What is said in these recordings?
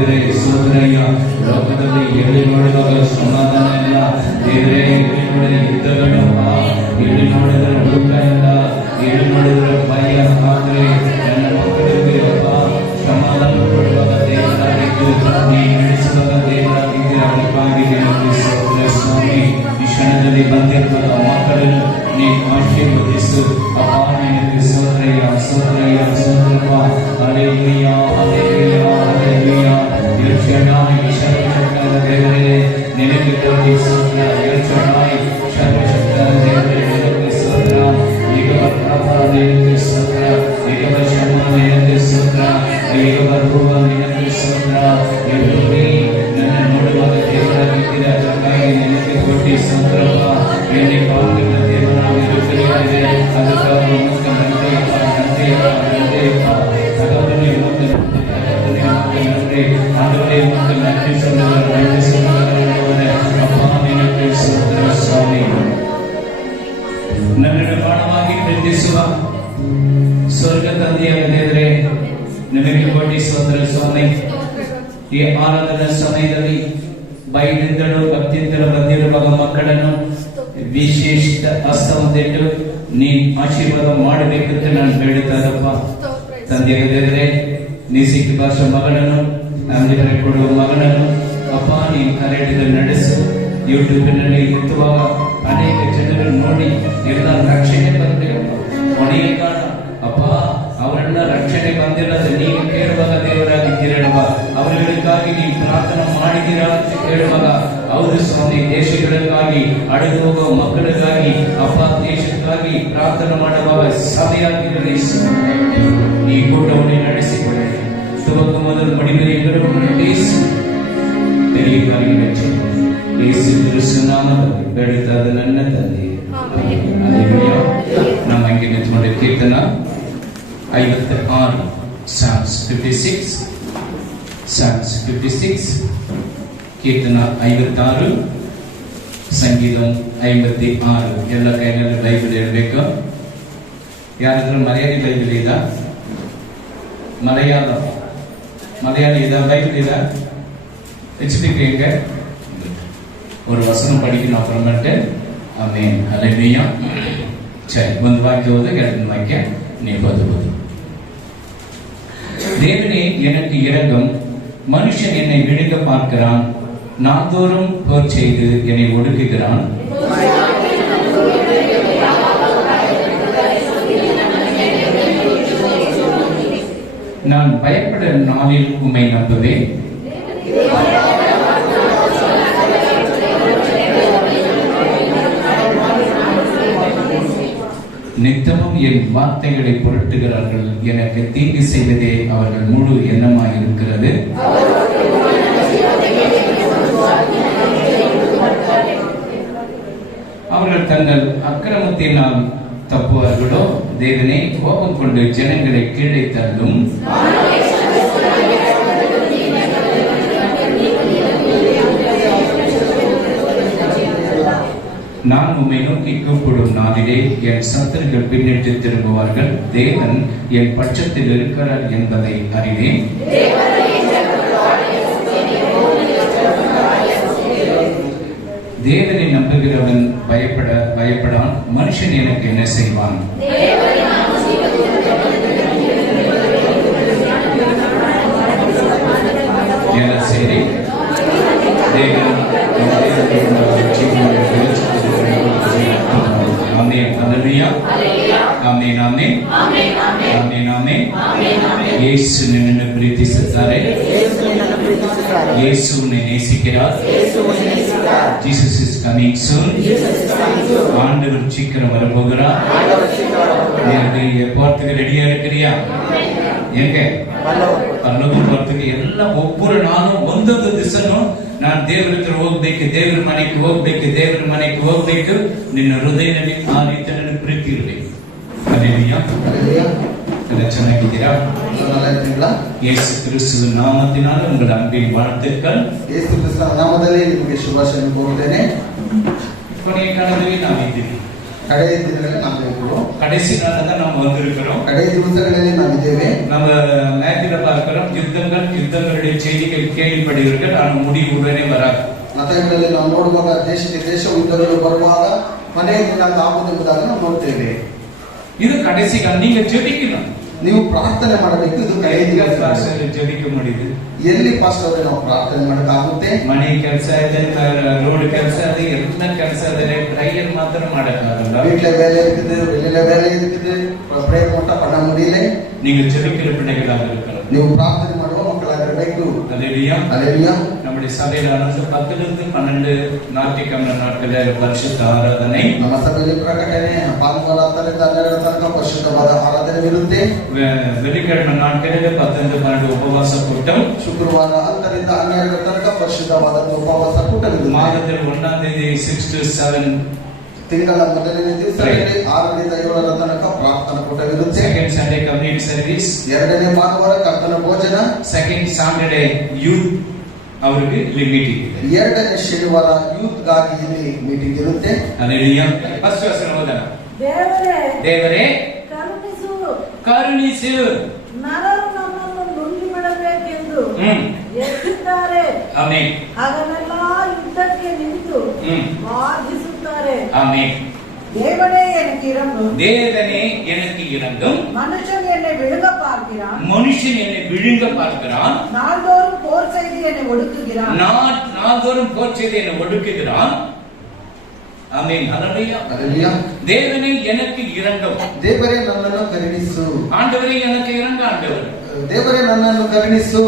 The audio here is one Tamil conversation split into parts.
ದೇವರೇ ಸ್ತೋತ್ರಯ್ಯ. ಲೋಕದಲ್ಲಿ ಎಲ್ಲಿ ನೋಡಿದಾಗ ಸಮಾಧಾನ ಇಲ್ಲ ದೇವರೇ, ಎಲ್ಲಿ ನೋಡಿದ ಯುದ್ಧಗಳಪ್ಪ, ಎಲ್ಲಿ ನೋಡಿದರೆ ಊಟ ಇಲ್ಲ, ಎಲ್ಲಿ ನೋಡಿದರೆ ಭಯ. ಆದರೆ ನನ್ನ ಮಕ್ಕಳಿಗೆ ಅಪ್ಪ ಸಮಾಧಾನ ಕೊಡುವಾಗ ದೇವರಾಗಿದ್ದು ನೀ ನಡೆಸುವಾಗ ದೇವರಾಗಿದ್ದರೆ ಅದಕ್ಕಾಗಿ ನಿನಗೆ ಸ್ತೋತ್ರ ಸ್ವಾಮಿ. ಈ ಕ್ಷಣದಲ್ಲಿ ಬಂದಿರುವ ಮಕ್ಕಳನ್ನು ನೀ ಆಶೀರ್ವದಿಸು ಅಪ್ಪ. ನಿನಗೆ ಸ್ತೋತ್ರಯ್ಯ ಸ್ತೋತ್ರಯ್ಯ ಸ್ತೋತ್ರಪ್ಪ. Hallelujah hallelujah hallelujah. El Shaddai ಸರ್ವಶಕ್ತನಾದ ದೇವರೇ ನಿನಗೆ ಕೋಟಿ ಸ್ತೋತ್ರ. ಎಲ್ ಶಡ್ಡಾಯ್ ಸರ್ವಶಕ್ತನಾದ ದೇವರೇ ನಿನಗೆ ಸ್ತೋತ್ರ. ಯೆಹೋವ ರಾಫಾ ನಿನಗೆ ಸ್ತೋತ್ರ. ಯೆಹೋವ ಶಮ್ಮಾ ನಿನಗೆ ಸ್ತೋತ್ರ. ಯೆಹೋವ ರೂಹ ನಿನಗೆ ಸ್ತೋತ್ರ. ಯೆಹೋವೇ ನನ್ನ ನೋಡುವಾಗ ದೇವರಾಗಿದ್ದೀರ, ಅದಕ್ಕಾಗಿ ನಿನಗೆ ಕೋಟಿ ಸ್ತೋತ್ರಪ್ಪ. ಎಲ್ಲಿ ಪಾಲ್ಗೊಳ್ಳ ದೇವರಾಗಿರುತ್ತದೆ ಅದಕ್ಕಾಗಿ ಮತ್ತೆ ನಂದೆಯಪ್ಪ ನಂದೆಯಪ್ಪ ನಂದೆಯಪ್ಪ. ತಗವನೇ ಮತ್ತೆ ತಗವನೇ ಮತ್ತೆ ನಂದೆ ಅದರೇ ಮತ್ತೆ ನಂದಿಸುವುದರ ಅಪ್ಪ ನಿನಗೆ ಸ್ತೋತ್ರ ಸ್ವಾಮಿ. ನನ್ನನ್ನು ಬಾಣವಾಗಿ ಪ್ರೀತಿಸುವ ಸ್ವರ್ಗ ತಂದೆಯಾದ ದೇವರೇ ನಿಮಗೆ ಕೋಟಿ ಸ್ತೋತ್ರ ಸ್ವಾಮಿ. ಈ ಆರಾಧನಾ ಸಮಯದಲ್ಲಿ ಬೈಲಿಂದಲೂ ಭಕ್ತಿಯಿಂದಲೂ ಬಂದಿರುವ ಮಕ್ಕಳನ್ನು ವಿಶೇಷ ಹಸ್ತವನ್ನಿಟ್ಟು ನೀನು ಆಶೀರ್ವಾದ ಮಾಡಬೇಕಂತ ನಾನು ಬೇಡುತ್ತಾರಪ್ಪ. ತಂದೆಯಾದ ದೇವರೇ ನೀ ಸಿಕ್ಕ ಭಾಷೆ ಮಗಳನ್ನು ನಮಗೆ ಕೊಡುವ ಮಗಳನ್ನು ಅಪ್ಪ ನೀನು ಕರೆಕ್ಟ್ ನಡೆಸು. ಯೂಟ್ಯೂಬ್ನಲ್ಲಿ ಎತ್ತುವಾಗ ಅನೇಕ ಜನರು ನೋಡಿ ಎಲ್ಲ ರಕ್ಷಣೆ ಬಂದಿರಪ್ಪ. ಕೊನೆಯ ಕಾಲ ಅಪ್ಪ ಅವರನ್ನ ರಕ್ಷಣೆ ಬಂದಿಲ್ಲದ ನೀವು ಕೇಳುವಾಗ ದೇವರಾಗಿದ್ದೀರಲ್ವ, ಅವರುಗಳಿಗಾಗಿ ನೀವು ಪ್ರಾರ್ಥನೆ ಮಾಡಿದ್ದೀರಾ ಅಂತ ಕೇಳುವಾಗ ಹೌದು ಸ್ವಾಮಿ. ದೇಶಗಳಿಗಾಗಿ ಅಡೆದು ಹೋಗುವ ಮಕ್ಕಳಿಗಾಗಿ ಅಪ್ಪ ದೇಶಕ್ಕಾಗಿ ಪ್ರಾರ್ಥನೆ ಮಾಡುವಾಗ ಸಭೆಯಾಗಿರಲಿ. ಈ ಕೂಟವನ್ನು ನಡೆಸಿಕೊಳ್ಳಿ. ತುವಕ್ಕ ಮೊದಲು ಮಡಿಮೆಗಳು ತೆರೆಯುಗಾಗಿ ಯೇಸು ಕ್ರಿಸ್ತನ ನಾಮದಲ್ಲಿ ಬೇಡುತ್ತಾದ ನನ್ನ ತಂದೆ. ನಮ್ಮ ಹಂಗೆ ನಿಂತ್ಕೊಂಡ ಕೀರ್ತನ 56 Psalms 56 ಕೀರ್ತನ 56 ಸಂಗೀತಂ 56. ಎಲ್ಲ ಕೈನಲ್ಲಿ ಬೈಬಲ್ ಇರಬೇಕು. ಯಾರಾದ್ರೂ ಮಲಯಾಳಿ ಬೈಬಲ್ ಇದ? மலையாளி இதா பைபிள் இதா வச்சுக்கிறீங்க? ஒரு வசனம் படிக்கணும் அப்புறமேட்டு. ஆமென் ஹல்லேலூயா. சரி, ಒಂದು ವಾಕ್ಯ ಓದಿ ಎರಡನೇ ವಾಕ್ಯ ನೀವು ಓದಬಹುದು. தேவனே எனக்கு இரக்கம், மனுஷன் என்னை விழுங்க பார்க்கிறான், நாள்தோறும் போர் செய்து என்னை ஒடுக்குகிறான். நான் பயப்பட நாளில் உம்மை நம்புவேன். நித்தமும் என் வார்த்தைகளை புரட்டுகிறார்கள், எனக்கு தீங்கு செய்வதே அவர்கள் முழு எண்ணமாய் இருக்கிறது. அவர்கள் தங்கள் அக்கிரமத்தினால் தப்புவார்களோ? தேவனே கோபம் கொண்டு ஜனங்களை கீழே தள்ளும். நான் உம்மை நோக்கி கூப்பிடும் நாளிலே என் சத்துருக்கள் பின்னிட்டு திரும்புவார்கள். தேவன் என் பட்சத்தில் இருக்கிறார் என்பதை அறிவேன். தேவனை நம்புகிறவன் பயப்படான். மனுஷன் எனக்கு என்ன செய்வான்? சரி, தேவன் ஆமென் ஹல்லேலூயா ஆமென் ஆமென் ஆமென் ஆமென். ಯೇಸು ನಿನ್ನನ್ನು ಪ್ರೀತಿಸುತ್ತಾರೆ. ಯೇಸು ನಿನ್ನನ್ನು நேசிக்கிறார். Jesus is coming soon. ஆண்டவர் சீக்கிரம் வரப்போகிறார். நீ எப்போதுக்கு ரெடியா இருக்கிறியா? எங்க ಪರಲೋಕ ಬರ್ತದೆ. ಎಲ್ಲ ಒಬ್ಬರು ನಾನು ಒಂದೊಂದು ದಿವಸನು ನಾನು ದೇವರ ಹತ್ರ ಹೋಗ್ಬೇಕು, ದೇವರ ಮನೆಗೆ ಹೋಗ್ಬೇಕು. ನಿನ್ನ ಹೃದಯದಲ್ಲಿ ಆ ರೀತಿ ನನ್ನ ಪ್ರೀತಿ ಇರಬೇಕು. ಹಲ್ಲೇಲೂಯಾ. ಎಲ್ಲ ಚೆನ್ನಾಗಿದ್ದೀರಾ? ಯೇಸು ಕ್ರಿಸ್ತನ ನಾಮದಲ್ಲಿ ಉங்கள் அன்பின் வாழ்த்துக்கள். ಯೇಸು ಕ್ರಿಸ್ತನ ನಾಮದಲ್ಲಿ ನಿಮಗೆ ಶುಭಾಶಯ ಕೋರುತ್ತೇನೆ. ಕೊನೆಯ ಕಾಲದಲ್ಲಿ ನಾವಿದ್ದೀವಿ. கடைசி தினங்களில் நாம் இருக்கிறோம். கடைசி நாள்ல தான் நம்ம வந்திருக்கிறோம். கடைசி தினங்களில் நாம் இதேவே நம்ம மேப்பில பார்க்கிறோம். யுத்தங்களுடைய செய்திகள் கேள்விப்படுகிறீர்கள், ஆனால் முடிவு உடனே வராது. ಮತಗಳಲ್ಲಿ ನಾವು ನೋಡುವಾಗ ದೇಶಕ್ಕೆ ದೇಶ ಯುದ್ಧಗಳು ಬರುವಾಗ ಮನೆಯ ದಿನ ಆಗುವುದಾಗಿ ನಾವು ನೋಡ್ತೇವೆ. ಇದು ಕடைசி ಕಾಲ. நீங்க ஜெபிக்கணும், ನೀವು ಪ್ರಾರ್ಥನೆ ಮಾಡಬೇಕು. ಇದು ಕಡೆಯ ಜಪಿக்க ಮಾಡಿದ್ದು ಎಲ್ಲಿ ಪಾಸ್ಟರ್ ನಾವು ಪ್ರಾರ್ಥನೆ ಮಾಡಕ್ಕಾಗುತ್ತೆ? ಮನೆ ಕೆಲಸ ಇದೆ, ರೋಡ್ ಕೆಲಸ ಇದೆ, ಎಲ್ಲ ಕೆಲಸ ಇದೆ, ಪ್ರೇಯರ್ ಮಾತ್ರ ಮಾಡಕ್ಕಾಗಲ್ಲ. வீட்ல வேலை இருக்குது, வெளியில வேலை இருக்குது, பிரேயர் மட்டும் பண்ண முடியல. நீங்க ஜெபிக்கிற பிள்ளைகளாக இருக்கணும். ನೀವು ಪ್ರಾರ್ಥನೆ ಮಾಡುವ ಮಕ್ಕಳಾಗಿರಬೇಕು. அல்லேலூயா. அல்லேலூயா. நம்முடைய சபையில 10 லிருந்து 12 ஞாயிற்றுக்கிழமை நாட்களில் பரிசுத்த ஆராதனை. ನಮ್ಮ ಸಭೆಯಲ್ಲಿ ಪ್ರಕಟಣೆ ಭಾನುವಾರ 10ರಿಂದ 12 ತನಕ ಪರಿಶುದ್ಧವಾದ ಆರಾಧನೆ ಇರುತ್ತೆ. வெள்ளிக்கிழமை நாட்களில் 10 12 ಉಪವಾಸ கூட்டம். ಶುಕ್ರವಾರ 10ರಿಂದ 12 ತನಕ ಪರಿಶುದ್ಧವಾದ ಉಪವಾಸ ಕೂಟವಿದೆ. ಮಾದದಲ್ಲಿ 1ನೇ தேதி 6 to 7 ತಿಂಗಳ ಮೊದಲನೇ ದಿವಸದಲ್ಲಿ 6ರಿಂದ 7 ತನಕ ಪ್ರಾರ್ಥನಾ ಕೂಟವಿರುತ್ತೆ. Second Sunday community service. ಎರಡನೇ ಭಾನುವಾರ ಕರ್ತನ ಭೋಜನ. ಸೆಕೆಂಡ್ ಸಾಟರ್ಡೆ ಯೂತ್ ಅವರಿಗೆ ಇಲ್ಲಿ ಮೀಟಿಂಗ್ ಇದೆ. ಎರಡನೇ ಶನಿವಾರ ಯೂತ್ ಗಾಗಿ ಇಲ್ಲಿ ಮೀಟಿಂಗ್ ಇರುತ್ತೆ. ಹಲ್ಲೆಲೂಯಾ. ಫಸ್ಟ್ ವಚನ ಓದೋಣ. ದೇವರೇ ಕರುಣಿಸು, ಕರುಣಿಸು, ನರರು ನಮ್ಮನ್ನು ನುಂಗಿ ಬಿಡಬೇಕೆಂದು ಎತ್ತಿದ್ದಾರೆ. ಆಮೆನ್. ಹಗಲೆಲ್ಲ ಯುದ್ಧಕ್ಕೆ ನಿಂತು ವಾದಿಸುತ್ತಾರೆ. ಆಮೆನ್. தேவனே எனக்கு இரங்கும், தேவனே எனக்கு இரங்கும், மனுஷன் என்னை விழுங்க பார்க்கிறான், மனுஷன் என்னை விழுங்க பார்க்கிறான், நாள்தோறும் போர் செய்து என்னை ஒடுக்குகிறான், நாள்தோறும் போர் செய்து என்னை ஒடுக்குகிறான். ஆமென். ஹல்லேலூயா. ஹல்லேலூயா. தேவனே எனக்கு இரங்கும். ದೇವರೇ ನನ್ನನ್ನು ಕರುಣಿಸು. ஆண்டவரே எனக்கு இரங்க ஆண்டவர். ದೇವರೇ ನನ್ನನ್ನು ಕರುಣಿಸು.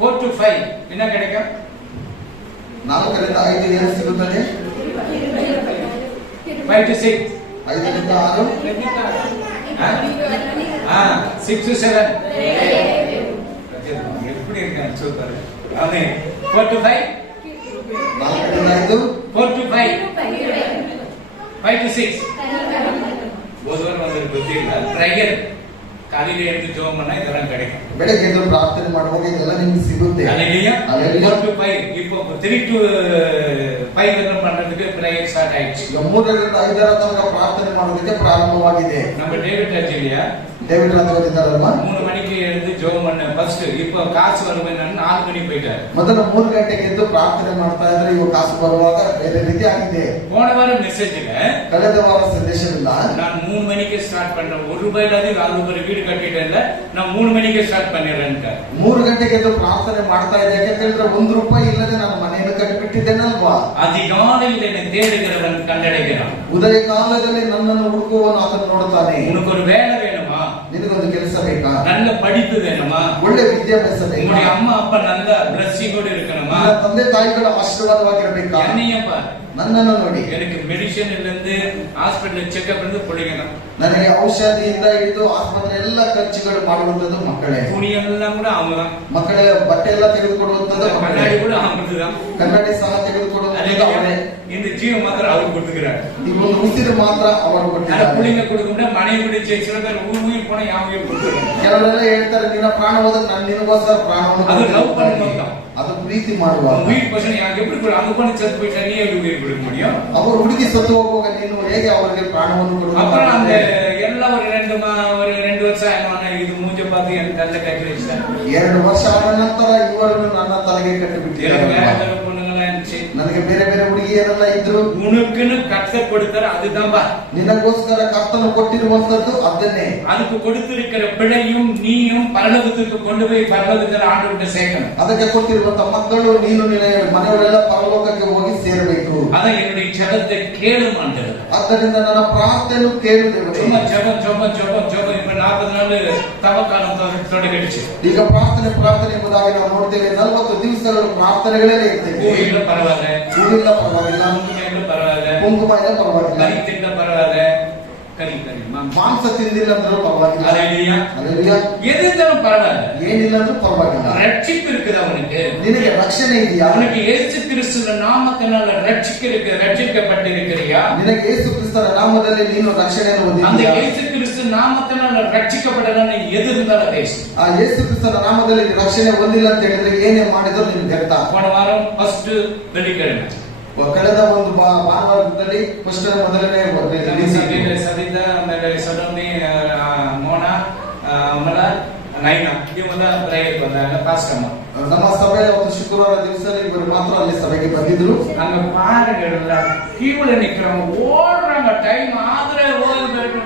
4 to 5 என்ன கிடைக்கும்? 4ರಿಂದ 5 ಏನು ಸಿಗುತ್ತದೆ? 5 to 6 5ರಿಂದ 6 6 to 7 எப்படி இருக்கான்னு சொல்றாரு. ஆமென். 4 to 5 4ರಿಂದ 5 4 to 5 5 to 6 போதுவரை வந்து ಗೊತ್ತಿಲ್ಲ. ட்ரையர் காலையில எழுந்து ஜெபம் பண்ணா இதெல்லாம் கிடைக்கும். ಬೆಳಗ್ಗೆ ಎದ್ದು ಪ್ರಾರ್ಥನೆ ಮಾಡುವಾಗ ಇದೆಲ್ಲ ನಿಮಗೆ ಸಿಗುತ್ತೆ. ஹல்லேலூயா. ஹல்லேலூயா. 4 to 5 இப்போ 3 to 5 எல்லாம் பண்றதுக்கு ப்ரேயர் ஸ்டார்ட் ஆயிடுச்சு. 3ರಿಂದ 5 ತನಕ ಪ್ರಾರ್ಥನೆ ಮಾಡೋದಕ್ಕೆ ಪ್ರಾರಂಭವಾಗಿದೆ. நம்ம டேவிட் ராஜிலியா ಡೇವಿಡ್ ರಾಜವರಿದ್ದಾರಲ್ವಾ, 3 மணிக்கு எழுந்து ஜெபம் பண்ண ஃபர்ஸ்ட். இப்போ காசு வருவேன்னு 4 மணிக்கு போயிட்டாரு. ಮೊದಲು 3 ಗಂಟೆಗೆ ಎದ್ದು ಪ್ರಾರ್ಥನೆ ಮಾಡ್ತಾ ಇದ್ರೆ ಇವಾಗ ಕಾಸು ಬರುವಾಗ ಬೇರೆ ರೀತಿ ಆಗಿದೆ. போன வாரம் மெசேஜ்ல ಕಳೆದ ವಾರ ಸಂದೇಶವಿಲ್ಲ. நான் 3 மணிக்கு ஸ்டார்ட் பண்றேன், ஒரு ரூபாயிலாவது ஒரு வீடு கட்டிட்டேன்ல, நான் 3 மணிக்கு ஸ்டார்ட் பண்ணிடுறேன். 3 ಗಂಟೆಗೆ ಎದ್ದು ಪ್ರಾರ್ಥನೆ ಮಾಡ್ತಾ ಇದ್ದೆ. ಯಾಕಂದ್ರೆ 1 ರೂಪಾಯಿ ಇಲ್ಲದೆ ನಾನು ಮನೆಯನ್ನು ಕಟ್ಟಿಬಿಟ್ಟಿದ್ದೇನಲ್ವಾ. அதிகாலையில் என்னை தேடுகிறவன் கண்டடைகிறான். ಉದಯ ಕಾಲದಲ್ಲಿ ನನ್ನನ್ನು ಹುಡುಕುವವನು ಅದನ್ನು ನೋಡುತ್ತಾನೆ. உனக்கு ஒரு வேலை வேணுமா? ನಿನಗೊಂದು ಕೆಲಸ ಬೇಕಾ? நல்ல படிப்பு வேணுமா? ಒಳ್ಳೆ ವಿದ್ಯಾಭ್ಯಾಸ ಬೇಕಾ? உங்களுடைய அம்மா அப்பா நல்ல பிளஸிங்கோட இருக்கணுமா? ನನ್ನ ತಂದೆ ತಾಯಿಗಳ ಆಶೀರ್ವಾದವಾಗಿರಬೇಕಾ? என்னையும் பாரு, ನನ್ನನ್ನು ನೋಡಿ. எனக்கு மெடிசன்ல இருந்து ஹாஸ்பிடல் செக்அப் இருந்து பிள்ளைங்க தான். ನನಗೆ ಔಷಧಿಯಿಂದ ಹಿಡಿದು ಆಸ್ಪತ್ರೆ ಎಲ್ಲ ಖರ್ಚುಗಳು ಮಾಡುವಂತದ್ದು ಮಕ್ಕಳೇ. துணி எல்லாம் கூட அவங்க தான். ಮಕ್ಕಳ ಬಟ್ಟೆ ಎಲ್ಲ ತೆಗೆದುಕೊಡುವಂತದ್ದು ಮಕ್ಕಳೇ. கண்ணாடி கூட அவங்க தான். ಕನ್ನಡಿ ಸಹ ತೆಗೆದುಕೊಡುವಂತದ್ದು ಅವರೇ. இந்த ஜீவன் மாத்திரம் அவர் கொடுத்துக்கிறார். ಈ ಒಂದು ಉಸಿರು ಮಾತ್ರ ಅವರು ஆனா ಕೊಟ್ಟಿದ್ದಾರೆ. பிள்ளைங்க கொடுக்கும்போது மனைவி கூட சில பேர் உயிர் போனா ಯಾವ உயிர் கொடுத்துறாங்க. ಕೆಲವರೆಲ್ಲ ಹೇಳ್ತಾರೆ, ನಿನ್ನ ಪ್ರಾಣ ಹೋದ್ರೆ ನಾನು ನಿನಗೋಸ್ಕರ ಪ್ರಾಣವನ್ನು ಅದು ಲವ್ ಕೊಡ್ತೀನಿ. பண்ணுவாங்க. ಅದು ಪ್ರೀತಿ ಮಾಡುವಾಗ உயிர் பர்சன் யாருக்கு எப்படி கொடு, அங்க போன செத்து போயிட்டா நீ எப்படி உயிர் கொடுக்க முடியும்? ಅವರು ಹುಡುಗಿ ಸತ್ತು ಹೋಗುವಾಗ ನೀನು ಹೇಗೆ ಅವರಿಗೆ ಪ್ರಾಣವನ್ನು அப்புறம் அந்த ಕೊಡುವ? எல்லாம் ஒரு 2 வருஷம் ஆன இது மூஞ்ச பார்த்து எனக்கு கல்ல கட்டி வச்சிட்டாங்க. 2 ವರ್ಷ ಆದ ನಂತರ ಇವರನ್ನು ನನ್ನ ತಲೆಗೆ எனக்கு ಕಟ್ಟಿಬಿಟ್ಟಿದ್ದಾರೆ. வேற பொண்ணுங்களா இருந்துச்சு. ನನಗೆ ಬೇರೆ ಬೇರೆ ಹುಡುಗಿಯರೆಲ್ಲ ಇದ್ರು. உனக்குன்னு கர்த்தர் கொடுத்தாரு, அதுதான் பா. ನಿನಗೋಸ್ಕರ ಕರ್ತನು ಕೊಟ್ಟಿರುವಂತದ್ದು ಅದನ್ನೇ. அதுக்கு கொடுத்திருக்கிற பிள்ளையும் நீயும் பரலோகத்துக்கு கொண்டு போய் பரலோகத்துல ஆண்டவர்கிட்ட சேர்க்கணும். ಅದಕ್ಕೆ ಕೊಟ್ಟಿರುವಂತ ಮಕ್ಕಳು ನೀನು ನಿನ್ನ ಮನೆಯವರೆಲ್ಲ ಪರಲೋಕಕ್ಕೆ ಹೋಗಿ ಸೇರಬೇಕು. அதான் என்னுடைய ஜெபத்தை கேளும் ஆண்டவர். ಆದ್ದರಿಂದ ನನ್ನ ಪ್ರಾರ್ಥನೆಯನ್ನು ಕೇಳು ದೇವರೇ. சும்மா ஜெபம் ஜெபம் ஜெபம் ஜெபம். இப்ப 40 நாள் தவக்காலம் தொடங்கிடுச்சு. ಈಗ ಪ್ರಾರ್ಥನೆ ಎಂಬುದಾಗಿ ನಾವು ನೋಡ್ತೇವೆ. 40 ದಿವಸಗಳು ಪ್ರಾರ್ಥನೆಗಳೇ ಇರ್ತೇವೆ. ಇಲ್ಲ ಪರವಾಗಿಲ್ಲ, ಹೂವಿಲ್ಲ ಪರವಾಗಿಲ್ಲ, ಕುಂಕುಮ ಪರವಾಗಿಲ್ಲ, ಕುಂಕುಮ ಇಲ್ಲ ಪರವಾಗಿಲ್ಲ, ಕರಿ ತಿಂದ ಪರವಾಗಿಲ್ಲ, ಕರಿ ಮಾಂಸ ತಿಂದಿಲ್ಲ ಅಂದ್ರೂ ಪರವಾಗಿಲ್ಲ, ஹல்லேலூயா ஹல்லேலூயா, எது இருந்தாலும் பரவாயில்ல, ಏನಿಲ್ಲ ಅಂದ್ರೂ ಪರವಾಗಿಲ್ಲ. ரட்சிப்பு இருக்குது அவனுக்கு. ನಿನಗೆ ರಕ್ಷಣೆ ಇದೆಯಾ? அவனுக்கு இயேசு கிறிஸ்துவின் நாமத்தினால ரட்சிக்கப்பட்டிருக்கிறியா? ನಿನಗೆ ಯೇಸು ಕ್ರಿಸ್ತನ ನಾಮದಲ್ಲಿ ನೀನು ರಕ್ಷಣೆಯನ್ನು அந்த ಹೊಂದಿದ್ದೀಯಾ? இயேசு கிறிஸ்து நாமத்தினால ரட்சிக்கப்படலன்னு எது இருந்தாலும் பேசு. ಆ ಯೇಸು ಕ್ರಿಸ್ತನ ನಾಮದಲ್ಲಿ ರಕ್ಷಣೆ ಹೊಂದಿಲ್ಲ ಅಂತ ಹೇಳಿದ್ರೆ ಏನೇ ಮಾಡಿದ್ರು ನೀನು ವ್ಯರ್ಥ. போன வாரம் ஃபர்ஸ்ட் வெள்ளிக்கிழமை ಕಳೆದ ಒಂದು ಭಾನುವಾರದಲ್ಲಿ ಮೊದಲನೇ ರಿಲೀಸ್ ಸಭೆಯಲ್ಲಿ ಸವಿತ ಆಮೇಲೆ ಸೊಲೋಮಿ ಮೋನ ಆಮೇಲೆ ನೈನಾ ಇವೆಲ್ಲ ಬರೆಗೆ ಬಂದಾಗ ಪಾಸ್ಟಮ್ಮ ನಮ್ಮ ಸಭೆಯ ಒಂದು ಶುಕ್ರವಾರ ದಿವಸ ಇವರು ಮಾತ್ರ ಅಲ್ಲಿ ಸಭೆಗೆ ಬಂದಿದ್ರು. அங்க பாருங்க கீழ நிக்கிறவங்க ஓடுறாங்க டைம் ஆದ್ರೆ ಓಡಬೇಕು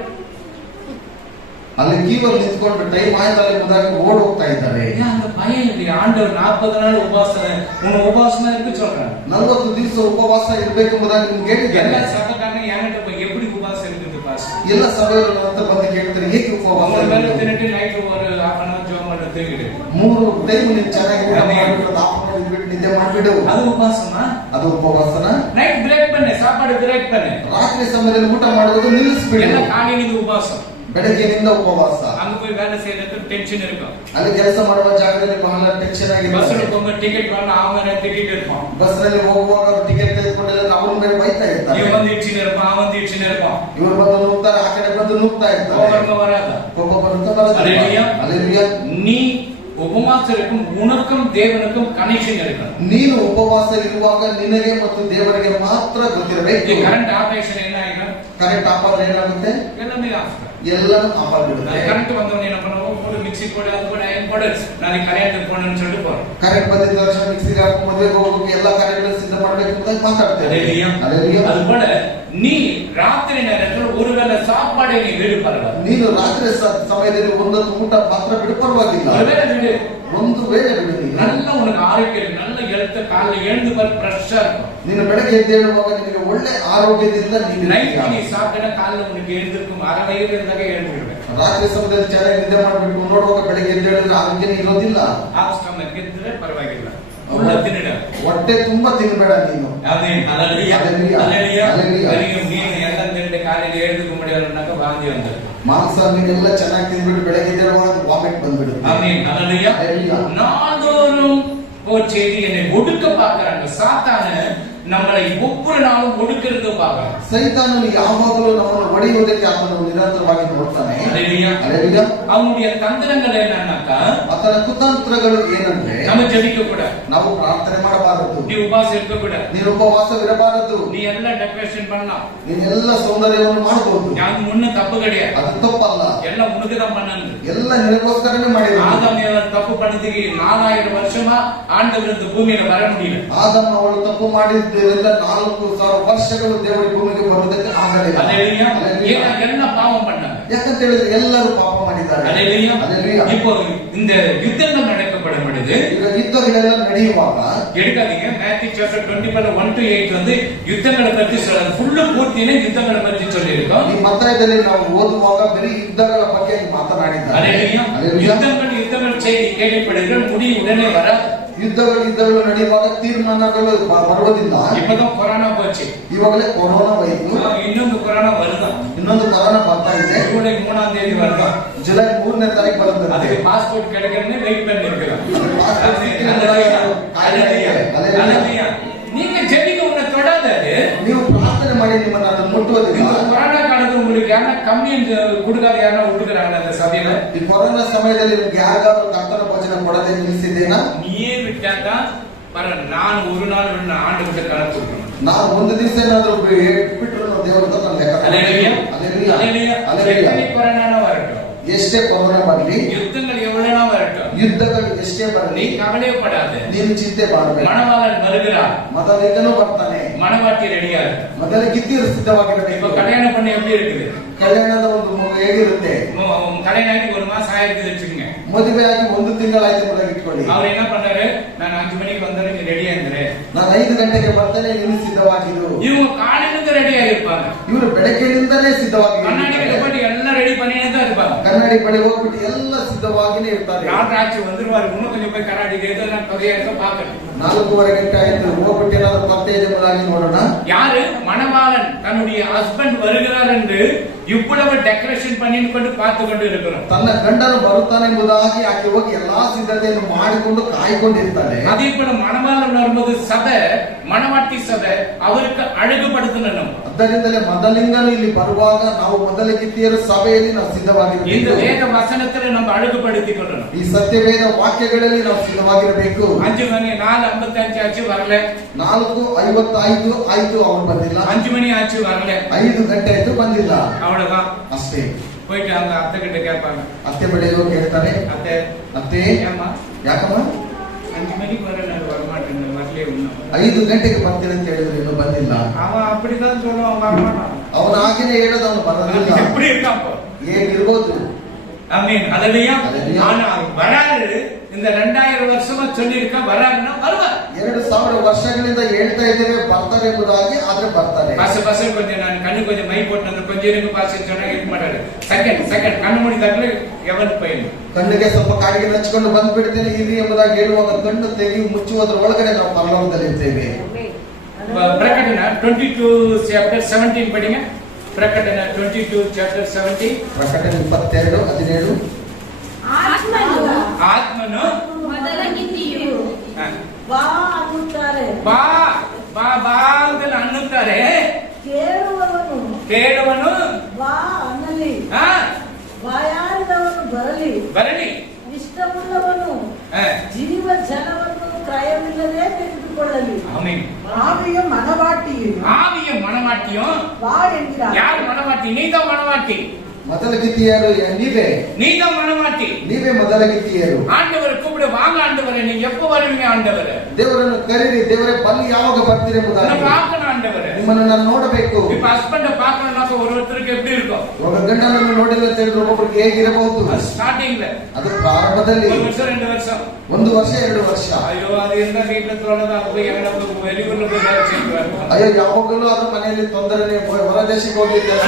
ಅಲ್ಲಿ ಕೀವಲ್ಲಿ ನಿಂತ್ಕೊಂಡು ಟೈಮ್ ಆಯ್ತಲ್ಲಿ ಮುಂದಾಗಿ ಓಡ್ ಹೋಗ್ತಾ ಇದ್ದಾರೆ. அந்த பயம் இல்ல ஆண்டவர் 40 நாள் உபவாசம் உன உபவாசமா இருக்கு சொல்றாங்க. 40 ದಿವಸ ಉಪವಾಸ ಇರಬೇಕು ಎಂಬುದಾಗಿ ನಿಮಗೆ ಹೇಳಿದ್ದಾರೆ. ಎಲ್ಲ ಸಭೆಗಾರನ ಯಾನಂತ எப்படி ಉಪವಾಸ ಇರುತ್ತೆ ಪಾಸ್ಟರ್ ಎಲ್ಲ ಸಭೆಗಳು ಅಂತ ಬಂದು ಕೇಳ್ತಾರೆ ಹೇಗೆ ಉಪವಾಸ ಇರುತ್ತೆ ತಿನ್ನಟಿ ನೈಟ್ ஒரு half an hour ಜೋಮ್ ಮಾಡಿ ತೆಗಿರಿ 3 ಟೈಮ್ ನೀವು ಚೆನ್ನಾಗಿ ಊಟ ಮಾಡಿಬಿಟ್ಟು half an hour ಬಿಟ್ಟು ನಿದ್ದೆ ಮಾಡಿಬಿಡು. ಅದು ಉಪವಾಸನಾ? ಅದು ಉಪವಾಸನ? ನೈಟ್ ಬ್ರೇಕ್ ಬನ್ನಿ ಸಾಪಾಡು ಬ್ರೇಕ್ ಬನ್ನಿ ರಾತ್ರಿ ಸಮಯದಲ್ಲಿ ಊಟ ಮಾಡೋದು ನಿಲ್ಲಿಸಬೇಡಿ. ಎಲ್ಲ ಕಾಲಿನಿಂದ ಉಪವಾಸ ಬೆಳಗ್ಗೆಯಿಂದ ಉಪವಾಸ. அங்க போய் வேலை செய்யறதுக்கு டென்ஷன் இருக்கும். ಅಲ್ಲಿ ಕೆಲಸ ಮಾಡುವ ಜಾಗದಲ್ಲಿ ಬಹಳ ಟೆನ್ಷನ್ ಆಗಿದೆ. ಬಸ್ ಹೋಗುವ ಟಿಕೆಟ್ ವಾಲ ಅವನ ಟಿಕೆಟ್ ಇರ್ತಾನೆ. ಬಸ್ ನಲ್ಲಿ ಹೋಗುವಾಗ ಟಿಕೆಟ್ ತೆಗೆದುಕೊಂಡೆಲ್ಲ ಅವನ ಮೇಲೆ ಬೈತಾ ಇರ್ತಾರೆ. ಇವ ಒಂದು ಇಚ್ಛೆ ಇರ್ತಾನೆ ಆ ಒಂದು ಇಚ್ಛೆ ಇರ್ತಾನೆ. ಇವರು ಬಂದು ನುಗ್ತಾರೆ ಆ ಕಡೆ ಬಂದು ನುಗ್ತಾ ಇರ್ತಾರೆ. ಒಬ್ಬರಿಗೆ ಬರಲ್ಲ. ಒಬ್ಬ ಬರುತ್ತಾ ಬರಲ್ಲ. Hallelujah hallelujah. ನೀ ಉಪವಾಸ ಇರಬೇಕು ಉನಕ್ಕಂ ದೇವನಕ್ಕಂ ಕನೆಕ್ಷನ್ ಇರಬೇಕು. ನೀನು ಉಪವಾಸ ಇರುವಾಗ ನಿನಗೆ ಮತ್ತು ದೇವರಿಗೆ ಮಾತ್ರ ಗೊತ್ತಿರಬೇಕು. ಈ ಕರೆಂಟ್ ಆಪರೇಷನ್ ಏನಾಗಿದೆ? ಕರೆಂಟ್ ಆಫ್ ಆದ್ರೆ ಏನಾಗುತ್ತೆ? ಎಲ್ಲமே ಆಫ್. ಎಲ್ಲಾನು ಆಫ್ ಆಗಿಬಿಡುತ್ತೆ. ಕರೆಂಟ್ ಬಂದವನು ಏನು பண்ணுவோம் ஒரு மிக்ஸி போடு அது போடு ஐயன் போடு நான் கரெಂಟ್ போணுன்னு சொல்லிட்டு போறோம். ಕರೆಂಟ್ ಬಂದಿದ್ದ ತಕ್ಷಣ ಮಿಕ್ಸಿಗೆ ಹಾಕಿ ಮದುವೆಗೆ ಹೋಗೋಕೆ ಎಲ್ಲ ಕಾರ್ಯಗಳನ್ನು ಸಿದ್ಧ ಮಾಡಬೇಕು ಅಂತ ಮಾತಾಡ್ತೇವೆ. ಹಲ್ಲೆಲೂಯಾ. அதுபோல நீ ராத்திரி நேரத்தில் ஒருவேளை சாப்பாடை நீ விடு பரவாயில்லை. ನೀನು ರಾತ್ರಿ ಸಮಯದಲ್ಲಿ ಒಂದೊಂದು ಊಟ ಮಾತ್ರ ಬಿಡು ಪರವಾಗಿಲ್ಲ. ஒருவேளை விடு. ಒಂದು ವೇಳೆ ಬಿಡು. ನೀನು நல்ல உனக்கு ஆரோக்கியம் நல்ல எழுத்து காலையில் எழுந்து பாரு ஃப்ரெஷ்ஷா இருக்கும். ನೀನು ಬೆಳಗ್ಗೆ ಎದ್ದೇಳುವಾಗ ನಿನಗೆ ಒಳ್ಳೆ ಆರೋಗ್ಯದಿಂದ ನೀನು ನೈಟ್ ನೀ ಸಾப்பிನ ಕಾಲಿನ ಉನಗೆ எழுந்திருக்கும் ಅರವೈದು ಇದ್ದಾಗ எழுந்திರುವೆ. ರಾತ್ರಿ ಸಮಯದಲ್ಲಿ ಚೆನ್ನಾಗಿ ನಿದ್ದೆ ಮಾಡ್ಬಿಟ್ಟು ನೋಡುವಾಗ ಬೆಳಗ್ಗೆ ಎದ್ದೇಳಿದ್ರೆ ಆರೋಗ್ಯನೇ ಇರೋದಿಲ್ಲ. ಆಸ್ಟಮ ಗೆದ್ರೆ ಪರವಾಗಿಲ್ಲ. ಉಳ್ಳ ತಿನ್ನಡ. ಹೊಟ್ಟೆ ತುಂಬಾ ತಿನ್ನಬೇಡ ನೀನು. ಆಮೆನ್. ಹಲ್ಲೆಲೂಯಾ. ಹಲ್ಲೆಲೂಯಾ. ಹಲ್ಲೆಲೂಯಾ. ಬರೀ ಮೀನು ಎಲ್ಲ ತಿಂದೆ ಕಾಲಿಗೆ எழுந்து முடியாதನಕ ಬಾಂದಿ ಅಂತ. ಮಾಂಸ ಮೀನೆಲ್ಲ ಚೆನ್ನಾಗಿ ತಿಂದ್ಬಿಟ್ಟು ಬೆಳಗ್ಗೆ ಎದ್ದೇಳುವಾಗ ವಾಮಿಟ್ ಬಂದ್ಬಿಡುತ್ತೆ. ಆಮೆನ್. ಹಲ್ಲೆಲೂಯಾ. நாள்தோறும் ஒரு செய்தி என்னை ஒடுக்க பார்க்கறாங்க. சாத்தான நம்மளை ஒவ்வொரு நாளும் ஒடுக்கிறது பார்க்கறான். ಸೈತಾನನು ಯಾವಾಗಲೂ ನಮ್ಮನ್ನು ಹೊಡೆಯುವುದಕ್ಕೆ ಆತನು ನಿರಂತರವಾಗಿ ನೋಡ್ತಾನೆ. ಹಲ್ಲೆಲೂಯಾ. ಹಲ್ಲೆಲೂಯಾ. ಅವனுடைய தந்திரங்கள் என்னன்னாக்கா ಆತನ ಕುತಂತ್ರಗಳು ಏನಂದ್ರೆ நம்ம ஜெபிக்க கூட ನಾವು ಪ್ರಾರ್ಥನೆ ಮಾಡಬಾರದು. நீ உபவாசம் இருக்க கூட ನೀನು ಉಪವಾಸವಿರಬಾರದು. நீ ಎಲ್ಲ ಡೆಕೋರೇಷನ್ பண்ணலாம். ನೀನೆಲ್ಲ ಸೌಂದರ್ಯವನ್ನು ಮಾಡಬಹುದು. ಯಾವುದು ಮುನ್ನ ತಪ್ಪು கிடையாது. ಅದು ತಪ್ಪಲ್ಲ. ಎಲ್ಲ ಉನக்கு தான் பண்ணது. ಎಲ್ಲ ನಿನಗೋಸ್ಕರನೇ ಮಾಡಿರೋದು. ஆதாம் ஏவாள் தப்பு பண்ணதுக்கு 4000 வருஷமா ஆண்டவர் இந்த பூமியில வர முடியல. ಆದಾಮ ಅವಳು ತಪ್ಪು ಮಾಡಿದ್ದರಿಂದ 4000 ವರ್ಷಗಳು ದೇವರ ಭೂಮಿಗೆ ಬರುವುದಕ್ಕೆ ಆಗಲಿಲ್ಲ. ಹಲ್ಲೆಲೂಯಾ. என்ன பாவம் பண்ணாங்க? ಯಾಕಂತ ಹೇಳಿದ್ರೆ ಎಲ್ಲರೂ ಪಾಪ ಮಾಡಿದ್ದಾರೆ. ಹಲ್ಲೆಲೂಯಾ. ಹಲ್ಲೆಲೂಯಾ. இப்போ இந்த யுத்தங்கள் நடக்கப்படும் பொழுது ಈಗ ಯುದ್ಧಗಳೆಲ್ಲ ನಡೆಯುವಾಗ எடுக்காதீங்க. மேத்யூ சாப்டர் 25:1-8 வந்து யுத்தங்களை பத்தி சொல்றது. ஃபுல்லு பூர்த்திನೇ யுத்தங்களை பத்தி சொல்லியிருக்கோம். ಈ ಮತ್ತಾಯದಲ್ಲಿ ನಾವು ಓದುವಾಗ ಬರೀ ಯುದ್ಧಗಳ ಬಗ್ಗೆ ಮಾತನಾಡಿದ್ದಾರೆ. ஹல்லேலூயா. யுத்தங்கள் செய்தி கேள்விப்படுகிறோம். முடிவு உடனே வராது. ಯುದ್ಧಗಳು ನಡೆಯುವಾಗ ತೀರ್ಮಾನಗಳು ಬರುವುದಿಲ್ಲ. இப்பதான் கொரோனா போச்சு. ಇವಾಗಲೇ ಕೊರೋನಾ ಹೋಯಿತು. ಇನ್ನೊಂದು ಕೊರೋನಾ வருதா. ಇನ್ನೊಂದು ಕೊರೋನಾ ಬರ್ತಾ ಇದೆ. ஜூலை 3ஆம் தேதி வருதா. ಜುಲೈ 3ನೇ ತಾರೀಕು ಬರುತ್ತೆ. அதுக்கு பாஸ்போர்ட் கிடைக்கிறதுன்னு வெயிட் பண்ணி இருக்கிறோம். நீங்க ஜெபிக்க உன்னை தொடாது. ನೀವು ಪ್ರಾರ್ಥನೆ ಮಾಡಿ ನಿಮ್ಮನ್ನ ಅದು ಮುಟ್ಟುವುದಿಲ್ಲ. கொரோனா காலத்துல உங்களுக்கு யாரா கம்மியன் கொடுக்காத யாரா விட்டுக்கிறாங்க அந்த சபையில. ಈ ಕೊರೋನಾ ಸಮಯದಲ್ಲಿ ನಿಮ್ಗೆ ಯಾರಿಗಾದ್ರೂ ಕರ್ತನ ಭೋಜನ ಕೊಡದೆ ನಿಲ್ಲಿಸಿದ್ದೇನಾ? ನೀಯೇ ಬಿಟ್ಟಾಗ ಬರ ನಾನು ஒரு நாள் ஆண்டு கிட்ட கணக்கு கொடுக்கணும். ನಾನು ಒಂದು ದಿವಸ ಏನಾದ್ರೂ ಬಿಟ್ಟರು ದೇವರ ಹತ್ರ ನಾನು ಲೆಕ್ಕ. ஹல்லேலூயா. ಹಲ್ಲೆಲೂಯಾ. ஹல்லேலூயா. ಹಲ್ಲೆಲೂಯಾ. கொரோனா வரட்டும். ಎಷ್ಟೇ ಕೊರೋನಾ ಬರಲಿ, ಯುದ್ಧಗಳು ಎவ்வளவு வரட்டும், ಯುದ್ಧಗಳು ಎಷ್ಟೇ ಬರಲಿ, நீ கவலைப்படாத. ನೀನು ಚಿಂತೆ ಮಾಡಬೇಡ. மணவாளன் வருகிறார். ಮೊದಲಿಗನು ಬರ್ತಾನೆ. மணவாட்டி ரெடியா இருக்கு. ಮೊದಲಿಗಿದ್ದೀರು ಸಿದ್ಧವಾಗಿರಬೇಕು. இப்ப கல்யாணம் பண்ண எப்படி இருக்குது? ಕಲ್ಯಾಣದ ಒಂದು ಮಗು ಹೇಗಿರುತ್ತೆ? கல்யாணம் ஆகி 1 மாசம் ஆயிருக்குது வச்சுக்கோங்க. ಮದುವೆ ಆಗಿ 1 ತಿಂಗಳಾಯ್ತು ಮೊದಲು ಇಟ್ಕೊಳ್ಳಿ. அவர் என்ன பண்ணாரு? நான் 5 மணிக்கு வந்தாரு, நீ ரெடியா இருந்துரு. ನಾನು 5 ಗಂಟೆಗೆ ಬರ್ತೇನೆ, ನೀನು ಸಿದ್ಧವಾಗಿರು. இவங்க காலையிலிருந்து ரெடியா இருப்பாங்க. ಇವರು ಬೆಳಗ್ಗೆಯಿಂದಲೇ ಸಿದ್ಧವಾಗಿರು. கண்ணாடி போட்டு எல்லாம் ரெடி பண்ணியே தான் இருப்பாங்க. ಕನ್ನಡಿ ಬಳಿ ಹೋಗ್ಬಿಟ್ಟು ಎಲ್ಲ ಸಿದ್ಧವಾಗಿನೇ ಇರ್ತಾರೆ. ராட்ராட்சி வந்துருவாரு. இன்னும் கொஞ்சம் போய் கண்ணாடிக்கு எதெல்லாம் தொகையா இருக்க பாக்கணும். 4:30 ಗಂಟೆ ಆಯ್ತು, ಹೋಗ್ಬಿಟ್ಟು ಏನಾದ್ರು ಪತ್ತೈದು ಎಂಬುದಾಗಿ ನೋಡೋಣ. யாரு? மணவாளன் தன்னுடைய ஹஸ்பண்ட் வருகிறார் என்று இவ்வளவு டெக்கரேஷன் பண்ணிட்டு கொண்டு பார்த்து கொண்டு இருக்கிறோம். ತನ್ನ ಗಂಡನು ಬರುತ್ತಾನೆ ಎಂಬುದಾಗಿ ಆಕೆ ಹೋಗಿ ಎಲ್ಲಾ ಸಿದ್ಧತೆಯನ್ನು ಮಾಡಿಕೊಂಡು ಕಾಯ್ಕೊಂಡಿರ್ತಾಳೆ. அதே போல மணவாளன் வரும்போது சபை, மணவாட்டி சபை அவருக்கு அழகுபடுத்தணும். ಅದರಿಂದಲೇ ಮೊದಲಿಂದಲೂ ಇಲ್ಲಿ ಬರುವಾಗ ನಾವು ಮೊದಲಿಗಿತ್ತಿಯರ ಸಭೆಯಲ್ಲಿ ನಾವು ಸಿದ್ಧವಾಗಿ ಸಿದ್ಧವಾಗಿರಬೇಕು. வேத வசனத்துல நம்ம அழகுபடுத்திக் கொள்ளணும். ಈ ಸತ್ಯವೇದ ವಾಕ್ಯಗಳಲ್ಲಿ ನಾವು ಸಿದ್ಧವಾಗಿರಬೇಕು. 5 மணி 4:55 ஆச்சு வரல. 4:55 ಆಯ್ತು, ಅವನು ಬಂದಿಲ್ಲ. 5 மணி ஆச்சு வரல. 5 ಗಂಟೆ ಆಯ್ತು, ಬಂದಿಲ್ಲ. அவ்வளவுதான். ಅಷ್ಟೇ. போயிட்டு அவங்க அத்தை கிட்ட கேட்பாங்க. ಅತ್ತೆ ಬಳಿಗೆ ಹೋಗಿ ಹೇಳ್ತಾರೆ, அத்தை ಅತ್ತೆ ஏம்மா ಯಾಕಮ್ಮ 5 மணிக்கு வர நான் வரமாட்டேன், வரலே இன்னும். 5 ಗಂಟೆಗೆ ಬರ್ತೀನಿ ಅಂತ ಹೇಳಿದ್ರು, ಇನ್ನೂ ಬಂದಿಲ್ಲ. அவன் அப்படிதான் சொல்லுவான், வரமாட்டான். ಅವನ ಹಾಗೇನೆ ಹೇಳೋದು, ಅವನು ಬರೋದಿಲ್ಲ. எப்படி இருக்கான் அப்போ? ಹೇಗಿರ್ಬೋದು? ஆமென். ஹல்லேலூயா. ஹல்லேலூயா. ஆனா வராரு. இந்த 2000 வருஷமா சொல்லிருக்க வராருன்னா வருவார். 2000 ವರ್ಷಗಳಿಂದ ಹೇಳ್ತಾ ಇದ್ದೇವೆ ಬರ್ತಾರೆ ಎಂಬುದಾಗಿ, ಆದ್ರೆ ಬರ್ತಾರೆ. பாச கொஞ்சம் நான் கண்ணு கொஞ்சம் மை போட்டு கொஞ்சம் இருங்க பாச சொன்னா இருக்க மாட்டாரு. ಸೆಕೆಂಡ್ ಕಣ್ಣು ಮುಡಿದಾಗಲೇ ಎವನ್ ಪೈನ್. ಕಣ್ಣಿಗೆ ಸ್ವಲ್ಪ ಕಾಡಿಗೆ ಹಚ್ಕೊಂಡು ಬಂದ್ಬಿಡ್ತೇನೆ ಇಲ್ಲಿ ಎಂಬುದಾಗಿ ಹೇಳುವಾಗ ಕಣ್ಣು ತೆಗಿ ಮುಚ್ಚುವುದರ ಒಳಗಡೆ ನಾವು ಪರಲೋಕದಲ್ಲಿ ಇರ್ತೇವೆ. ಪ್ರಕಟಣೆ 22:17 படிங்க. ಪ್ರಕಟಣೆ 22:17. ಪ್ರಕಟಣೆ 22:17. ಆತ್ಮನು ಮೊದಲಗಿತ್ತಿಯು ಬಾ ಅನ್ನುತ್ತಾರೆ. ಬಾ ಬಾ ಬಾ ಅಂತ ಅನ್ನುತ್ತಾರೆ. ಕೇಳುವನು ಬಾ ಅನ್ನಲಿ. ಬಾಯಾರಿದವನು ಬರಲಿ. ಇಷ್ಟವುಳ್ಳವನು ಜೀವ ಜಲವನ್ನು ಕ್ರಯವಿಲ್ಲದೆ ತೆಗೆದುಕೊಳ್ಳಲಿ. ஆவியும் மனவாட்டியும் வா என்கிறார். யார் மனவாட்டி? நீதான் மனவாட்டி. ಮೊದಲ ಗಿತ್ತಿಯರು ನೀವೇ. நீதான் மனவாட்டி. ನೀವೇ ಮೊದಲ ಗಿತ್ತಿಯರು. ஆண்டவர் கூப்பிடு, வாங்க ஆண்டவரே, நீங்க எப்ப வருவீங்க ஆண்டவரே? ದೇವರನ್ನು ಕರೀರಿ, ದೇವರೇ ಬಲ್ಲಿ ಯಾವಾಗ ಬರ್ತೀರಿ ಎಂಬುದಾಗಿ. பார்க்கணும் ಆಂಡವರೇ. ನಿಮ್ಮನ್ನು ನಾನು ನೋಡಬೇಕು. இப்ப ஹஸ்பண்ட பார்க்கணும்னா ஒருத்தருக்கு எப்படி இருக்கும்? ಒಬ್ಬ ಗಂಡನನ್ನು ನೋಡಿಲ್ಲ ಅಂತ ಹೇಳಿದ್ರೆ ಒಬ್ಬೊಬ್ಬರಿಗೆ ಹೇಗಿರಬಹುದು? ಸ್ಟಾರ್ಟಿಂಗ್ ಅದು ಪ್ರಾರಂಭದಲ್ಲಿ 1 ವರ್ಷ 2 ವರ್ಷ, 1 ವರ್ಷ 2 ವರ್ಷ. ಅಯ್ಯೋ ಅದು ಎಂದ வீட்ல தொலைதா போய் எங்கன வெளியூர்ல போய் வேலை செய்வாரு. ಅಯ್ಯೋ ಯಾವಾಗಲೂ ಅದು ಮನೆಯಲ್ಲಿ ತೊಂದರೆನೇ, ಹೊರ ದೇಶಕ್ಕೆ ಹೋಗಿ ಕೆಲಸ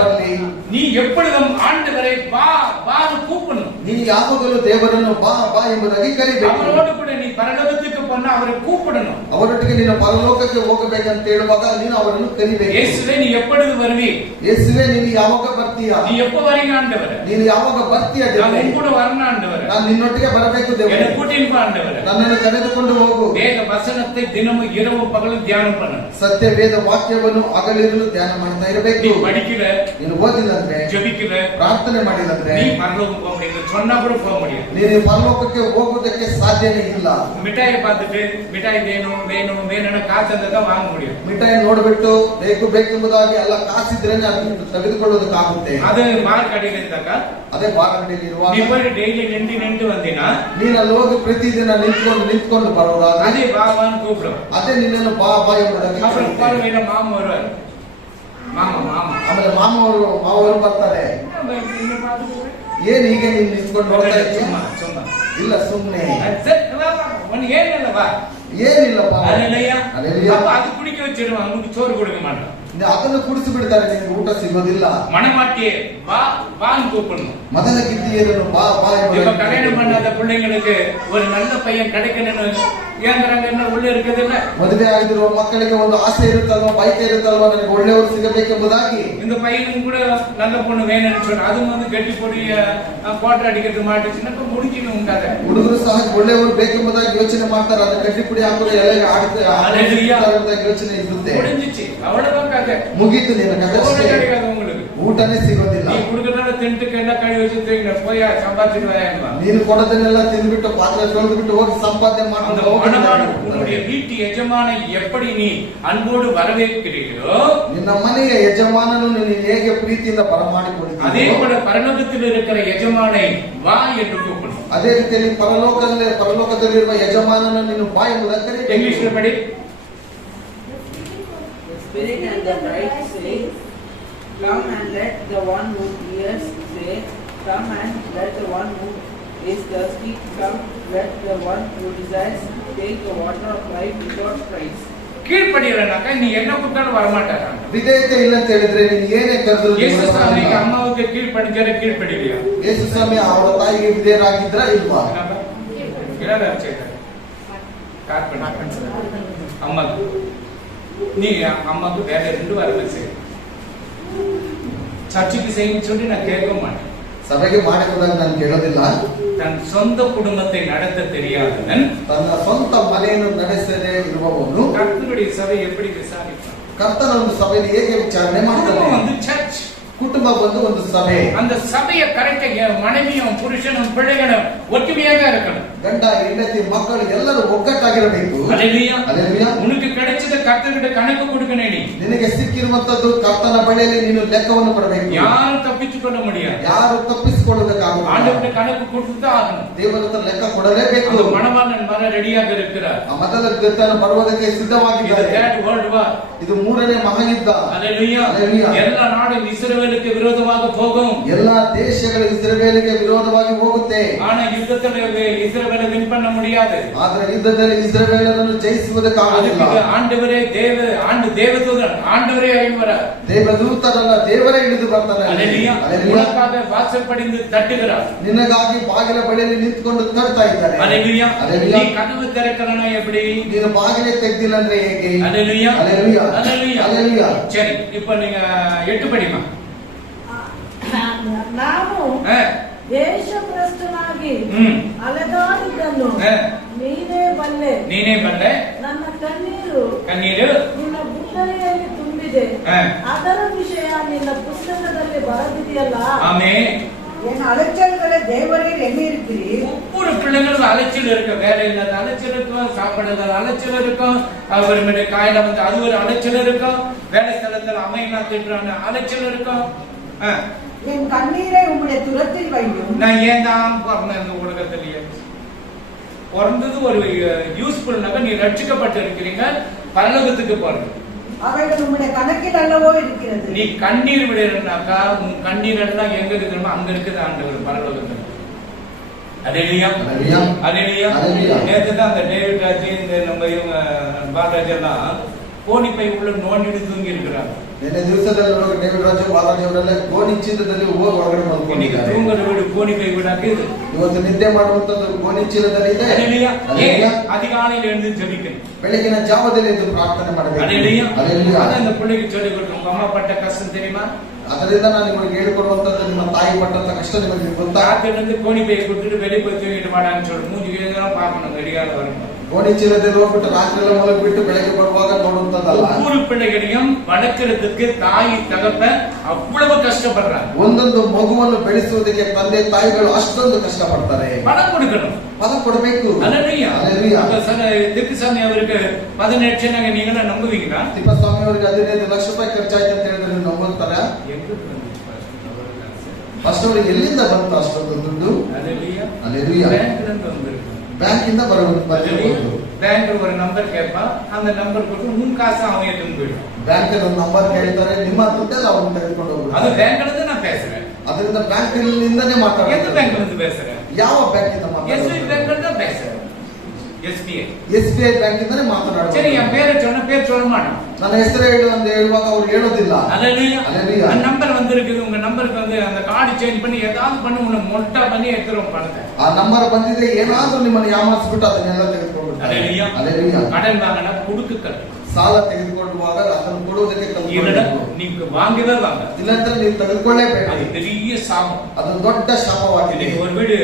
ಮಾಡಲಿ. நீ எப்பொழுதும் ஆண்டவரை வா வான்னு கூப்பிடணும். ನೀ ಯಾವಾಗಲೂ ದೇವರನ್ನು ಬಾ ಬಾ ಎಂಬುದಾಗಿ ಕರೀಬೇಕು. ಅವரோடு ಕೂಡ ನೀ ಪರಲೋಕಕ್ಕೆ போனா ಅವரை கூப்பிடணும். ಅವರೊಟ್ಟಿಗೆ ನೀನು ಪರಲೋಕಕ್ಕೆ ಹೋಗಬೇಕಂತ ಹೇಳುವಾಗ ನೀನು ಅವರನ್ನು ಕರೀಬೇಕು. ಯೇಸುವೇ ನೀ எப்பொழுது வருவீ? ಯೇಸುವೇ ನೀನು ಯಾವಾಗ ಬರ್ತೀಯಾ? நீ எப்ப வரீங்க ஆண்டவரே? ನೀನು ಯಾವಾಗ ಬರ್ತೀಯಾ ದೇವರೇ? ನಾನು ಕೂಡ வரணும் ஆண்டவரே. ನಾನು ನಿನ್ನೊಟ್ಟಿಗೆ ಬರಬೇಕು ದೇವರೇ. என்னை கூட்டிட்டு போ ஆண்டவரே. ನನ್ನನ್ನು ಕರೆದುಕೊಂಡು ಹೋಗು. வேத வசனத்தை தினமும் இரவு பகலும் தியானம் பண்ணு. ಸತ್ಯ ವೇದ ವಾಕ್ಯವನ್ನು ಹಗಲಿರುಳು ಧ್ಯಾನ ಮಾಡ್ತಾ ಇರಬೇಕು. நீ படிக்கல, ನೀನು ಓದಿಲ್ಲ ಅಂದ್ರೆ, ஜெபிக்கல, ಪ್ರಾರ್ಥನೆ ಮಾಡಿಲ್ಲ ಅಂದ್ರೆ நீ பரலோகம் போக முடியாது. சொன்னா கூட போக முடியாது. ನೀನು ಪರಲೋಕಕ್ಕೆ ಹೋಗುವುದಕ್ಕೆ ಸಾಧ್ಯನೇ ಇಲ್ಲ. மிட்டாயை பார்த்துட்டு மிட்டாய் வேணும் வேணும் வேணும்னு காசு வாங்க முடியும். ಮಿಠಾಯಿ ನೋಡ್ಬಿಟ್ಟು ಬೇಕು ಬೇಕೆಂಬುದಾಗಿ ಎಲ್ಲ ಕಾಸಿದ್ರೆ ಅದನ್ನು ತೆಗೆದುಕೊಳ್ಳೋದಕ್ಕಾಗುತ್ತೆ. ಅದು ಮಾರ್ಕ್ ಅಡಿಯಲ್ಲಿ ಇದ್ದಾಗ, ಅದೇ ಬಾಗಂಡಿಯಲ್ಲಿ ಇರುವಾಗ நீ போய் டெய்லி நின்று வந்தீனா, ನೀನು ಅಲ್ಲಿ ಹೋಗಿ ಪ್ರತಿದಿನ ನಿಂತ್ಕೊಂಡು ಬರೋದಾಗ அதே பாபான்னு கூப்பிடும். ಅದೇ ನಿನ್ನನ್ನು ಬಾ ಬಾ ಎಂಬುದಾಗಿ அப்புறம் பாருங்க மாமா வருவார். மாமா ಆಮೇಲೆ ಮಾವರು ಬರ್ತಾರೆ. ಏನ್ ಹೀಗೆ ನೀನು ನಿಂತ್ಕೊಂಡು ನೋಡ್ತಾ ಇದ್ದೀಯ? சும்மா ಇಲ್ಲ ಸುಮ್ನೆ உனக்கு ஏனில்லவா? ಏನಿಲ್ಲಪ್ಪ. அல்லேலூயா. அல்லேலூயா. அப்ப அது குடிக்க வச்சிடுவான், அவனுக்கு சோறு கொடுக்க மாட்டான். ಅದನ್ನು ಕುಡಿಸಿ ಬಿಡ್ತಾರೆ, ನಿನಗೆ ಊಟ ಸಿಗೋದಿಲ್ಲ. மனமாட்டியே வா வான்னு கூப்பிடணும். ಮೊದಲ ಗಿತ್ತಿಯರನ್ನು ಬಾ ಬಾ இப்ப கல்யாணம் பண்ணாத பிள்ளைங்களுக்கு ஒரு நல்ல பையன் கிடைக்கணும்னு ஏங்குறாங்கன்னா உள்ள இருக்குது இல்ல. ಮದುವೆ ಆಗಿರುವ ಮಕ್ಕಳಿಗೆ ಒಂದು ಆಸೆ ಇರುತ್ತಲ್ವಾ, ಬಯಕೆ ಇರುತ್ತಲ್ವಾ, ನನಗೆ ಒಳ್ಳೆಯವರು ಸಿಗಬೇಕೆಂಬುದಾಗಿ. இந்த பையனும் கூட நல்ல பொண்ணு வேணும்னு சொன்னா அதுவும் வந்து கட்டி பொடி கோட்டை அடிக்கிறது மாட்டுச்சுன்னா இப்ப முடிக்கணும் உண்டாத. ಹುಡುಗರು ಸಹ ಒಳ್ಳೆಯವರು ಬೇಕೆಂಬುದಾಗಿ ಯೋಚನೆ ಮಾಡ್ತಾರೆ, ಅದು ಕಡ್ಡಿ ಪುಡಿ ಹಾಕೋದು ಎಲ್ಲ ಆಡುತ್ತೆ ಯೋಚನೆ ಇರುತ್ತೆ. முடிஞ்சிச்சு, அவ்வளவுதான் கதை. ಮುಗೀತು, ನಿನ್ನ ಕಥೆ ಅಷ್ಟೇ. கிடைக்காது உங்களுக்கு. ಊಟನೇ ಸಿಗೋದಿಲ್ಲ. நீ குடுக்கறத திண்டுக்கெல்லாம் கழுவி வச்சுட்டு போய் சம்பாதிச்சுட்டு வா. ನೀನು ಕೊಡೋದನ್ನೆಲ್ಲ ತಿಂದ್ಬಿಟ್ಟು ಪಾತ್ರೆ ತೊಳೆದ್ಬಿಟ್ಟು ಹೋಗಿ ಸಂಪಾದನೆ ಮಾಡ್ಕೊಂಡು உன்னுடைய வீட்டு எஜமானை எப்படி நீ ಅನ್ಬೋಡು வரவேற்கிறீர்களோ, ನಿನ್ನ ಮನೆಯ ಯಜಮಾನನು ನೀನು ಹೇಗೆ ಪ್ರೀತಿಯಿಂದ ಬರಮಾಡಿಕೊಂಡಿದ್ದೀಯೋ அதே போல பரலோகத்தில் இருக்கிற எஜமானை வா என்று கூப்பிடணும். ಅದೇ ರೀತಿಯಲ್ಲಿ ಪರಲೋಕದಲ್ಲಿರುವ ಯಜಮಾನನು ನೀನು ಬಾ ಎಂಬುದಾಗಿ ಕರೀಬೇಕು. ಇಂಗ್ಲಿಷ್ ಪಡಿ. Spirit and the bride say, come, and let the one who hears say, come, and let the one who is thirsty come, let the one who desires take the water of life without price. கீழ்ப்படியலனாக்கா நீ என்ன கூப்பிட்டாலும் வரமாட்டாங்க. ವಿಧೇಯತೆ ಇಲ್ಲ ಅಂತ ಹೇಳಿದ್ರೆ ನೀನು ಏನೇ ಕರೆದ್ರು ಯೇಸು ಸ್ವಾಮಿಗೆ ಅಮ್ಮನಿಗೆ ಕೀழ்ಪಡಿದರೆ ಕೀழ்ಪಡಿಲಿಯಾ? ಯೇಸು ಸ್ವಾಮಿ ಅವರ ತಾಯಿಗೆ ವಿಧೇಯರಾಗಿದ್ರ ಇಲ್ವಾ? அம்மாக்கு நீ அம்மாக்கு வேற 2 வாரம் செய்ய சர்ச்சுக்கு செய்யன்னு சொல்லி நான் கேட்க மாட்டேன். ಸಭೆಗೆ ಮಾಡಿಕೊಂಡಾಗ ನಾನು ಕೇಳೋದಿಲ್ಲ. தன் சொந்த குடும்பத்தை நடத்த தெரியாதவன் ತನ್ನ ಸ್ವಂತ ಮನೆಯನ್ನು ನಡೆಸದೇ ಇರುವವನು கர்த்தருடைய சபை எப்படி விசாரிப்பான்? ಕರ್ತನ ಒಂದು ಸಭೆಯಲ್ಲಿ ಹೇಗೆ ವಿಚಾರಣೆ ಮಾಡ್ತಾನೆ? வந்து சர்ச் ಕುಟುಂಬ ಬಂದು ಒಂದು ಸಭೆ. அந்த சபையை கரெக்டா மனைவியும் புருஷனும் பிள்ளைகளும் ஒற்றுமையாக இருக்கணும். ಗಂಡ ಹೆಂಡತಿ ಮಕ್ಕಳು ಎಲ್ಲರೂ ಒಗ್ಗಟ್ಟಾಗಿರಬೇಕು. அல்லேலூயா. அல்லேலೂಯಾ. உனக்கு கிடைச்சத கர்த்தர்கிட்ட கணக்கு கொடுக்கணும். நீ ನಿನಗೆ ಸಿಕ್ಕಿರುವಂತದ್ದು ಕರ್ತನ ಬಳಿಯಲ್ಲಿ ನೀನು ಲೆಕ್ಕವನ್ನು ಕೊಡಬೇಕು. யாரும் தப்பிச்சுக்கொள்ள முடியாது. ಯಾರು ತಪ್ಪಿಸಿಕೊಳ್ಳುವುದಕ್ಕಾಗುವುದಿಲ್ಲ. ஆண்டவருக்கு கணக்கு கொடுத்துதான் ஆகணும். ದೇವರ ಹತ್ರ ಲೆಕ್ಕ ಕೊಡಲೇಬೇಕು. அந்த மணவாளன் வர ரெடியாக இருக்கிறார். ಆ ಮೊದಲ ಕರ್ತನ ಬರುವುದಕ್ಕೆ ಸಿದ್ಧವಾಗಿದ್ದಾರೆ. ಇದು ಮೂರನೇ ಮಹಾಯುದ್ಧ. அல்லேலூயா. எல்லா நாடும் இஸ்ரவேலுக்கு விரோதமாக போகும். எல்லா தேசಗಳು ಇಸ್ರಾಯೇಲಿಗೆ ವಿರೋಧವಾಗಿ ಹೋಗುತ್ತೆ. ஆனா யுத்தத்துல இஸ்ரவேலை வின் பண்ண முடியாது. ಆದರೆ ಯುದ್ಧದಲ್ಲಿ ಇಸ್ರಾಯೇಲರನ್ನು ಜಯಿಸುವುದಕ್ಕಾಗುವುದಿಲ್ಲ. ஆண்டவரே தேவதூதன் ஆண்டவரே இவர ದೇವದೂತರಲ್ಲ ದೇವರೇ ಇಳಿದು ಬರ್ತಾನೆ. அல்லேலூயா. உனக்காக வாசல் படிந்து தட்டுகிறார். ನಿನಗಾಗಿ ಬಾಗಿಲ ಬಳಿಯಲ್ಲಿ ನಿಂತುಕೊಂಡು ತಟ್ತಾ ಇದ್ದಾರೆ. அல்லேலூயா. நீ கதவு திறக்கறனா எப்படி? ನೀನು ಬಾಗಿಲೇ ತೆಗೆದಿಲ್ಲ ಅಂದ್ರೆ ಹೇಗೆ? அல்லேலூயா. அல்லேலூயா. அல்லேலூயா. அல்லேலூயா. சரி, இப்போ நீங்க 8 படிமா. ನಾವು ದೇಶಭ್ರಷ್ಟನಾಗಿ ಅಲೆದಾಡಿದ್ದನ್ನು ನೀನೇ ಬಲ್ಲೆ. ನನ್ನ ಕಣ್ಣೀರು ನಿನ್ನ ಮುನ್ನಡೆಯಲ್ಲಿ ತುಂಬಿದೆ. ಅದರ ವಿಷಯ ನಿನ್ನ ಪುಸ್ತಕದಲ್ಲಿ ಬರೆದಿದೆಯಲ್ಲ. என் அலைச்சல்களை தேவரீர் எண்ணி இருக்கிறீர். ஒவ்வொரு பிள்ளைங்களும் அலைச்சல் இருக்கு. வேலை இல்லாத அலைச்சல் இருக்கும், சாப்பாடு இல்லாத அலைச்சல் இருக்கும், அவருடைய காயில வந்து அது ஒரு அலைச்சல் இருக்கும், வேலை ஸ்தலத்தில் அமைனா திட்டுறான அலைச்சல் இருக்கும். என் கண்ணீரை உம்முடைய துரத்தில் வையும். நான் ஏன் தான் பிறந்தேன் இந்த உலகத்திலேயே? பிறந்தது ஒரு யூஸ்ஃபுல்னாக நீ ரட்சிக்கப்பட்டு இருக்கிறீங்க, பரலோகத்துக்கு போறது. அவைகள் உம்முடைய கணக்கில் அல்லவோ இருக்கிறது. நீ கண்ணீர் விடுறனாக்கா உன் கண்ணீர் எல்லாம் எங்க இருக்குமோ அங்க இருக்குது ஆண்டவர் பரலோகத்துல. அல்லேலூயா. அல்லேலூயா. நேத்து தான் அந்த டேவிட் ராஜ் இந்த நம்ம இவங்க பாலராஜ் எல்லாம் கோணி பை உள்ள நோண்டிட்டு தூங்கி இருக்கிறாங்க. ನಿನ್ನೆ ದಿವಸದಲ್ಲಿ ನೋಡಿ ಡೇವಿಡ್ ರಾಜು ಬಾಲಾಜಿ ಅವರೆಲ್ಲ ಗೋಣಿ ಚೀಲದಲ್ಲಿ ಹೋಗಿ ಹೊರಗಡೆ ಮಲ್ಕೊಂಡಿದ್ದಾರೆ. ತೂಂಗದ வீடு கோணி பை வீடாக்குது. ಇವತ್ತು ನಿದ್ದೆ ಮಾಡುವಂತದ್ದು ಗೋಣಿ ಚೀಲದಲ್ಲಿ ಇದೆ. அல்லேலூயா. அதிகாலையில் எழுந்து ஜெபிக்கணும். ಬೆಳಗಿನ ಜಾವದಲ್ಲಿ ಎದ್ದು ಪ್ರಾರ್ಥನೆ ಮಾಡಬೇಕು. அல்லேலூயா. அல்லேலூயா. அந்த பிள்ளைக்கு சொல்லி கொடுக்கணும். அம்மா பட்ட கஷ்டம் தெரியுமா? ಅದರಿಂದ ನಾನು ನಿಮಗೆ ಹೇಳಿಕೊಡುವಂತದ್ದು ನಿಮ್ಮ ತಾಯಿ ಪಟ್ಟಂತ ಕಷ್ಟ ನಿಮಗೆ ಗೊತ್ತಾ? ರಾತ್ರಿಯಿಂದ ಕೋಣಿ ಪೈ ಕೊಟ್ಟಿட்டு வெளிய போய் தூங்கிட்டு வாடான்னு சொல்லி மூஞ்சி கேங்கலாம் பார்க்கணும். ಗಡಿಯಾರ வரணும். கோணி ಚೀಲದಲ್ಲಿ ಹೋಗ್ಬಿಟ್ಟು ರಾತ್ರಿ ಎಲ್ಲ ಮಲಗಿ ಬಿಟ್ಟು ಬೆಳಗ್ಗೆ ಬರುವಾಗ ನೋಡುವಂತದ್ದಲ್ಲ. ஒவ்வொரு பிள்ளைகளையும் வளர்க்கிறதுக்கு தாய் தகப்பன் அவ்வளவு கஷ்டப்படுறாங்க. ಒಂದೊಂದು ಮಗುವನ್ನು ಬೆಳೆಸುವುದಕ್ಕೆ ತಂದೆ ತಾಯಿಗಳು ಅಷ್ಟೊಂದು ಕಷ್ಟಪಡ್ತಾರೆ. பணம் கொடுக்கணும். பணம் ಕೊಡಬೇಕು. அல்லேலூயா. அல்லேலூயா. திப்புசாமி ಅವರಿಗೆ 18 ಲಕ್ಷ ನೀವೆಲ್ಲ ನಂಬುವೀங்களா? ತಿಪ್ಪಸ್ವಾಮಿ ಅವರಿಗೆ 15 ಲಕ್ಷ ರೂಪಾಯಿ ಖರ್ಚಾಯ್ತು ಅಂತ ಹೇಳಿದ್ರೆ ನೀವು ನಂಬುತ್ತೀರಾ? ಫಸ್ಟ್ ಅವರಿಗೆ ಎಲ್ಲಿಂದ ಬಂತು ಅಷ್ಟೊಂದು ದುಡ್ಡು? அல்லேலூயா. அல்லேலூயா. பேங்க் ಇಂದ ಬರಬಹುದು. ಬ್ಯಾಂಕ್ ஒரு ನಂಬರ್ ಕೇಳ್ಪಾ, அந்த ನಂಬರ್ ಕೊಟ್ಟು ನಿಮ್ಮ ಕಾಸು ಅವನೇ எடுத்து போய்டும். ಬ್ಯಾಂಕ್ ಒಂದು ನಂಬರ್ ಕೇಳ್ತಾರೆ, ನಿಮ್ಮ ದುಡ್ಡೆಲ್ಲ ಅವನು ತೆಗೆದುಕೊಂಡು ಹೋಗ್ತಾರೆ. ಅದು ಬ್ಯಾಂಕ್ ಅಲ್ಲಿ ನಾನು பேசுறேன். ಅದರಿಂದ ಬ್ಯಾಂಕ್ ನಿಂದನೇ ಮಾತಾಡ್ತಾರೆ. ಎந்த ಬ್ಯಾಂಕ್ ಅಲ್ಲಿ பேசுறேன்? ಯಾವ ಬ್ಯಾಂಕ್ ಇಂದ ಮಾತಾಡ್ತಾರೆ? ಎಸ್ಬಿಐ ಬ್ಯಾಂಕ್ ಅಲ್ಲಿ பேசுறேன். ಎಸ್ಬಿಐ ಬ್ಯಾಂಕ್ ಇಂದನೇ ಮಾತಾಡ್ತಾರೆ. ಸರಿ, ಆ பேரை சொன்ன பேர் சொல்ல மாட்டான். ನನ್ನ ಹೆಸರು ಹೇಳು ಅಂತ ಹೇಳುವಾಗ ಅವರು ಹೇಳೋದಿಲ್ಲ. அல்லேலூயா. அல்லேலூயா. அந்த நம்பர் வந்திருக்குது, உங்க நம்பருக்கு வந்து அந்த கார்டு சேஞ்ச் பண்ணி ஏதாவது பண்ணி உன்னை மொட்டா பண்ணி எடுத்துறோம் பணத்தை. ಆ ನಂಬರ್ ಬಂದಿದೆ, ಏನಾದರೂ ನಿಮ್ಮನ್ನು ಯಾಮಾರಿಸಿಬಿಟ್ಟು ಅದನ್ನೆಲ್ಲ ತೆಗೆದುಕೊಂಡು ಬಿಡ್ತಾರೆ. அல்லேலூயா. அல்லேலூயா. கடன் வாங்கினா கொடுக்க ಸಾಲ ತೆಗೆದುಕೊಳ್ಳುವಾಗ ಅದನ್ನು ಕೊಡುವುದಕ್ಕೆ ಕಲಿಯಬೇಕು. ನೀವು வாங்கவே வாங்க, ಇಲ್ಲಂದ್ರೆ ನೀವು ತೆಗೆದುಕೊಳ್ಳೇಬೇಕು. ಅದು பெரிய சாபம். ಅದು ದೊಡ್ಡ ಶಾಪವಾಗಿದೆ. ஒரு வீடு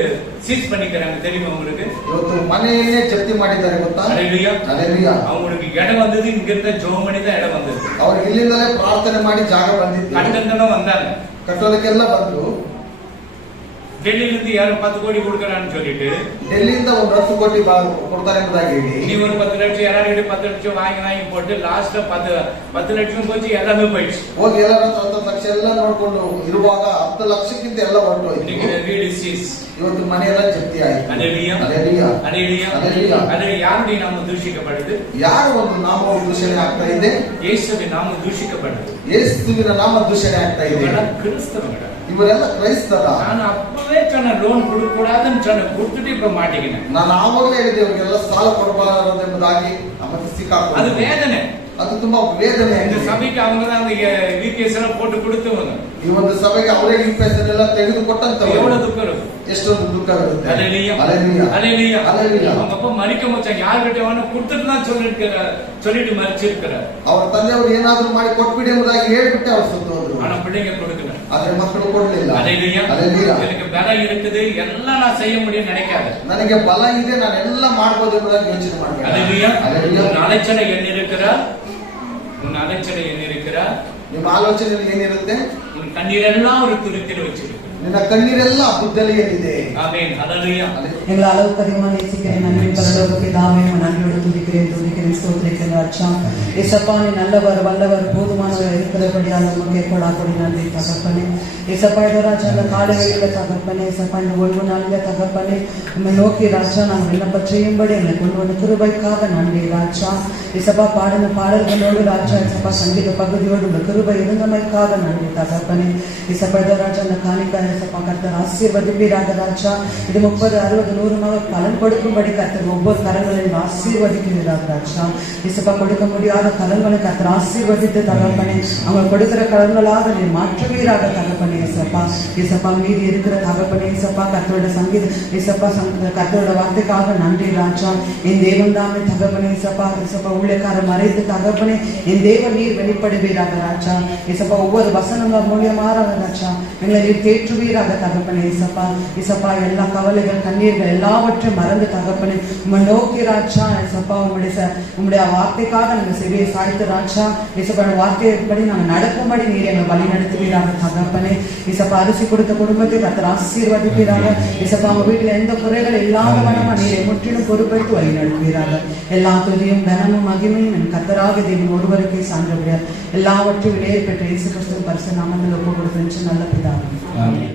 சீஸ் பண்ணிக்கறாங்க தெரியுமா உங்களுக்கு? ಇವತ್ತು ಮನೆಯನ್ನೇ ಜಪ್ತಿ ಮಾಡಿದ್ದಾರೆ ಗೊತ್ತಾ? அல்லேலூயா. அல்லேலூயா. அவங்களுக்கு இடம் வந்தது இங்கிருந்த ஜோமணி தான் இடம் வந்தது. ಅವರು ಇಲ್ಲಿಂದಲೇ ಪ್ರಾರ್ಥನೆ ಮಾಡಿ ಜಾಗ ಬಂದಿತ್ತು. கட்டந்தன வந்தாங்க, ಕಟ್ಟೋದಕ್ಕೆಲ್ಲ ಬಂದ್ರು. ಡೆಲ್ಲಿಯಿಂದ ಯಾರು 10 ಕೋಟಿ ಕೊಡ್ತಾರன்னு சொல்லிட்டு டெல்லியில ஒரு 10 கோடி கொடுத்தாரு ಎಂಬುದಾಗಿ ಹೇಳಿ நீ ஒரு 10 ಲಕ್ಷ ಯಾರು 10 ಲಕ್ಷ வாங்கி போட்டு லாஸ்ட் 10 ಲಕ್ಷ போச்சு, எல்லாமே போயிடுச்சு. ಹೋಗಿ ಎಲ್ಲರ 10 ಲಕ್ಷ ಎಲ್ಲ ನೋಡ್ಕೊಂಡು ಇರುವಾಗ 10 ಲಕ್ಷಕ್ಕಿಂತ ಎಲ್ಲ ಹೊರಟೋಯ್ತು. ಇವತ್ತು ಮನೆಯೆಲ್ಲ ಜಪ್ತಿ ಆಯಿತು. அல்லேலூயா. அல்லேலூயா. அல்லேலூயா. அல்லேலூயா. ಅದೇ ಯಾರುடைய ನಾಮ ದೂಷಿಸಲ್ಪಡುತ್ತೆ? ಯಾರ ಒಂದು ನಾಮ ದೂಷಣೆ ಆಗ್ತಾ ಇದೆ? ಯೇಸುವಿನ ನಾಮ ದೂಷಿಸಲ್ಪಡುತ್ತೆ. ಯೇಸುವಿನ ನಾಮ ದೂಷಣೆ ಆಗ್ತಾ ಇದೆ. ಕ್ರಿಸ್ತನಗಳ ಇವರೆಲ್ಲ ಕ್ರೈಸ್ತರ. ನಾನು ಅಪ್ಪವೇ ಚೆನ್ನ ಲೋನ್ ಕೊಡಕೂಡದನ್ನು ಚೆನ್ನ ಕೊಡ್ತಿಟ್ಟು ಇಪ್ಪ ಮಾಟಿಗಿನ. ನಾನು ಆವಾಗಲೇ ಹೇಳಿದೆ ಇವರಿಗೆಲ್ಲ ಸಾಲ ಕೊಡಬಾರದು ಎಂಬುದಾಗಿ ಮತ್ತೆ ಸಿಕ್ಕಾಕೊಂಡು. ಅದು ವೇದನೆ, ಅದು ತುಂಬಾ ವೇದನೆ. இந்த சபைக்கு அவங்க தான் அந்த விபிஎஸ் எல்லாம் போட்டு கொடுத்தவங்க. ಈ ಒಂದು ಸಭೆಗೆ ಅವರೇ ವಿಪಿಎಸ್ ಎಲ್ಲ ತೆಗೆದು ಕೊಟ್ಟಂತವರು. ಎவ்வளவு ದುಃಖ ಇರುತ್ತೆ, ಎಷ್ಟೊಂದು ದುಃಖ ಇರುತ್ತೆ. அல்லேலூயா. அல்லேலூயா. அல்லேலூயா. அல்லேலூயா. அவங்க அப்பா மரிக்க மச்சான் யார்கிட்ட வேணா கொடுத்துட்டு தான் சொல்லிட்டு மரிச்சிருக்கிறார். ಅವರ ತಂದೆಯವರು ಏನಾದರೂ ಮಾಡಿ ಕೊಟ್ಬಿಡಿ ಎಂಬುದಾಗಿ ಹೇಳಿಬಿಟ್ಟು ಅವರು ಸತ್ತು ಹೋದ್ರು. ஆனா பிள்ளைங்க கொடுக்கல, ಆದರೆ ಮಕ್ಕಳು ಕೊಡಲಿಲ್ಲ. அல்லேலூயா. அல்லேலூயா. எனக்கு பலம் இருக்குது, எல்லாம் நான் செய்ய முடியும் நினைக்காத. ನನಗೆ ಬಲ ಇದೆ, ನಾನು ಎಲ್ಲ ಮಾಡಬಹುದು ಎಂಬುದಾಗಿ ಯೋಚನೆ ಮಾಡಬೇಡ. அல்லேலூயா. அல்லேலூயா. உன் அலைச்சலை என்ன இருக்கிறா? உன் அலைச்சலை என்ன இருக்கிறா? ನಿಮ್ಮ ಆಲೋಚನೆಯಲ್ಲಿ ಏನಿರುತ್ತೆ? உன் கண்ணீரெல்லாம் ஒரு துருத்தில வச்சிருக்கு. ನಿನ್ನ ಕಣ್ಣೀರೆಲ್ಲ ಬುದ್ಧಲ್ಲಿ ಏನಿದೆ. ஆமென். ஹல்லேலூயா. எங்களை அளவுக்கு அதிகமாக நேசிக்கிறேன் நன்றி பரலோக பிதாவே, நன்றியோடு துதிக்கிறேன் ஸ்தோத்திரிக்கிறேன் ராஜா. ஏசப்பா நீ நல்லவர் வல்லவர் போதுமானவர் இருக்கிறபடியால் உமக்கு கொடாப்படி நன்றி தகப்பனே. ஏசப்பா இதோ ராஜா இந்த காலை வேளையில தகப்பனே, ஏசப்பா இந்த ஓய்வு நாளில தகப்பனே உம்மை நோக்கி ராஜா நாங்கள் விண்ணப்பம் செய்யும்படி எங்களை கொண்டு வந்த கிருபைக்காக நன்றி ராஜா. ஏசப்பா பாடின பாடல்களோடு ராஜா ஏசப்பா சங்கீத பகுதியோடு உள்ள கிருபை இருந்தமைக்காக நன்றி தகப்பனே. ஏசப்பா இதோ ராஜா அந்த காணிக்காய் ஏசப்பா கர்த்தர் ஆசீர்வதிப்பீராக ராஜா. இது 30, 60, 100 பலன் கொடுக்கும்படி கர்த்தர் ஒவ்வொரு கரங்களையும் ஆசீர்வதிக்கிறார் ராஜா. ஏசப்பா கொடுக்க முடியாத கரங்களை கர்த்தர் ஆசீர்வதித்து தகப்பனே அவங்க கொடுக்கிற கரங்களாக நீ மாற்றுவீராக தகப்பனே. ஏசப்பா ஏசப்பா மீதி இருக்கிற தகப்பனே ஏசப்பா கர்த்தரோட சங்கீத ஏசப்பா கர்த்தரோட வார்த்தைக்காக நன்றி ராஜா. என் தேவன் தாமே தகப்பனே ஏசப்பா ஏசப்பா ஊழியக்கார மறைத்து தகப்பனே என் தேவன் நீர் வெளிப்படுவீராக ராஜா. ஏசப்பா ஒவ்வொரு வசனங்கள் மூலியமாக ராஜா எங்களை நீர் தேற்றுவீராக தகப்பனே. ஏசப்பா ஏசப்பா எல்லா கவலைகள் கண்ணீர்கள் எல்லாவற்றையும் மறந்து தகப்பனே உம்மை நோக்கி ராஜா ஏசப்பா உம்முடைய வார்த்தைக்காக நாங்கள் செவியை சாய்த்து ராஜா ஏசப்பா வார்த்தைப்படி நாங்கள் நடக்கும்படி நீர் எங்களை வழி நடத்துவீராக தகப்பனே. ஏசப்பா அரிசி கொடுத்த குடும்பத்தை கர்த்தர் ஆசீர்வதிப்பீராக. ஏசப்பா அவங்க வீட்டில் எந்த குறைகள் இல்லாத வண்ணமா நீரை முற்றிலும் பொறுப்பேற்று வழி நடத்துவீராக. எல்லா துதியும் கனமும் மகிமையும் என் கர்த்தராக தேவன் ஒருவருக்கே சான்றபடியார் எல்லாவற்றையும் விலையை பெற்ற இயேசு கிறிஸ்துவின் பரிசுத்த நாமத்தில் ஒப்பு கொடுத்து நல்ல பிதாவே. ஆமென்.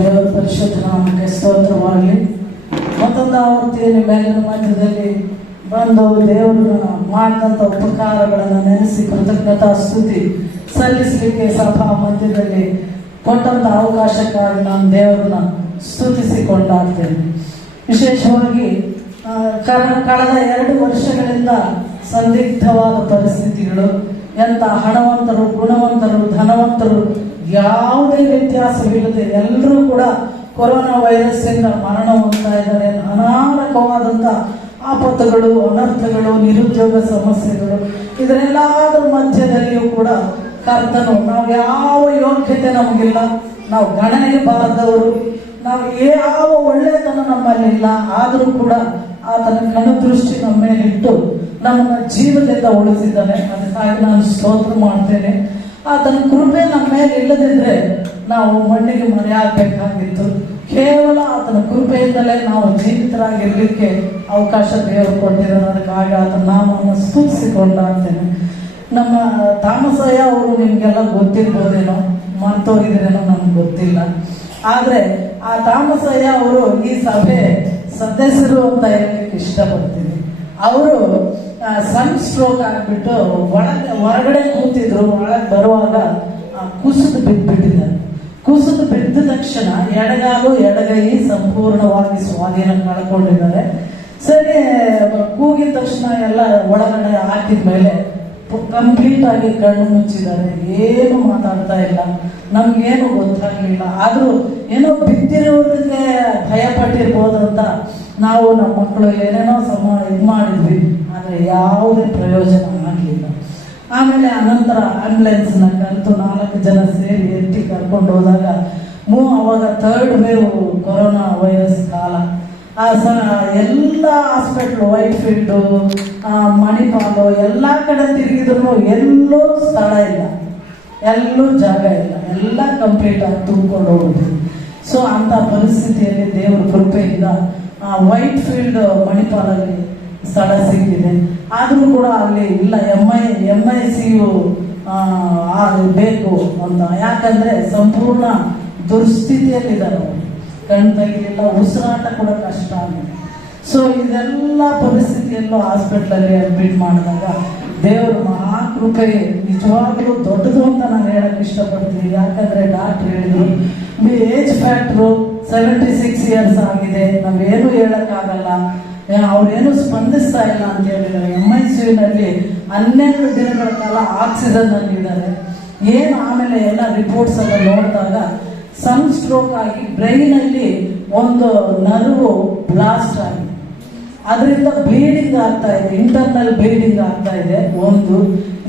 ದೇವರ ಪರಿಶುದ್ಧ ನಾಮಕ್ಕೆ ಸ್ತೋತ್ರವಾಗಲಿ. ಮತ್ತೊಂದು ಆವೃತ್ತಿ ನಿಮ್ಮೆಲ್ಲರ ಮಧ್ಯದಲ್ಲಿ ಬಂದು ದೇವರು ಮಾಡಿದಂಥ ಉಪಕಾರಗಳನ್ನು ನೆನೆಸಿ ಕೃತಜ್ಞತಾ ಸ್ತುತಿ ಸಲ್ಲಿಸಲಿಕ್ಕೆ ಸಭಾ ಮಧ್ಯದಲ್ಲಿ ಕೊಟ್ಟಂಥ ಅವಕಾಶಕ್ಕಾಗಿ ನಾನು ದೇವರನ್ನ ಸ್ತುತಿಸಿ ಕೊಂಡಾಡ್ತೇನೆ. ವಿಶೇಷವಾಗಿ ಕಳೆದ 2 ವರ್ಷಗಳಿಂದ ಸಂದಿಗ್ಧವಾದ ಪರಿಸ್ಥಿತಿಗಳು, ಎಂಥ ಹಣವಂತರು ಗುಣವಂತರು ಧನವಂತರು ಯಾವುದೇ ವ್ಯತ್ಯಾಸವಿಲ್ಲದೆ ಎಲ್ಲರೂ ಕೂಡ ಕೊರೋನಾ ವೈರಸ್ ಇಂದ ಮರಣ ಹೊಂದ್ತಾ ಇದ್ದಾರೆ. ಅನಾರಕವಾದಂಥ ಆಪತ್ತುಗಳು, ಅನರ್ಥಗಳು, ನಿರುದ್ಯೋಗ ಸಮಸ್ಯೆಗಳು, ಇದರೆಲ್ಲದರ ಮಧ್ಯದಲ್ಲಿಯೂ ಕೂಡ ಕರ್ತನು ನಾವು ಯಾವ ಯೋಗ್ಯತೆ ನಮಗಿಲ್ಲ, ನಾವು ಗಣನೆಗೆ ಬಾರದವರು, ನಾವು ಯಾವ ಒಳ್ಳೆತನ ನಮ್ಮಲ್ಲಿಲ್ಲ, ಆದರೂ ಕೂಡ ಆತನ ಕನುದೃಷ್ಟಿ ನಮ್ಮ ಮೇಲಿಟ್ಟು ನಮ್ಮನ್ನ ಜೀವದಿಂದ ಉಳಿಸಿದ್ದಾನೆ. ಅದಕ್ಕಾಗಿ ನಾನು ಸ್ತೋತ್ರ ಮಾಡ್ತೇನೆ. ಆತನ ಕೃಪೆ ನಮ್ಮ ಮೇಲೆ ಇಲ್ಲದಿದ್ರೆ ನಾವು ಮಣ್ಣಿಗೆ ಮರೆಯಾಗಬೇಕಾಗಿತ್ತು. ಕೇವಲ ಆತನ ಕೃಪೆಯಿಂದಲೇ ನಾವು ಜೀವಿತರಾಗಿರ್ಲಿಕ್ಕೆ ಅವಕಾಶ ದೇವರು ಕೊಟ್ಟಿದ್ದಾರೆ. ಅದಕ್ಕಾಗಿ ಆತನ ನಾಮವನ್ನು ಸ್ತುತಿಸಿಕೊಂಡಾಗ್ತೇನೆ. ನಮ್ಮ ತಾಮಸಯ್ಯ ಅವರು ನಿಮಗೆಲ್ಲ ಗೊತ್ತಿರ್ಬೋದೇನೋ, ಮರ್ತೋಗಿದ್ರೇನೋ ನನಗೆ ಗೊತ್ತಿಲ್ಲ. ಆದರೆ ಆ ತಾಮಸಯ್ಯ ಅವರು ಈ ಸಭೆ ಸದಸ್ಯರು ಅಂತ ಹೇಳಲಿಕ್ಕೆ ಇಷ್ಟಪಡ್ತೀನಿ. ಅವರು ಸನ್ ಸ್ಟ್ರೋಕ್ ಆಗಿಬಿಟ್ಟು ಹೊರಗಡೆ ಕೂತಿದ್ರು. ಒಳಗೆ ಬರುವಾಗ ಕುಸಿದು ಬಿದ್ದುಬಿಟ್ಟಿದ್ದಾರೆ. ಕುಸಿದು ಬಿದ್ದ ತಕ್ಷಣ ಎಡಗಾಲು ಎಡಗೈ ಸಂಪೂರ್ಣವಾಗಿ ಸ್ವಾಧೀನ ಕಳ್ಕೊಂಡಿದ್ದಾರೆ. ಸರಿ ಕೂಗಿದ ತಕ್ಷಣ ಎಲ್ಲ ಒಳಗಡೆ ಹಾಕಿದ ಮೇಲೆ ಕಂಪ್ಲೀಟ್ ಆಗಿ ಕಣ್ಣು ಮುಚ್ಚಿದ್ದಾರೆ. ಏನು ಮಾತಾಡ್ತಾ ಇಲ್ಲ, ನಮ್ಗೇನು ಗೊತ್ತಾಗ್ಲಿಲ್ಲ. ಆದ್ರೂ ಏನೋ ಬಿದ್ದಿರೋದಕ್ಕೆ ಭಯ ಪಟ್ಟಿರ್ಬೋದು ಅಂತ ನಾವು ನಮ್ಮ ಮಕ್ಕಳು ಏನೇನೋ ಇದು ಮಾಡಿದ್ವಿ. ಆದರೆ ಯಾವುದೇ ಪ್ರಯೋಜನ ಆಗಲಿಲ್ಲ. ಆಮೇಲೆ ಅನಂತರ ಆಂಬ್ಯುಲೆನ್ಸ್ನ ಕರೆದು 4 ಜನ ಸೇರಿ ಎತ್ತಿ ಕರ್ಕೊಂಡು ಹೋದಾಗ ಅವಾಗ 3rd ವೇವ್ ಕೊರೋನಾ ವೈರಸ್ ಕಾಲ. ಎಲ್ಲ ಹಾಸ್ಪಿಟ್ಲು, ವೈಟ್ಫೀಲ್ಡು, ಮಣಿಪಾಲು ಎಲ್ಲ ಕಡೆ ತಿರುಗಿದ್ರು ಎಲ್ಲೂ ಸ್ಥಳ ಇಲ್ಲ, ಎಲ್ಲೂ ಜಾಗ ಇಲ್ಲ, ಎಲ್ಲ ಕಂಪ್ಲೀಟ್ ಆಗಿ ತುಂಬಿಕೊಂಡು ಹೋಗಿದ್ವಿ. ಸೊ ಅಂಥ ಪರಿಸ್ಥಿತಿಯಲ್ಲಿ ದೇವರ ಕೃಪೆಯಿಂದ ವೈಟ್ಫೀಲ್ಡ್ ಮಣಿಪಾಲಲ್ಲಿ ಸ್ಥಳ ಸಿಕ್ಕಿದೆ. ಆದರೂ ಕೂಡ ಅಲ್ಲಿ ಇಲ್ಲ, MICU ಬೇಕು ಅಂತ. ಯಾಕಂದರೆ ಸಂಪೂರ್ಣ ದುರ್ಸ್ಥಿತಿಯಲ್ಲಿದ್ದಾರೆ ಅವರು. ಕಣ್ಣು ತೆಗಿಲಿಲ್ಲ, ಉಸಿರಾಟ ಕೂಡ ಕಷ್ಟ ಆಗಿದೆ. ಸೊ ಇದೆಲ್ಲ ಪರಿಸ್ಥಿತಿಯಲ್ಲೂ ಹಾಸ್ಪಿಟ್ಲಲ್ಲಿ ಅಡ್ಮಿಟ್ ಮಾಡಿದಾಗ ದೇವರು ಮಹಾಕೃಪೆ ನಿಜವಾಗ್ಲೂ ದೊಡ್ಡದು ಅಂತ ನಾನು ಹೇಳಕ್ಕೆ ಇಷ್ಟಪಡ್ತೀನಿ. ಯಾಕಂದರೆ ಡಾಕ್ಟ್ರ್ ಹೇಳಿದ್ರು ಏಜ್ ಫ್ಯಾಕ್ಟ್ರು 76 ಇಯರ್ಸ್ ಆಗಿದೆ, ನಾವೇನು ಹೇಳೋಕ್ಕಾಗಲ್ಲ, ಅವ್ರೇನು ಸ್ಪಂದಿಸ್ತಾ ಇಲ್ಲ ಅಂತ ಹೇಳಿದ್ದಾರೆ. MICUನಲ್ಲಿ 12 ದಿನಗಳ ಕಾಲ ಆಕ್ಸಿಜನ್ ಅಂದಿದ್ದಾರೆ. ಏನು ಆಮೇಲೆ ಎಲ್ಲ ರಿಪೋರ್ಟ್ಸ್ ಎಲ್ಲ ನೋಡಿದಾಗ ಸನ್ ಸ್ಟ್ರೋಕ್ ಆಗಿ ಬ್ರೈನಲ್ಲಿ ಒಂದು ನರ್ವ್ ಬ್ಲಾಸ್ಟ್ ಆಗಿದೆ. ಅದರಿಂದ ಬ್ಲೀಡಿಂಗ್ ಆಗ್ತಾ ಇದೆ, ಇಂಟರ್ನಲ್ ಬ್ಲೀಡಿಂಗ್ ಆಗ್ತಾ ಇದೆ. ಒಂದು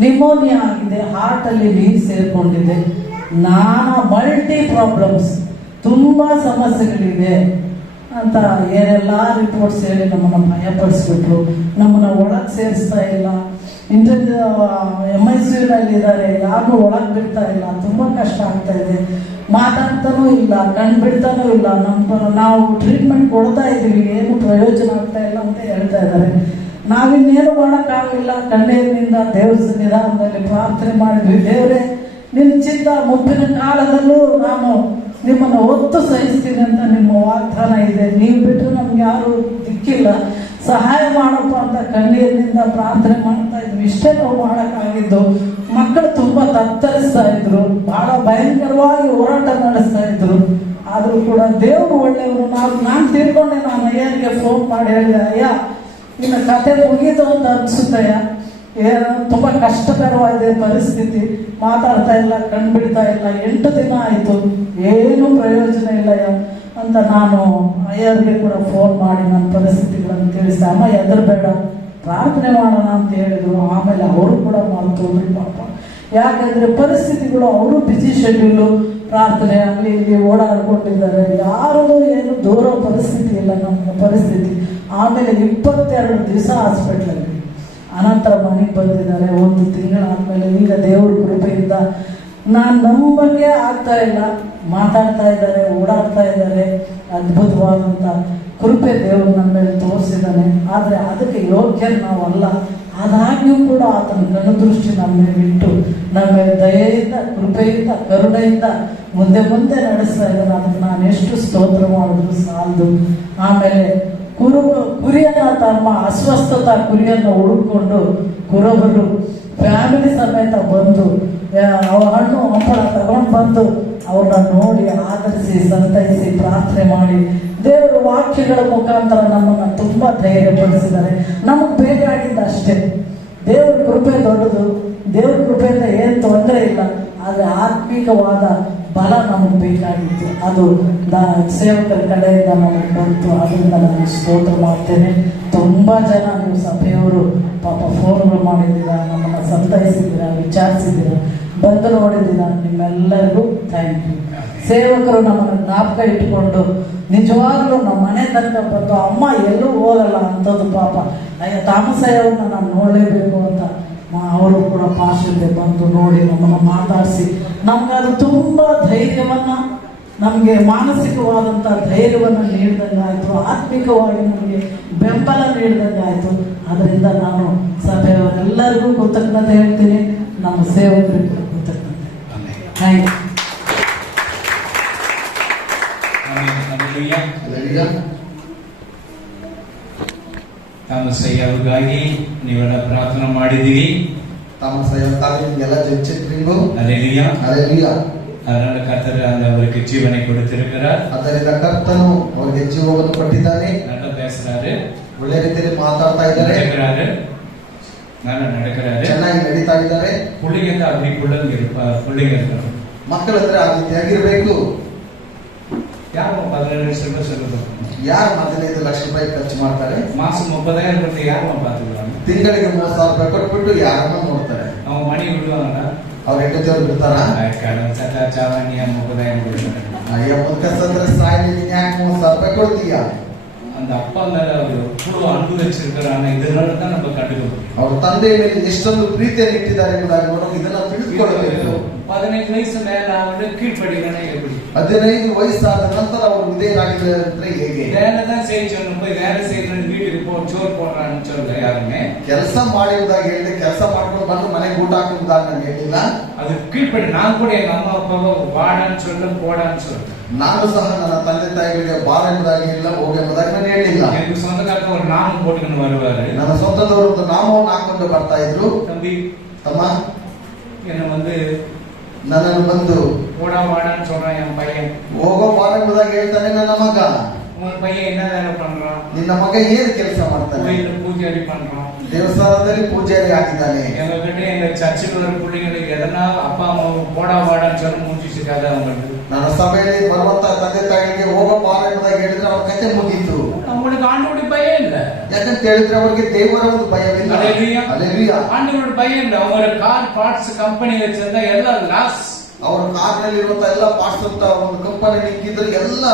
ನಿಮೋನಿಯಾ ಆಗಿದೆ, ಹಾರ್ಟಲ್ಲಿ ನೀರು ಸೇರ್ಕೊಂಡಿದೆ. ಮಲ್ಟಿ ಪ್ರಾಬ್ಲಮ್ಸ್, ತುಂಬ ಸಮಸ್ಯೆಗಳಿವೆ. ಅಂತ ಏನೆಲ್ಲ ರಿಪೋರ್ಟ್ಸ್ ಹೇಳಿ ನಮ್ಮನ್ನು ಭಯಪಡಿಸ್ಬಿಟ್ರು. ನಮ್ಮನ್ನು ಒಳಗೆ ಸೇರಿಸ್ತಾ ಇಲ್ಲ. MICUನಲ್ಲಿ ಇದ್ದಾರೆ, ಯಾರು ಒಳಗೆ ಬಿಡ್ತಾ ಇಲ್ಲ. ತುಂಬ ಕಷ್ಟ ಆಗ್ತಾ ಇದೆ. ಮಾತಾಡ್ತಾನೂ ಇಲ್ಲ, ಕಣ್ ಬಿಡ್ತಾನೂ ಇಲ್ಲ. ನಾವು ಟ್ರೀಟ್ಮೆಂಟ್ ಕೊಡ್ತಾ ಇದ್ದೀವಿ, ಏನು ಪ್ರಯೋಜನ ಆಗ್ತಾ ಇಲ್ಲ ಅಂತ ಹೇಳ್ತಾ ಇದ್ದಾರೆ. ನಾವಿನ್ನೇನು ಮಾಡೋಕ್ಕಾಗಲಿಲ್ಲ. ಕಣ್ಣೀರಿನಿಂದ ದೇವ್ರ ಸನ್ನಿಧಾನದಲ್ಲಿ ಪ್ರಾರ್ಥನೆ ಮಾಡಿದ್ವಿ. ದೇವರೇ, ನಿನ್ನ ಚಿತ್ತ ಮುಪ್ಪಿನ ಕಾಲದಲ್ಲೂ ನಾನು ನಿಮ್ಮನ್ನು ಒತ್ತು ಸಹಿಸ್ತೀನಿ ಅಂತ ನಿಮ್ಮ ವಾಗ್ದಾನ ಇದೆ. ನೀವು ಬಿಟ್ಟರೆ ನಮ್ಗೆ ಯಾರು ದಿಕ್ಕಿಲ್ಲ, ಸಹಾಯ ಮಾಡಪ್ಪ ಅಂತ ಕಣ್ಣೀರಿನಿಂದ ಪ್ರಾರ್ಥನೆ ಮಾಡ್ತಾ ಇದ್ವಿ. ಇಷ್ಟೇ ನಾವು ಮಾಡೋಕ್ಕಾಗಿದ್ದು. ಮಕ್ಕಳು ತುಂಬ ತತ್ತರಿಸ್ತಾ ಇದ್ರು, ಬಹಳ ಭಯಂಕರವಾಗಿ ಹೋರಾಟ ನಡೆಸ್ತಾ ಇದ್ರು. ಆದರೂ ಕೂಡ ದೇವರು ಒಳ್ಳೆಯವರು. ನಾನು ತಿಳ್ಕೊಂಡೆ, ನಾನು ಅಯ್ಯನಿಗೆ ಫೋನ್ ಮಾಡಿ ಹೇಳಿದೆ, ಅಯ್ಯ ಇನ್ನು ಕತೆ ಮುಗೀತು ಅಂತ ಅನಿಸುತ್ತಯ್ಯ, ಏನು ತುಂಬ ಕಷ್ಟಕರವಾಗಿದೆ ಪರಿಸ್ಥಿತಿ, ಮಾತಾಡ್ತಾ ಇಲ್ಲ, ಕಣ್ಬಿಡ್ತಾ ಇಲ್ಲ, 8 ದಿನ ಆಯಿತು, ಏನು ಪ್ರಯೋಜನ ಇಲ್ಲ ಅಂತ ನಾನು ಅಯ್ಯರ್ಗೆ ಕೂಡ ಫೋನ್ ಮಾಡಿ ನನ್ನ ಪರಿಸ್ಥಿತಿಗಳನ್ನು ತಿಳಿಸಿದೆ. ಅಮ್ಮ ಹೆದರಬೇಡ, ಪ್ರಾರ್ಥನೆ ಮಾಡೋಣ ಅಂತ ಹೇಳಿದ್ರು. ಆಮೇಲೆ ಅವರು ಕೂಡ ಮಾಡ್ತೋದ್ರಿ ಪಾಪ. ಯಾಕಂದರೆ ಪರಿಸ್ಥಿತಿಗಳು, ಅವರು ಬಿಸಿ ಶೆಡ್ಯೂಲು, ಪ್ರಾರ್ಥನೆ ಅಲ್ಲಿ ಇಲ್ಲಿ ಓಡಾಡ್ಕೊಂಡಿದ್ದಾರೆ. ಯಾರೂ ಏನು ದೂರ ಪರಿಸ್ಥಿತಿ ಇಲ್ಲ ನಮ್ಮ ಪರಿಸ್ಥಿತಿ. ಆಮೇಲೆ 22 ದಿವಸ ಹಾಸ್ಪಿಟ್ಲಲ್ಲಿ, ಅನಂತರ ಮನೆಗೆ ಬಂದಿದ್ದಾರೆ. 1 ತಿಂಗಳಾದ್ಮೇಲೆ ಈಗ ದೇವ್ರ ಕೃಪೆಯಿಂದ ನಾನು ನಂಬಕ್ಕೆ ಆಗ್ತಾ ಇಲ್ಲ, ಮಾತಾಡ್ತಾ ಇದ್ದಾರೆ, ಓಡಾಡ್ತಾ ಇದ್ದಾರೆ. ಅದ್ಭುತವಾದಂಥ ಕೃಪೆ ದೇವರು ನಮ್ಮ ಮೇಲೆ ತೋರಿಸಿದ್ದಾನೆ. ಆದರೆ ಅದಕ್ಕೆ ಯೋಗ್ಯ ನಾವಲ್ಲ. ಆದಾಗ್ಯೂ ಕೂಡ ಆತನ ಕಣ್ಣುದೃಷ್ಟಿ ನಮ್ಮ ಮೇಲೆ ಇಟ್ಟು ನಮ್ಮ ಮೇಲೆ ದಯೆಯಿಂದ, ಕೃಪೆಯಿಂದ, ಕರುಣೆಯಿಂದ ಮುಂದೆ ಮುಂದೆ ನಡೆಸ್ತಾ ಇದ್ದಾನೆ. ಅದಕ್ಕೆ ನಾನು ಎಷ್ಟು ಸ್ತೋತ್ರ ಮಾಡಿದ್ರು ಸಾಲದು. ಆಮೇಲೆ ಕುರಿಯನ್ನ, ತಮ್ಮ ಅಸ್ವಸ್ಥತಾ ಕುರಿಯನ್ನು ಹುಡುಕೊಂಡು ಕುರುಬರು ಫ್ಯಾಮಿಲಿ ಸಮೇತ ಬಂದು ಹಣ್ಣು ಹಂಪಳ ತಗೊಂಡು ಬಂದು ಅವ್ರನ್ನ ನೋಡಿ ಆದರಿಸಿ ಸಂತೈಸಿ ಪ್ರಾರ್ಥನೆ ಮಾಡಿ ದೇವರ ವಾಕ್ಯಗಳ ಮುಖಾಂತರ ನಮ್ಮನ್ನು ತುಂಬ ಧೈರ್ಯಪಡಿಸಿದ್ದಾರೆ. ನಮಗೆ ಬೇಕಾಗಿದ್ದ ಅಷ್ಟೇ. ದೇವ್ರ ಕೃಪೆ ದೊಡ್ಡದು. ದೇವ್ರ ಕೃಪೆಯಿಂದ ಏನು ತೊಂದರೆ ಇಲ್ಲ. ಆದರೆ ಆತ್ಮಿಕವಾದ ಬಲ ನಮಗೆ ಬೇಕಾಗಿತ್ತು. ಅದು ಸೇವಕರ ಕಡೆಯಿಂದ ನಮಗೆ ಬಂತು. ಅದರಿಂದ ನಾನು ಸ್ತೋತ್ರ ಮಾಡ್ತೇನೆ. ತುಂಬ ಜನ ನೀವು ಸಭೆಯವರು ಪಾಪ ಫೋನ್ಗಳು ಮಾಡಿದ್ದೀರಾ, ನಮ್ಮನ್ನು ಸಂತೈಸಿದ್ದೀರಾ, ವಿಚಾರಿಸಿದ್ದೀರಾ, ಬಂದು ನೋಡಿದ್ದೀರಾ. ನಿಮ್ಮೆಲ್ಲರಿಗೂ ಥ್ಯಾಂಕ್ ಯು. ಸೇವಕರು ನಮ್ಮನ್ನು ಜ್ಞಾಪಕ ಇಟ್ಟುಕೊಂಡು ನಿಜವಾಗ್ಲೂ ನಮ್ಮ ಮನೆ ತನಕ ಬಂದು ಅಮ್ಮ ಎಲ್ಲೂ ಹೋಗಲ್ಲ ಅಂಥದ್ದು ಪಾಪ. ತಾಮಸಯ್ಯವ್ರನ್ನ ನಾನು ನೋಡಲೇಬೇಕು ಅಂತ ಅವರು ಕೂಡ ಪಾಶಲ್ಲೆ ಬಂದು ನೋಡಿ ನಮ್ಮನ್ನು ಮಾತಾಡಿಸಿ ನಮಗದು ತುಂಬ ಧೈರ್ಯವನ್ನು, ನಮಗೆ ಮಾನಸಿಕವಾದಂಥ ಧೈರ್ಯವನ್ನು ನೀಡಿದಂಗಾಯಿತು. ಆತ್ಮಿಕವಾಗಿ ನಮಗೆ ಬೆಂಬಲ ನೀಡಿದಂಗಾಯಿತು. ಅದರಿಂದ ನಾನು ಸಭೆಯವರೆಲ್ಲರಿಗೂ ಕೃತಜ್ಞತೆ ಹೇಳ್ತೀನಿ. ನಮ್ಮ ಸೇವಕರಿಗೂ ಕೃತಜ್ಞತೆ. Thank you. ತಾಮಸಯ್ಯ ಅವ್ರಿಗಾಗಿ ನೀವೆಲ್ಲ ಪ್ರಾರ್ಥನೆ ಮಾಡಿದ್ದೀವಿ. ತಾಮಸಯ್ಯ ನಿಮಗೆಲ್ಲ ಜಪಿಸಿದ್ರಿಂಗು. Alleluia, alleluia. அதனால கர்த்தர் அவருக்கு ஜீவனை கொடுத்திருக்கிறார். ಅದರಿಂದ ಕರ್ತನು ಅವರಿಗೆ ಜೀವವನ್ನು ಕೊಟ್ಟಿದ್ದಾನೆ. நல்லா பேசுறாரு, ಒಳ್ಳೆ ರೀತಿಯಲ್ಲಿ ಮಾತಾಡ್ತಾ ಇದ್ದಾರೆ, நல்லா நடக்கிறாரு, ಚೆನ್ನಾಗಿ ನಡೀತಾ ಇದ್ದಾರೆ. பிள்ளைங்க அப்படி பிள்ளைங்க இருக்கணும். ಮಕ್ಕಳಂದ್ರೆ ಆ ರೀತಿಯಾಗಿರ್ಬೇಕು. ಯಾರು 17 ಲಕ್ಷ ರೂಪಾಯಿ ಸಿಗುತ್ತೆ? ಯಾರು 15 ಲಕ್ಷ ರೂಪಾಯಿ ಖರ್ಚು ಮಾಡ್ತಾರೆ? ಮಾಸ 30,000 ಕೊಟ್ಟು ಯಾರು ಪಾತಿಲ್ಲ? ತಿಂಗಳಿಗೆ 30,000 ರೂಪಾಯಿ ಕೊಟ್ಬಿಟ್ಟು ಯಾರನ್ನ ನೋಡ್ತಾರೆ? ನಾವು ಮಣಿ ಬಿಡುವಂತ ಅವ್ರ 8 ಜನ ಬಿಡ್ತಾರ? ಚಾವಣಿಯ 30,000 ಕೊಡ್ತಾರೆ. ಅಯ್ಯ ಮುಖಸಂದ್ರೆ ಸಾಯಿ ಯಾಕೆ 30,000 ರೂಪಾಯಿ ಕೊಡ್ತೀಯ? அந்த அப்பா மேல அவர் எவ்வளவு அன்பு வச்சிருக்கிறாங்க. இதனால தான் நம்ம கண்டுக்கணும். ಅವ್ರ ತಂದೆ ಮೇಲೆ ಎಷ್ಟೊಂದು ಪ್ರೀತಿಯನ್ನು ಇಟ್ಟಿದ್ದಾರೆ ಎಂಬುದಾಗಿ ನಾವು ಇದನ್ನ ತಿಳಿದುಕೊಳ್ಳಬೇಕು. 15 ವಯಸ್ಸು ಮೇಲೆ ಅವರು ಕೀழ்ಪಡಿಗಳೇ எப்படி? 15 ವಯಸ್ಸಾದ ನಂತರ ಅವರು ವಿಧೇಯರಾಗಿದ್ದಾರೆ ಅಂದ್ರೆ ಹೇಗೆ? வேலை தான் செய்யணும். போய் வேலை செய்யணும், வீட்டுக்கு போ, சோறு போடுறான்னு சொல்ல யாருமே. ಕೆಲಸ ಮಾಡಿರುವುದಾಗಿ ಹೇಳಿದೆ, ಕೆಲಸ ಮಾಡ್ಕೊಂಡು ಬಂದು ಮನೆಗೆ ಊಟ ಹಾಕುವುದಾಗಿ ನಾನು ಹೇಳಿಲ್ಲ. ಅದು ಕೀழ்ಪಡಿ. ನಾನು ಕೂಡ எங்க அம்மா அப்பாவை வாடான்னு சொல்ல, போடான்னு சொல்ல. ನಾನು ಸಹ ನನ್ನ ತಂದೆ ತಾಯಿಗಳಿಗೆ ಬಾರ ಎಂಬುದಾಗಿ ಇಲ್ಲ, ಹೋಗಿ ಎಂಬುದಾಗಿ ನಾನು ಹೇಳಿಲ್ಲ. எனக்கு சொந்தக்காரங்க ஒரு நாமம் போட்டுக்கணும் வருவாரு. ನನ್ನ ಸ್ವಂತದವರು ಒಂದು ನಾಮವನ್ನು ಹಾಕೊಂಡು ಬರ್ತಾ ಇದ್ರು. தம்பி, ತಮ್ಮ என்ன வந்து ನನ್ನನ್ನು ಬಂದು போடா வாடான்னு சொல்றான் என் பையன். ಹೋಗೋ ಬಾರ ಎಂಬುದಾಗಿ ಹೇಳ್ತಾನೆ ನನ್ನ ಮಗ. உன் பையன் என்ன வேலை பண்றான்? ನಿನ್ನ ಮಗ ಏನು ಕೆಲಸ ಮಾಡ್ತಾನೆ? கோயில்ல பூஜாரி பண்றான், ದೇವಸ್ಥಾನದಲ್ಲಿ ಪೂಜಾರಿ ಆಗಿದ್ದಾನೆ. எங்ககிட்ட எங்க சர்ச்சுக்கு வர பிள்ளைங்களுக்கு எதனா அப்பா அம்மா போடா வாடான்னு சொல்ல முடிஞ்சிச்சு கதை அவங்களுக்கு. ನನ್ನ ಸಭೆಯಲ್ಲಿ ಬರುವಂತ ತಂದೆ ತಾಯಿಗಳಿಗೆ ಹೋಗೋ ಬಾರ ಎಂಬುದಾಗಿ ಹೇಳಿದ್ರೆ ಅವ್ರ ಕತೆ ಮುಗೀತು. அவங்களுக்கு ஆண்டவருடைய பயம் இல்ல. ಯಾಕಂತ ಹೇಳಿದ್ರೆ ಅವರಿಗೆ ದೇವರ ಒಂದು ಭಯವಿಲ್ಲ. அல்லேலூயா. அல்லேலೂಯಾ. ஆண்டவருடைய பயம் இல்ல. அவங்க கார் பார்ட்ஸ் கம்பெனி வச்சிருந்தா எல்லாம் லாஸ். ಅವರ ಕಾರ್ನಲ್ಲಿರುವಂತ ಎಲ್ಲ ಪಾರ್ಟ್ಸ್ ಅಂತ ಒಂದು ಕಂಪನಿ ನಿಂತಿದ್ರೆ ಎಲ್ಲ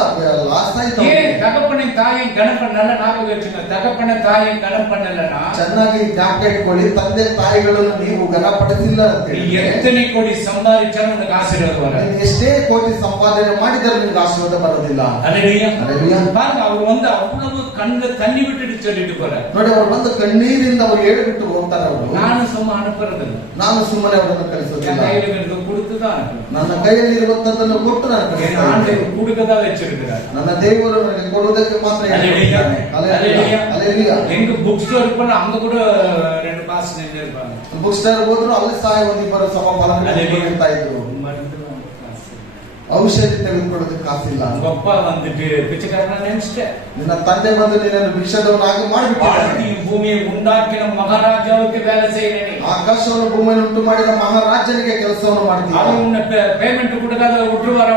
ಲಾಸ್ ಆಯ್ತು. ஏன் தகப்பனின் தாயை கனம் பண்ண நல்ல ஞாபகம் வச்சுங்க. தகப்பன தாயை கனம் பண்ணலனா ಚೆನ್ನಾಗಿ ಜ್ಞಾಪಕ ಇಟ್ಕೊಳ್ಳಿ, ತಂದೆ ತಾಯಿಗಳನ್ನು ನೀವು ಘನಪಡಿಸಿಲ್ಲ ಅಂತ நீ ಹೇಳಿ எத்தனை கோடி சம்பாதிச்சாலும் உனக்கு ஆசீர்வாதம் வராது. ನೀನು ಎಷ್ಟೇ ಕೋಟಿ ಸಂಪಾದನೆ ಮಾಡಿದರೂ ನಿನಗೆ ಆಶೀರ್ವಾದ ಬರೋದಿಲ್ಲ. அல்லேலூயா. அல்லேலூயா. பாருங்க அவர் வந்து அவ்வளவு கண்ணுல தண்ணி விட்டுட்டு சொல்லிட்டு போறார். ನೋಡಿ ಅವರು ಬಂದು ಕಣ್ಣೀರಿಂದ ಅವರು ಹೇಳಿಬಿಟ್ಟು ಹೋಗ್ತಾರೆ. ಅವರು ನಾನು ಸುಮ್ಮ ಅನುப்புறதில்ல. ನಾನು ಸುಮ್ಮನೆ ಅವರನ್ನು ಕಳಿಸೋದಿಲ್ಲ. கையில இருந்து கொடுத்துதான் அனுப்புறேன். ನನ್ನ ಕೈಯಲ್ಲಿ ಇರುವಂತದ್ದನ್ನು ಕೊಟ್ಟು ನಾನು என் ஆண்டவர் கொடுக்கதா வச்சிருக்கிறார். ನನ್ನ ದೇವರು ನನಗೆ ಕೊಡುವುದಕ್ಕೆ ಮಾತ್ರ அல்லேலூயா. அல்லேலூயா. அல்லேலೂயா. எங்க புக் ஸ்டோர் போனா அங்க கூட ரெண்டு பாஸ் நின்று இருப்பாங்க. ಬುಕ್ ಸ್ಟೋರ್ ಹೋದ್ರು ಅಲ್ಲಿ ಸಹಾಯ ಒಂದಿಬ್ಬರು ಸಭಾಪಾಲಕರು ಇರ್ತಾ ಇದ್ರು. ಔಷಧಿ ತೆಗೆದುಕೊಳ್ಳೋದಕ್ಕೆ ಕಾಸಿಲ್ಲ. உங்க அப்பா வந்துட்டு பிச்சைக்காரனா நினைச்சிட்டேன். ನಿನ್ನ ತಂದೆ ಬಂದು ನಿನ್ನನ್ನು ಭಿಕ್ಷದವನಾಗಿ ಮಾಡಿಬಿಟ್ಟಿದ್ದಾನೆ. வானத்தையும் பூமியை உண்டாக்கின மகாராஜாவுக்கு வேலை செய்யறேன். ಆಕಾಶವನ್ನು ಭೂಮಿಯನ್ನು ಉಂಟು ಮಾಡಿದ ಮಹಾರಾಜನಿಗೆ ಕೆಲಸವನ್ನು ಮಾಡ್ತೀವಿ. அவன் உன்னை பேமெண்ட் கொடுக்காத விட்டுருவார்.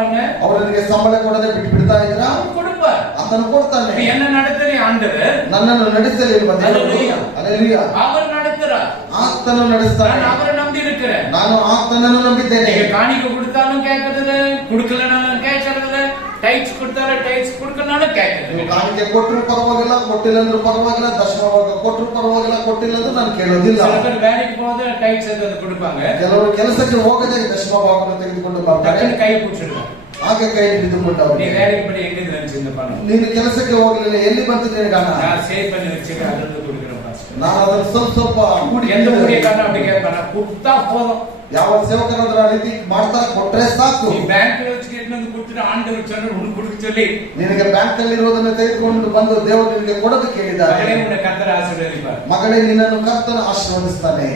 ಅವನಿಗೆ ಸಂಬಳ ಕೊಡದೆ ಬಿಟ್ಟು ಬಿಡ್ತಾ ಇದ್ರ கொடுப்பார். ಆತನು ಕೊಡ್ತಾನೆ. என்ன நடத்துறீ ஆண்டவர் ನನ್ನನ್ನು ನಡೆಸಲಿಲ್ವ ದೇವರು? அல்லேலೂயா. அவர் நடத்துறார். ಆತನು ನಡೆಸ್ತಾನೆ. நான் அவரை நம்பி இருக்கிறேன். ನಾನು ಆತನನ್ನು ನಂಬಿದ್ದೇನೆ. நீங்க காணிக்கை கொடுத்தாலும் கேட்கறது, கொடுக்கலனாலும் கேட்கறது, டைட்ஸ் கொடுத்தாலும் டைட்ஸ் கொடுக்கலனாலும் கேட்கறது. ಕಾಣಿಕೆ ಕೊಟ್ಟರು ಪರವಾಗಿಲ್ಲ, ಕೊಟ್ಟಿಲ್ಲ ಅಂದ್ರೂ ಪರವಾಗಿಲ್ಲ, ದಶಮಭಾಗ ಕೊಟ್ಟರು ಪರವಾಗಿಲ್ಲ, ಕೊಟ್ಟಿಲ್ಲ ಅಂದ್ರೂ ನಾನು ಕೇಳೋದಿಲ್ಲ. சில பேர் வேலைக்கு போகும்போது டைட்ஸ் எதாவது கொடுப்பாங்க. ಕೆಲವರು ಕೆಲಸಕ್ಕೆ ಹೋಗದೆ ದಶಮಭಾಗವನ್ನು ತೆಗೆದುಕೊಂಡು ಬರ್ತಾರೆ. ಕೈ ಕೂಡಿಸಿடுவாங்க. ಹಾಗೆ ಕೈ ಹಿಡಿದುಕೊಂಡವರು. நீ வேலைக்கு போய் எங்க நினைச்சு இந்த பணம்? ನೀನು ಕೆಲಸಕ್ಕೆ ಹೋಗಲಿಲ್ಲ, ಎಲ್ಲಿ ಬಂತು ನಿನಗೆ ಹಣ? நான் சேவ் பண்ணி வச்சிருக்கேன், ಅದನ್ನು கொடுக்கிறேன் பாஸ்டர். ನಾನು ಅದನ್ನು ಸ್ವಲ್ಪ ಸ್ವಲ್ಪ ಕೂಡಿ எந்த ஊழியக்காரன் அப்படி கேட்பானா? கொடுத்தா போதும். ಯಾವ ಸೇವಕರಾದ್ರೂ ಆ ರೀತಿ ಮಾಡ್ತಾ ಕೊಟ್ರೆ ಸಾಕು. நீ பேங்க்ல வச்சுக்கிட்டு வந்து கொடுத்துட்டு ஆண்டவர் சொன்னார் உனக்கு கொடுக்க சொல்லி. ನಿನಗೆ ಬ್ಯಾಂಕ್ ಅಲ್ಲಿ ಇರುವುದನ್ನು ತೆಗೆದುಕೊಂಡು ಬಂದು ದೇವರು ನಿನಗೆ ಕೊಡೋದು ಕೇಳಿದ್ದಾರೆ. மகளே உன்னை கர்த்தர் ஆசீர்வதிப்பார். ಮಗಳೇ ನಿನ್ನನ್ನು ಕರ್ತನು ಆಶೀರ್ವದಿಸ್ತಾನೆ.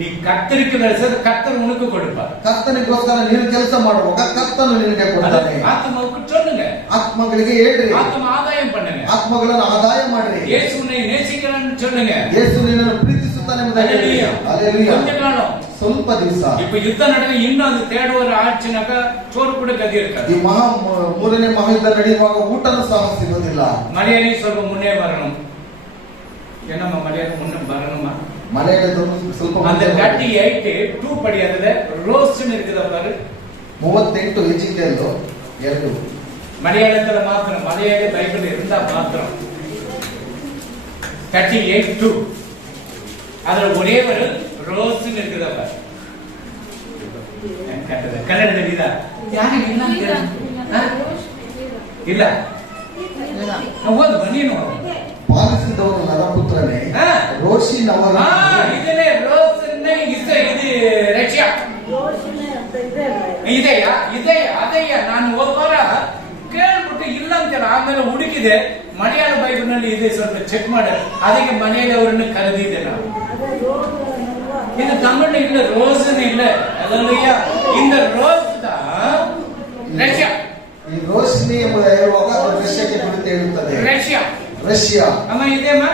நீ கர்த்தருக்கு வெளிச்சது கர்த்தர் உனக்கு கொடுப்பார். ಕರ್ತನಿಗೋಸ್ಕರ ನೀನು ಕೆಲಸ ಮಾಡುವಾಗ ಕರ್ತನು ನಿನಗೆ ಕೊಡ್ತಾನೆ. ஆத்மாவுக்கு சொல்லுங்க. ಆತ್ಮಗಳಿಗೆ ಹೇಳ್ರಿ. ஆத்மா ஆதாயம் பண்ணுங்க. ಆತ್ಮಗಳನ್ನು ಆದಾಯ ಮಾಡ್ರಿ. இயேசு உன்னை நேசிக்கிறான்னு சொல்லுங்க. ಯೇಸು ನಿನ್ನನ್ನು ಪ್ರೀತಿಸುತ್ತಾನೆ ಎಂಬುದಾಗಿ ಹೇಳಿ. அல்லேலூயா. கொஞ்ச காலம் ಸ್ವಲ್ಪ ದಿವಸ இப்ப யுத்தம் நடக்க இன்னும் அது தேடுவர் ஆச்சுனாக்கா சோறு கூட கதி இருக்காது. ಈ ಮೂರನೇ ಮಹಾಯುದ್ಧ ನಡೆಯುವಾಗ ಊಟನೂ ಸಹ ಸಿಗೋದಿಲ್ಲ. மலையாளி ಸ್ವಲ್ಪ முன்னே வரணும். என்னம்மா மலையாளி முன்னே வரணுமா? ಮನೆಯಲ್ಲಿ ಸ್ವಲ್ಪ அந்த 38:2 படி அதுல ரோஸ்ட்னு இருக்குதா பாரு. 38 எஜிக்கேல் 2 மலையாளத்துல மாத்திரம், மலையாள பைபிள் இருந்தா மாத்திரம் 38:2 அதுல ஒரே ஒரு ரோஸ்ட்னு இருக்குதா பாரு. கன்னட தெரியுதா? யாரு இல்ல இல்ல ಓದು ನೀನು ಪಾಲಿಸಿದವನು ನರಪುತ್ರನೇ, ರೋಷಿನವರ ಇದನ್ನೇ ರೋಸನ್ನೇ ಇದು ರಷ್ಯಾ ಇದೆಯಾ ಅದೆಯಾ ನಾನು ಹೋಗುವಾಗ ಕೇಳ್ಬಿಟ್ಟು ಇಲ್ಲ ಅಂತಲ್ಲ, ಆಮೇಲೆ ಹುಡುಕಿದೆ ಮಲಯಾಳ ಬೈಬಲ್ ನಲ್ಲಿ ಇದೆ, ಸ್ವಲ್ಪ ಚೆಕ್ ಮಾಡಿ ಅದಕ್ಕೆ ಮನೆಯವರನ್ನು ಕರೆದಿದ್ದೆ ನಾನು. ಇದು ತಮಿಳು ಇಲ್ಲ, ರೋಸನ್ ಇಲ್ಲ, ಅದಲ್ಲಯ್ಯ இந்த ரோஸ் தான் ரஷ்யா. ಈ ರೋಷಿನಿ ಎಂಬುದು ಹೇಳುವಾಗ ರಷ್ಯಾಕ್ಕೆ ಬಿಡುತ್ತೆ ಹೇಳುತ್ತದೆ. ರಷ್ಯಾ ಅಮ್ಮ ಇದೆಯಮ್ಮ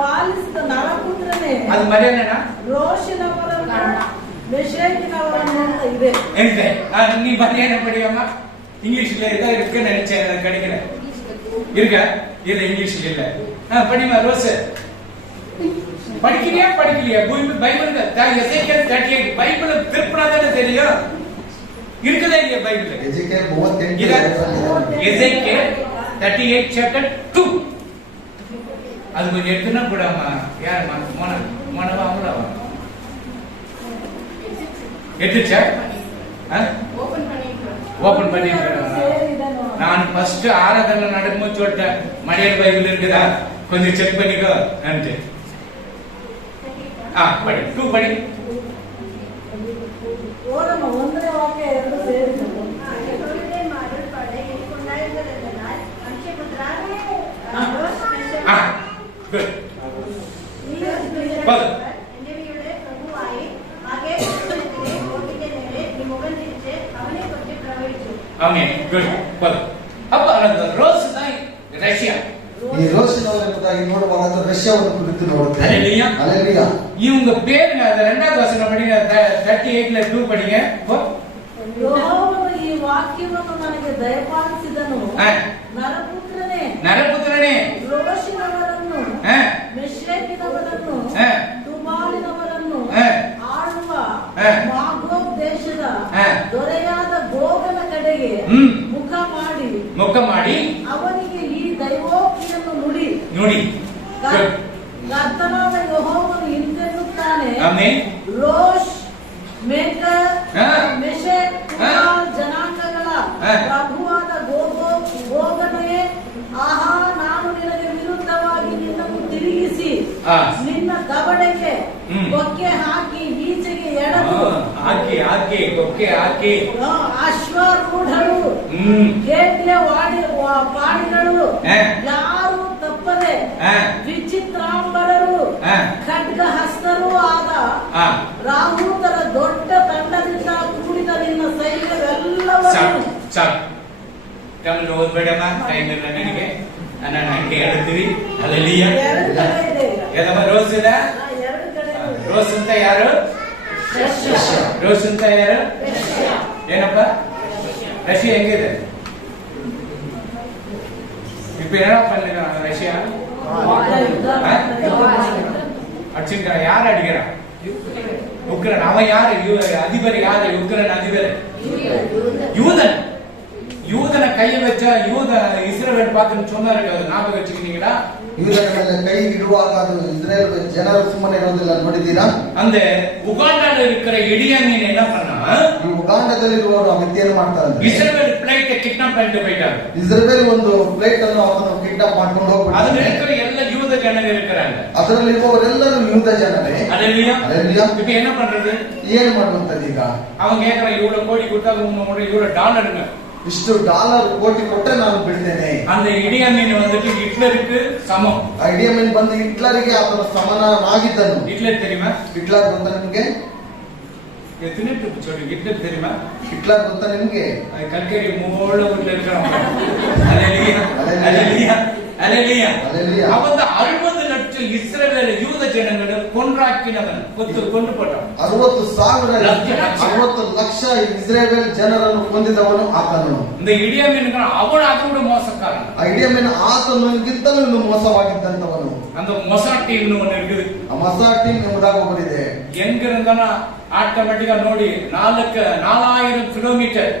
ಪಾಲಿಸಿದ ನರಪುತ್ರನೇ ಅದು ಮರ್ಯಾದನಾ ರೋಷಿನವರನ್ನು ಮೆಷೇಕಿನವರನ್ನು ಇದೆ ಎಂತೆ நீ மரியாதை படியாமா? இங்கிலீஷ்ல ஏதோ இருக்கு நினைச்சேன், கிடைக்கிறேன் இருக்கா? இல்ல இங்கிலீஷ்ல இல்ல. படிமா ரோஸ் படிக்கலையா? பைபிள் எசேக்கியேல் 38 பைபிள் திருப்பினாதானே தெரியும். இருக்குதா இல்லையா பைபிள்? எசேக்கியேல் 38 எசேக்கியேல் 38 chapter 2 அது கொஞ்சம் எடுத்துனா கூடமா யாருமா மோனவா அவங்களா எடுத்துச்சா? ஓபன் பண்ணிருக்கேன் நான் ஃபர்ஸ்ட் ஆராதனை நடக்கும்போது சொல்லிட்டேன் மலையாள பைபிள் இருக்குதா கொஞ்சம் செக் பண்ணிக்கோ అంటే படி 2 படி. ಒಂದನೇ ವಾಕ್ಯ ಎರಡು ಸೇರಿಕೊಂಡು good படி. ஆமென் good படி. அப்ப அந்த ரோஸ் தான் ரஷ்யா. ಈ ರೋಷಿನವರು ಎಂಬುದಾಗಿ ನೋಡುವಾಗ ಅದು ರಷ್ಯಾವನ್ನು ಕುರಿತು ನೋಡುತ್ತೆ. அல்லேலூயா. அல்லேலூயா. இவங்க பேருங்க அந்த 2வது வசனம் படிங்க, 38ல 2 படிங்க. ಯೆಹೋವನು ಈ ವಾಕ್ಯವನ್ನು ನನಗೆ ದಯಪಾಲಿಸಿದನು. ನರಪುತ್ರನೇ ರೋಷಿನವರನ್ನು ಮೆಷೇಕಿನವರನ್ನು ತುಬಾಲಿನವರನ್ನು ಆಳುವ ಮಾಗೋಗ್ ದೇಶದ ದೊರೆಯಾದ ನೋಡಿ. ಕರ್ತನಾದ ಯೆಹೋವನು ಇಂತೆನ್ನುತ್ತಾನೆ, ಆಮೆನ್. ರೋಷ್, ಮೇಕರ್, ಹಾ. ಮೆಷೆಕ್, ಹಾ. ತುಬಾಲ್ ಜನಾಂಗಗಳ ಹಾ. ಪ್ರಭುವಾದ ಗೋಗನೇ, ಆಹಾ, ನಾನು ನಿನಗೆ ವಿರುದ್ಧವಾಗಿ ನಿನ್ನನ್ನು ತಿರುಗಿಸಿ ಹಾ. ನಿನ್ನ ದವಡೆಗೆ ಹ್ಮ್. ಕೊಕ್ಕೆ ಹಾಕಿ ಈಚೆಗೆ ಎಳೆದು ಹಾಕಿ ಕೊಕ್ಕೆ ಹಾಕಿ ಅಶ್ವಾರೂಢರು ಗೇಟ್ಲೆ ಪಾಡಿಗಳು ಯಾರು ತಪ್ಪದೆ ವಿಚಿತ್ರಾಂಬರರು ಖಡ್ಗ ಹಸ್ತರೂ ಆದ ರಾಹುತರ ದೊಡ್ಡ ತಂಡದಿಂದ ಕೂಡಿದ ನಿನ್ನ ಸೈನ್ಯವೆಲ್ಲವನ್ನೂ ತಮಿಳು ಓದ್ಬೇಡಮ್ಮ, ಟೈಮ್ ಇಲ್ಲ ನನಗೆ. ನನಗೆ ಹೇಳ್ತೀವಿ. ಅಲ್ಲೆಲ್ಲಿಯ ಎರಡು ಕಡೆ ಇದೆ ಈಗ. ರೋಸ್ ಇದೆ. ಎರಡು ಕಡೆ ಇದೆ. ರೋಸ್ ಅಂತ ಯಾರು? ರೋಸ್ ಅಂತ ಯಾರು? ಏನಪ್ಪ ರಶಿಯಾ ಹೆಂಗಿದೆ? இப்ப என்ன பண்ணுங்க ரஷ்யா? அடிச்சுக்கிறான். யார் அடிக்கிறான்? உக்ரைன். அவன் யாரு? அதிபர் யாரு? உக்ரைன் அதிபர் யூதன். யூதனை கைய வச்சா யூத இஸ்ரவேல் பார்த்துன்னு சொன்னாரு. ஞாபகம் வச்சுக்கிட்டீங்களா? யூதನ ಮೇಲೆ ಕೈ ಇಡುವಾಗ ಅದು ಇಸ್ರೇಲ್ ಜನರು ಸುಮ್ಮನೆ ಇರೋದಿಲ್ಲ, ನೋಡಿದ್ದೀರಾ? அந்த உகாண்டால இருக்கிற இடியாமீன் என்ன பண்ணா? ಈ ಉಗಾಂಡದಲ್ಲಿರುವವರು ಆ ವ್ಯಕ್ತಿಯನ್ನು ಮಾಡ್ತಾರೆ. இஸ்ரவேல் பிளைட் கிட்னாப் பண்ணிட்டு போயிட்டாங்க. ಇಸ್ರೇಲ್ ಒಂದು ಫ್ಲೈಟ್ ಅನ್ನು ಅವನು ಕಿಡ್ನಾಪ್ ಮಾಡ್ಕೊಂಡು அதுல ಹೋಗ್ಬಿಟ್ಟಾರೆ. இருக்கிற ಎಲ್ಲ யூத ಜನರು இருக்கிறாங்க. ಅದರಲ್ಲಿ ಇರುವವರೆಲ್ಲರೂ ಯೂದ ಜನರೇ. அல்லேலூயா. அல்லேலூயா. இப்ப என்ன பண்றது? ಏನು ಮಾಡುವಂತದ್ದು ಈಗ? அவன் கேக்குறான், இவ்வளவு கோடி கொடுத்தா இவ்வளவு டாலருங்க. ಇಷ್ಟು ಡಾಲರ್ ಕೋಟಿ ಕೊಟ್ಟರೆ ನಾನು ಬಿಡ್ತೇನೆ. அந்த இடியாமீன் வந்துட்டு ஹிட்லருக்கு சமம். ಆ ಇಡಿಯಮೀನ್ ಬಂದು ಹಿಟ್ಲರಿಗೆ ಆತನ ಸಮಾನನಾಗಿದ್ದನು. ஹிட்லர் தெரியுமா? ಹಿಟ್ಲರ್ ಗೊತ್ತಾ ನಿಮ್ಗೆ? எத்தனை ட்ரிப் சொல்லி ஹிட்லர் தெரியுமா? ಹಿಟ್ಲರ್ ಗೊತ್ತಾ ನಿಮ್ಗೆ? அது கல்கரி மூல ஊர்ல இருக்கிறவங்க. அல்லேலூயா. அல்லேலூயா. அல்லேலூயா. அல்லேலூயா. அவன் 60 லட்சம் இஸ்ரவேல் யூத ஜனங்களை கொன்றாக்கினவன். கொண்டு போட்டான். 60 ಲಕ್ಷ ಇಸ್ರೇಲ್ ಜನರನ್ನು ಕೊಂದಿದವನು ಆತನು. இந்த இடியாமீன் அவன் அதோட மோசக்காரன். ಆ ಇಡಿಯಮೀನ್ ಆತನಿಗಿಂತಲೂ ಇನ್ನೂ ಮೋಸವಾಗಿದ್ದಂತವನು. அந்த மொசாட்டின்னு ஒண்ணு இருக்குது. ಆ ಮಸಾಟಿ ಎಂಬುದಾಗಿ ಒಬ್ಬರಿದೆ. எங்க இருந்தாலும் ஆட்டோமேட்டிக்கா ನೋಡಿ 4000 ಕಿಲೋಮೀಟರ್.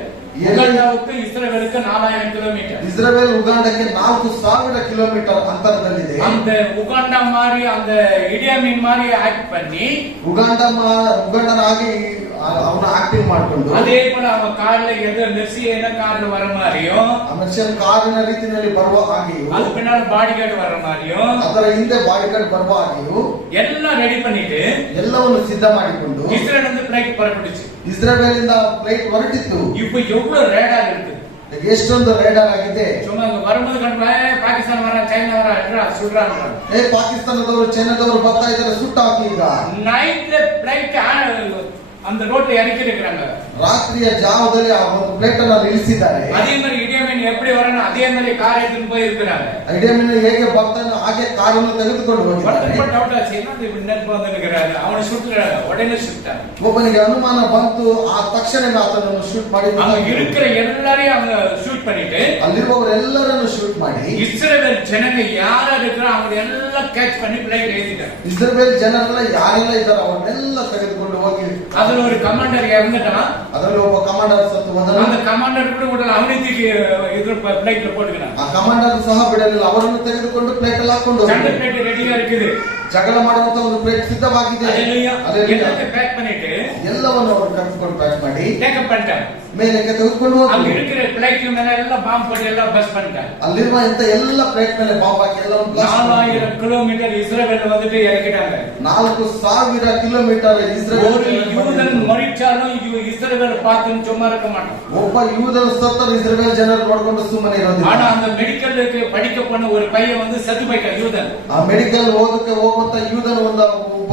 ಉಗಾಂಡಾவுக்கு இஸ்ரவேலுக்கு 4000 ಕಿಲೋಮೀಟರ್. ಇಸ್ರೇಲ್ ಉಗಾಂಡಕ್ಕೆ 4000 ಕಿಲೋಮೀಟರ್ ಅಂತರದಲ್ಲಿದೆ. அந்த உகாண்டா மாதிரி அந்த இடியாமீன் மாதிரி ஆக்ட் பண்ணி ಉಗಾಂಡನಾಗಿ ಅವನ ಆಕ್ಟಿಂಗ್ ಮಾಡಿಕೊಂಡು அதே போல அவன் கார்ல ஏதோ மெர்சியன கார்ல வர மாதிரியும் ಅಮೆರಿಕನ್ ಕಾರಿನ ರೀತಿಯಲ್ಲಿ ಬರುವ ಹಾಗೆಯೂ அது பின்னால பாடி கார்டு வர மாதிரியும் ಅದರ ಹಿಂದೆ ಬಾಡಿಗಾರ್ಡ್ ಬರುವ ಹಾಗೆಯೂ எல்லாம் ரெடி பண்ணிட்டு ಎಲ್ಲವನ್ನು ಸಿದ್ಧ ಮಾಡಿಕೊಂಡು இஸ்ரேல் வந்து பிளைட் புறப்பட்டுச்சு. ಇಸ್ರೇಲಿಂದ ಫ್ಲೈಟ್ ಹೊರಟಿತ್ತು. இப்போ எவ்வளவு ரேடார் இருக்கு? ಎಷ್ಟೊಂದು ರೇಡಾರ್ ಆಗಿದೆ. சும்மா வரும்போது கண்டு பாகிஸ்தான் வர சைனா வர சொல்றாங்க. ಪಾಕಿಸ್ತಾನದವರು ಚೈನಾದವರು ಬರ್ತಾ ಇದ್ದಾರೆ, ಸುಟ್ಟು ಹಾಕಿ. ಈಗ நைட்ல பிளைட் அந்த ரோட்ல இறக்கி இருக்கிறாங்க. ರಾತ್ರಿಯ ಜಾವದಲ್ಲಿ ಆ ಒಂದು ಪ್ಲೇಟ್ ಅನ್ನು ಇಳಿಸಿದ್ದಾರೆ. அதே மாதிரி இடியாமீன் எப்படி வரணும் அதே மாதிரி கார் எடுத்துட்டு போய் இருக்கிறாங்க. ಇಡಿಯಮೀನ್ ಹೇಗೆ ಬರ್ತಾನೋ ಹಾಗೆ ಕಾರನ್ನು ತೆಗೆದುಕೊಂಡು ಹೋಗಿದ್ದಾರೆ. ಡೌಟ್ ಆச்சு, என்னது இப்படி ನೆನಪು ಬಂದಿருக்கிறாரு, ಅವನು ಸುಟ್ಟಾಗ உடனே ಸುಟ್ಟಾங்க. ಒಬ್ಬನಿಗೆ ಅನುಮಾನ ಬಂತು, ಆ ತಕ್ಷಣವೇ ಆತನನ್ನು ಶೂಟ್ ಮಾಡಿ அங்க இருக்கிற எல்லாரையும் அவங்க ஷூட் பண்ணிட்டு ಅಲ್ಲಿರುವವರೆಲ್ಲರನ್ನು ಶೂಟ್ ಮಾಡಿ இஸ்ரவேல் ஜனங்க யாரா இருக்கிறா அவங்க எல்லாம் கேட்ச் பண்ணி பிளைட் ஏத்திட்டாங்க. ಇಸ್ರೇಲ್ ಜನರೆಲ್ಲ ಯಾರೆಲ್ಲ ಇದ್ದಾರೆ ಅವನ್ನೆಲ್ಲ ತೆಗೆದುಕೊಂಡು ಹೋಗಿ அதுல ஒரு கமாண்டர் இறந்துட்டான். ಅದರಲ್ಲಿ ಒಬ್ಬ ಕಮಾಂಡರ್ ಸತ್ತು ಹೋದನು. அந்த கமாண்டர் கூட விடல, அவனை தூக்கி இது பிளைட்ல போட்டுக்கிறான். ಆ ಕಮಾಂಡರ್ ಸಹ ಬಿಡಲಿಲ್ಲ, ಅವರನ್ನು ತೆಗೆದುಕೊಂಡು ಪ್ಲೇಟ್ ಅಲ್ಲಿ ಹಾಕೊಂಡು சண்டை பிளைட் ரெடியா இருக்குது. ಜಗಳ ಮಾಡುವಂತ ಒಂದು ಪ್ಲೇಟ್ ಸಿದ್ಧವಾಗಿದೆ. எல்லாத்தையும் பேக் பண்ணிட்டு ಎಲ್ಲವನ್ನು ಅವರು ಕರೆದುಕೊಂಡು ಪ್ಯಾಕ್ ಮಾಡಿ டேக்கப் பண்ணிட்டாங்க. ಮೇಲಕ್ಕೆ ತೆಗೆದುಕೊಂಡು அங்க ಹೋಗಿ இருக்கிற பிளைட் மேல எல்லாம் பாம்பு போட்டு எல்லாம் பஸ் பண்ணிட்டாங்க. ಅಲ್ಲಿರುವ ಇಂತ ಎಲ್ಲ ಪ್ಲೇಟ್ ಮೇಲೆ ಬಾಂಬ್ ಹಾಕಿ ಎಲ್ಲವನ್ನು ಬ್ಲಾಸ್ಟ್ 4000 ಕಿಲೋಮೀಟರ್ இஸ்ரவேல் வந்துட்டு இறக்கிட்டாங்க. 4000 ಕಿಲೋಮೀಟರ್ ಇಸ್ರೇಲ್ ஒரு யூதன் மரிச்சாலும் இஸ்ரவேல் பார்த்து சும்மா இருக்க மாட்டான். ಒಬ್ಬ ಯೂದನ ಸತ್ತರು ಇಸ್ರೇಲ್ ಜನರು ನೋಡಿಕೊಂಡು ಸುಮ್ಮನೆ ಇರೋದಿಲ್ಲ. ஆனா அந்த மெடிக்கலுக்கு படிக்க போன ஒரு பையன் வந்து செத்து போயிட்டான் யூதன். ಆ ಮೆಡಿಕಲ್ ಓದಕ್ಕೆ ಹೋಗುವಂತ ಯೂದನ ಒಬ್ಬ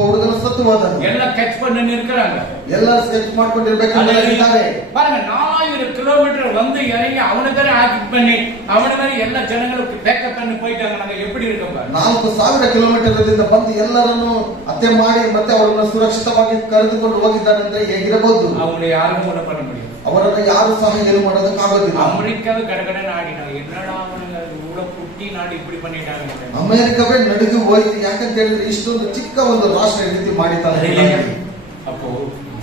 ಹುಡುಗನ ಸತ್ತು ಹೋದನು. எல்லாம் கேட்ச் பண்ணி இருக்கிறாங்க. ಎಲ್ಲ ಸ್ಕೆಚ್ ಮಾಡ್ಕೊಂಡಿರ್ಬೇಕಂತ ಇದ್ದಾರೆ. பாருங்க 4000 கிலோமீட்டர் வந்து இறங்கி அவனுக்கே ஆக்ட் பண்ணி அவனுக்கே எல்லா ಜನங்களுக்கு பேக்கப் பண்ணி போயிட்டாங்க. நாங்க எப்படி இருக்கோம் பாருங்க. 4000 ಕಿಲೋಮೀಟರ್ ಬಂದು ಎಲ್ಲರನ್ನು ಹತ್ಯೆ ಮಾಡಿ ಮತ್ತೆ ಅವರನ್ನು ಸುರಕ್ಷಿತವಾಗಿ ಕರೆದುಕೊಂಡು ಹೋಗಿದ್ದಾರೆ ಅಂದ್ರೆ ಹೇಗಿರಬಹುದು? அவங்களை ಯಾರು ಕೂಡ பண்ண முடியும்? ಅವರನ್ನು ಯಾರು ಸಹ ಏನು ಮಾಡೋದಕ್ಕಾಗೋದಿಲ್ಲ. ಅಮೆರಿಕಾವೇ ಗಡಗಡೆ ಆಡಿನಾಗ என்னடா அவனுங்க இவ்வளவு குட்டி நாடு இப்படி பண்ணிட்டாங்க. ಅಮೆರಿಕವೇ ನಡುಗಿ ಹೋಯ್ತು. ಯಾಕಂತ ಹೇಳಿದ್ರೆ ಇಷ್ಟೊಂದು ಚಿಕ್ಕ ಒಂದು ರಾಷ್ಟ್ರ ಈ ರೀತಿ ಮಾಡಿದ್ದಾರೆ. அப்போ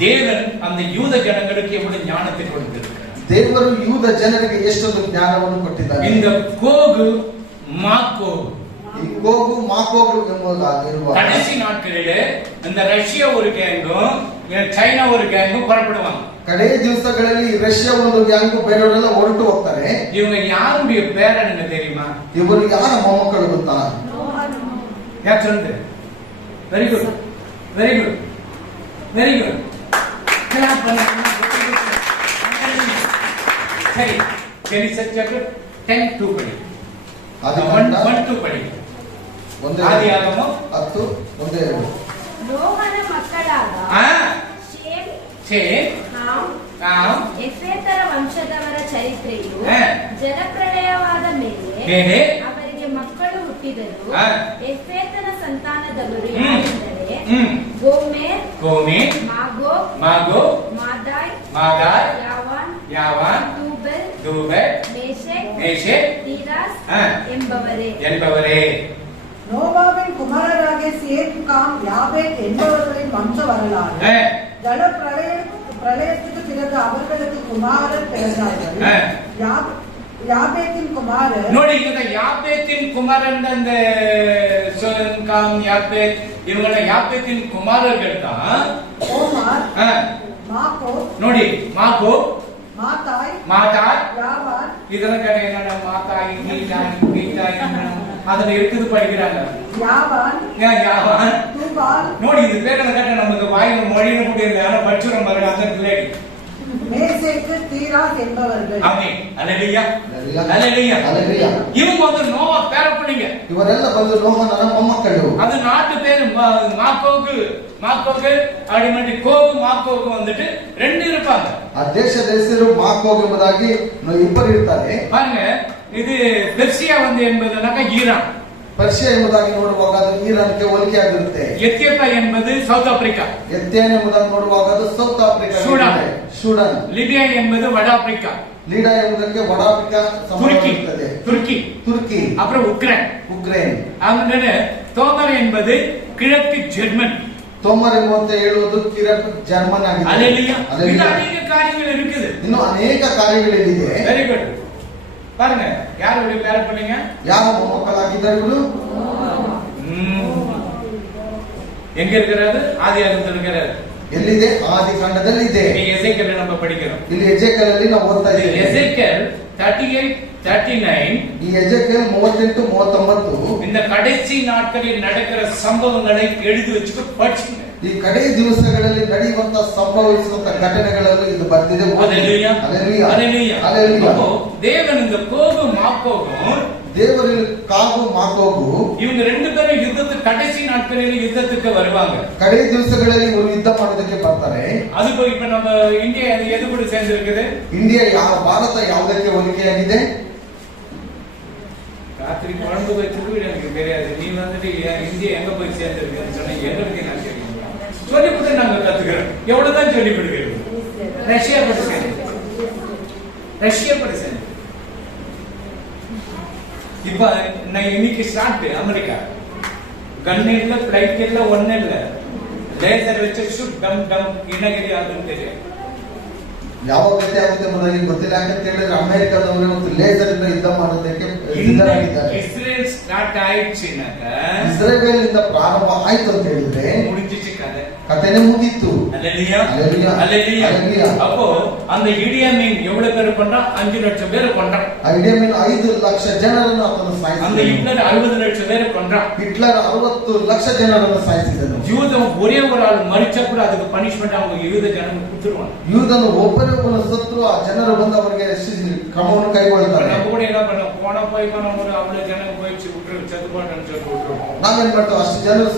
தேவன் அந்த யூத ஜனங்களுக்கு எவ்வளவு ஞானத்தை கொடுத்திருக்கிறார். ದೇವರು ಯೂದ ಜನರಿಗೆ ಎಷ್ಟೊಂದು ಜ್ಞಾನವನ್ನು ಕೊಟ್ಟಿದ್ದಾರೆ. இந்த கோகு மாக்கோகு ಈ ಗೋಗು ಮಾಕೋಗು ಎಂಬುದಾಗಿರುವ கடைசி நாட்களிலே இந்த ரஷ்யா ஒரு கேங்கும் சைனா ஒரு கேங்கும் புறப்படுவாங்க. ಕಡೆ ದಿವಸಗಳಲ್ಲಿ ರಷ್ಯಾ ಒಂದು ಗ್ಯಾಂಗ್ ಬೇರೆಯವರೆಲ್ಲ ಹೊರಟು ಹೋಗ್ತಾರೆ. இவங்க யாருடைய பேரனுங்க தெரியுமா? ಇವರು ಯಾರ ಮೊಮ್ಮಕ್ಕಳು ಗೊತ್ತಾ? யார் சொல்லுங்க? Very good, very good, very good. Clap பண்ணுங்க. சரி, ஜெனிசிஸ் சாப்டர் 10:2 படி. ಆದಿಕಾಂಡ 1:2 படி. ಆದಿಯಾಗಮம் 10:1-2. ನೋಹನ ಮಕ್ಕಳಾದ ಶೇಮ್, ಹಾಮ್, ಎಫೆತರ ವಂಶದವರ ಚರಿತ್ರೆಯು ಹಾ. ಜಲಪ್ರಳಯವಾದ ಮೇಲೆ ಮೇಲೆ ಅವರಿಗೆ ಮಕ್ಕಳು ಹುಟ್ಟಿದರು. ಹಾ. ಎಫೆತನ ಸಂತಾನದವರು ಹ್ಮ್. ಯಾರೆಂದರೆ ಹ್ಮ್. Gomer, ಗೋಮೇರ್, Magog, Magog, ಮಾದಾಯ್, ಮಾದಾಯ್, Javan, Javan, ತೂಬೆಲ್, தூபல், ಮೇಷೆಕ್, Meshech, Tiras ಹಾ. ಎಂಬವರೇ. நோவாவின் குமாரராகிய சேம், காம், யாபேத் என்பவர்களின் வம்ச வரலாறு. ஆ. ஜல பிரளயத்துக்கு பிறகு அவர்களுக்கு குமாரர் பிறந்தார்கள். ஆ. யாபேத்தின் குமாரர் ನೋಡಿ ಈಗ ಯಾಪೇತಿನ್ ಕುಮಾರன் அந்த காம் யாபேத் இவங்க யாபேத்தின் குமாரர்கள் தான். ஓமார், ஆ. மாகோ, ನೋಡಿ மாகோ, மாதாய், மாதாய், யாவான், இதெல்லாம் என்ன மாதாய், கீதாய் அதுல இருக்குது படிக்கிறாங்க. யாவான், யாவான், தூபால், ನೋಡಿ இது பேரை கேட்ட நமக்கு வாயில மொழியில முடியாது. ஆனா படிச்சுறோம் பாருங்க அந்த பிள்ளைடி. மேசேக்கு, தீராஸ் என்பவர்கள். ஆமென். அல்லேலூயா, அல்லேலூயா. அல்லேலூயா. அல்லேலூயா. இவங்க வந்து நோவா பேரப்பிள்ளைங்க. ಇವರೆಲ್ಲ ಬಂದು ನೋಹನ ಮೊಮ್ಮಕ್ಕಳು. அது நாட்டு பேரு மாக்கோகு, மாக்கோகு அப்படி கோகு மாக்கோகு வந்துட்டு ரெண்டு இருப்பாங்க. ಆ ದೇಶದ ಹೆಸರು ಮಾಕೋಗ್ ಎಂಬುದಾಗಿ ಇಬ್ಬರು ಇರ್ತಾರೆ. பாருங்க, இது பெர்சியா வந்து என்பதுனாக்கா ஈரான், ಪರ್ಷಿಯಾ ಎಂಬುದಾಗಿ ನೋಡುವಾಗ ಅದು ಈರಾನ್ಗೆ ಹೋಲಿಕೆ ಆಗಿರುತ್ತೆ. எத்தியோப்பியா என்பது சவுத் ஆப்பிரிக்கா, ಎತ್ತೇನ್ ಎಂಬುದಾಗಿ ನೋಡುವಾಗ ಅದು south Africa, Sudan. Sudan. Libya என்பது வட ஆப்பிரிக்கா, ಲೀಡಾ ಎಂಬುದಕ್ಕೆ ವಡ ಆಫ್ರಿಕಾ துருக்கி, ಸಂಬಂಧಿಸುತ್ತದೆ. துருக்கி, ತುರ್ಕಿ, அப்புறம் உக்ரைன். ಉಕ್ರೇನ್. ஆமென். தோமர் என்பது கிழக்கு ஜெர்மன். ತೋಮರ್ ಎಂಬಂತೆ ಹೇಳುವುದು ಕಿರಕ್ ಜರ್ಮನ್ ಆಗಿದೆ. அல்லேலூயா. இது அல்லேலூயா. அநேக காரியங்கள் இருக்குது. ಇನ್ನು ಅನೇಕ ಕಾರ್ಯಗಳಿದೆ. Very good. பாருங்க, யாருடைய பேர பண்ணீங்க? ಯಾವ ಮೊಮ್ಮಕ್ಕಳಾಗಿದ್ದಾರೆ ಇವರು? எங்க இருக்கிறது? ஆதியாகமத்தில் இருக்கிறது. ಎಲ್ಲಿದೆ? ಆದಿಕಾಂಡದಲ್ಲಿ ಇದೆ. நீ எசேக்கியேல் நம்ம படிக்கிறோம். ಇಲ್ಲಿ ಎಜೆಕೇಲಲ್ಲಿ ನಾವು ಓದ್ತಾ ಇದ್ದೇವೆ. எசேக்கியேல் 38, 39 ಈ ಎಜೆಕೇಲ್ 38, 39 இந்த கடைசி நாட்களில் நடக்கிற சம்பவங்களை எழுதி வச்சுட்டு படிச்சுங்க. ಈ ಕಡೆ ದಿವಸಗಳಲ್ಲಿ ನಡೆಯುವಂತ ಸಂಭವಿಸುವಂತ ಘಟನೆಗಳಲ್ಲಿ ಇದು ಬರ್ತಿದೆ. அல்லேலூயா, அல்லேலூயா. அல்லேலூயா. அல்லேலூயா. அப்போ தேவன் இந்த கோகு மாக்கோகும் ದೇವರು ಕಾಗು ಮಾಕೋಗು இவங்க ரெண்டு பேரும் யுத்தத்துக்கு கடைசி நாட்களில் யுத்தத்துக்கு வருவாங்க. ಕಡೆ ದಿವಸಗಳಲ್ಲಿ ಇವರು ಯುದ್ಧ ಮಾಡೋದಕ್ಕೆ ಬರ್ತಾರೆ. அதுக்கு இப்ப நம்ம இந்தியா எது கூட சேர்ந்து இருக்குது? ಇಂಡಿಯಾ ಭಾರತ ಯಾವುದಕ್ಕೆ ಹೋಲಿಕೆಯಾಗಿದೆ? ராத்திரி குழம்பு வச்சுட்டு எனக்கு தெரியாது. நீ வந்துட்டு இந்தியா எங்க போய் சேர்ந்துருக்குன்னு சொன்னா எங்களுக்கு நான் தெரியும். சொல்லிவிட்டு நாங்க கத்துக்கிறோம். எவ்வளவுதான் சொல்லி கொடுக்கிறது? ரஷ்யா படி சேர்ந்து, ரஷ்யா படி சேர்ந்து. இப்ப நான் இன்னைக்கு ஸ்டார்ட் அமெரிக்கா கண்ணு இல்ல, பிளைட் இல்ல, ஒண்ணு இல்ல, லேசர் வச்சு ஷூட் டம் டம் என்னகிரி ஆகுதுன்னு தெரியும். ಯಾವ ಗತಿ ಆಗುತ್ತೆ ಎಂಬುದಾಗಿ ಗೊತ್ತಿಲ್ಲ. ಯಾಕಂತ ಹೇಳಿದ್ರೆ ಅಮೆರಿಕದವರು ಮತ್ತು ಲೇಸರ್ ಇಂದ ಯುದ್ಧ ಮಾಡೋದಕ್ಕೆ ಸಿದ್ಧರಾಗಿದ್ದಾರೆ. இஸ்ரேல் ஸ்டார்ட் ஆயிடுச்சுனாக்க ಇಸ್ರೇಲ್ ಇಂದ ಪ್ರಾರಂಭ ಆಯ್ತು ಅಂತ ಹೇಳಿದ್ರೆ முடிஞ்சிச்சு கதை. ಕಥೆನೇ ಮುಗೀತು. அல்லேலூயா, அல்லேலூயா. அல்லேலூயா. அல்லேலூயா. அப்போ அந்த இடியாமீன் எவ்வளவு பேர் கொண்டான்? 5 லட்சம் பேர் கொண்டான். ಆ ಇಡಿಯಾಮೀನ್ 5 ಲಕ್ಷ ಜನರನ್ನು ಆತನು அந்த ಸಾಯಿಸಿದನು. ஹிட்லர் 60 லட்சம் பேர் கொண்டான். ಹಿಟ್ಲರ್ 60 ಲಕ್ಷ ಜನರನ್ನು ಸಾಯಿಸಿದನು. யூதம் ஒரே ஒரு ஆள் மரிச்சா கூட அதுக்கு பனிஷ்மெண்ட் அவங்க யூத ஜனங்க கொடுத்துருவாங்க. ಯೂದನು ಒಬ್ಬರೊಬ್ಬನ ಸತ್ರು ಆ ಜನರು ಬಂದು ಅವರಿಗೆ ಕ್ರಮವನ್ನು ಕೈಗೊಳ್ತಾರೆ. நம்ம கூட என்ன பண்ண போன போய் ஒரு அவ்வளவு ஜனங்க போயிடுச்சு விட்டுரு, செத்துப்பாட்டன்னு சொல்லி விட்டுருவோம். ನಾವೇನ್ ಮಾಡ್ತೇವೆ? ಅಷ್ಟು ಜನರು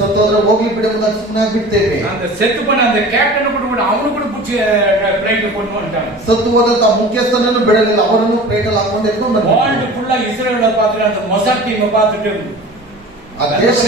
ಸತ್ತೋದ್ರೆ ಹೋಗ್ಲಿ ಬಿಡಿ ಅಂತ ಸುಮ್ಮನೆ ಬಿಡ್ತೇವೆ. அந்த செத்து பண்ண அந்த கேப்டன் கூட அவனு கூட புடிச்சு பிளைட் கொண்டு வந்துட்டாங்க. ಸತ್ತು ಹೋದಂತ ಮುಖ್ಯಸ್ಥನನ್ನು ಬಿಡಲಿಲ್ಲ, ಅವರನ್ನು ಪ್ಲೇಟಲ್ಲಿ ಹಾಕೊಂಡು ಎತ್ಕೊಂಡು ಬಂದ್ರು. ವರ್ಲ್ಡ್ ಫುಲ್ಲಾ ಇಸ್ರೇಲ್ ಪಾತ್ರ அந்த ಮೊಸಾದ್ ಟೀಮ್ பார்த்துட்டு ಆ ದೇಶ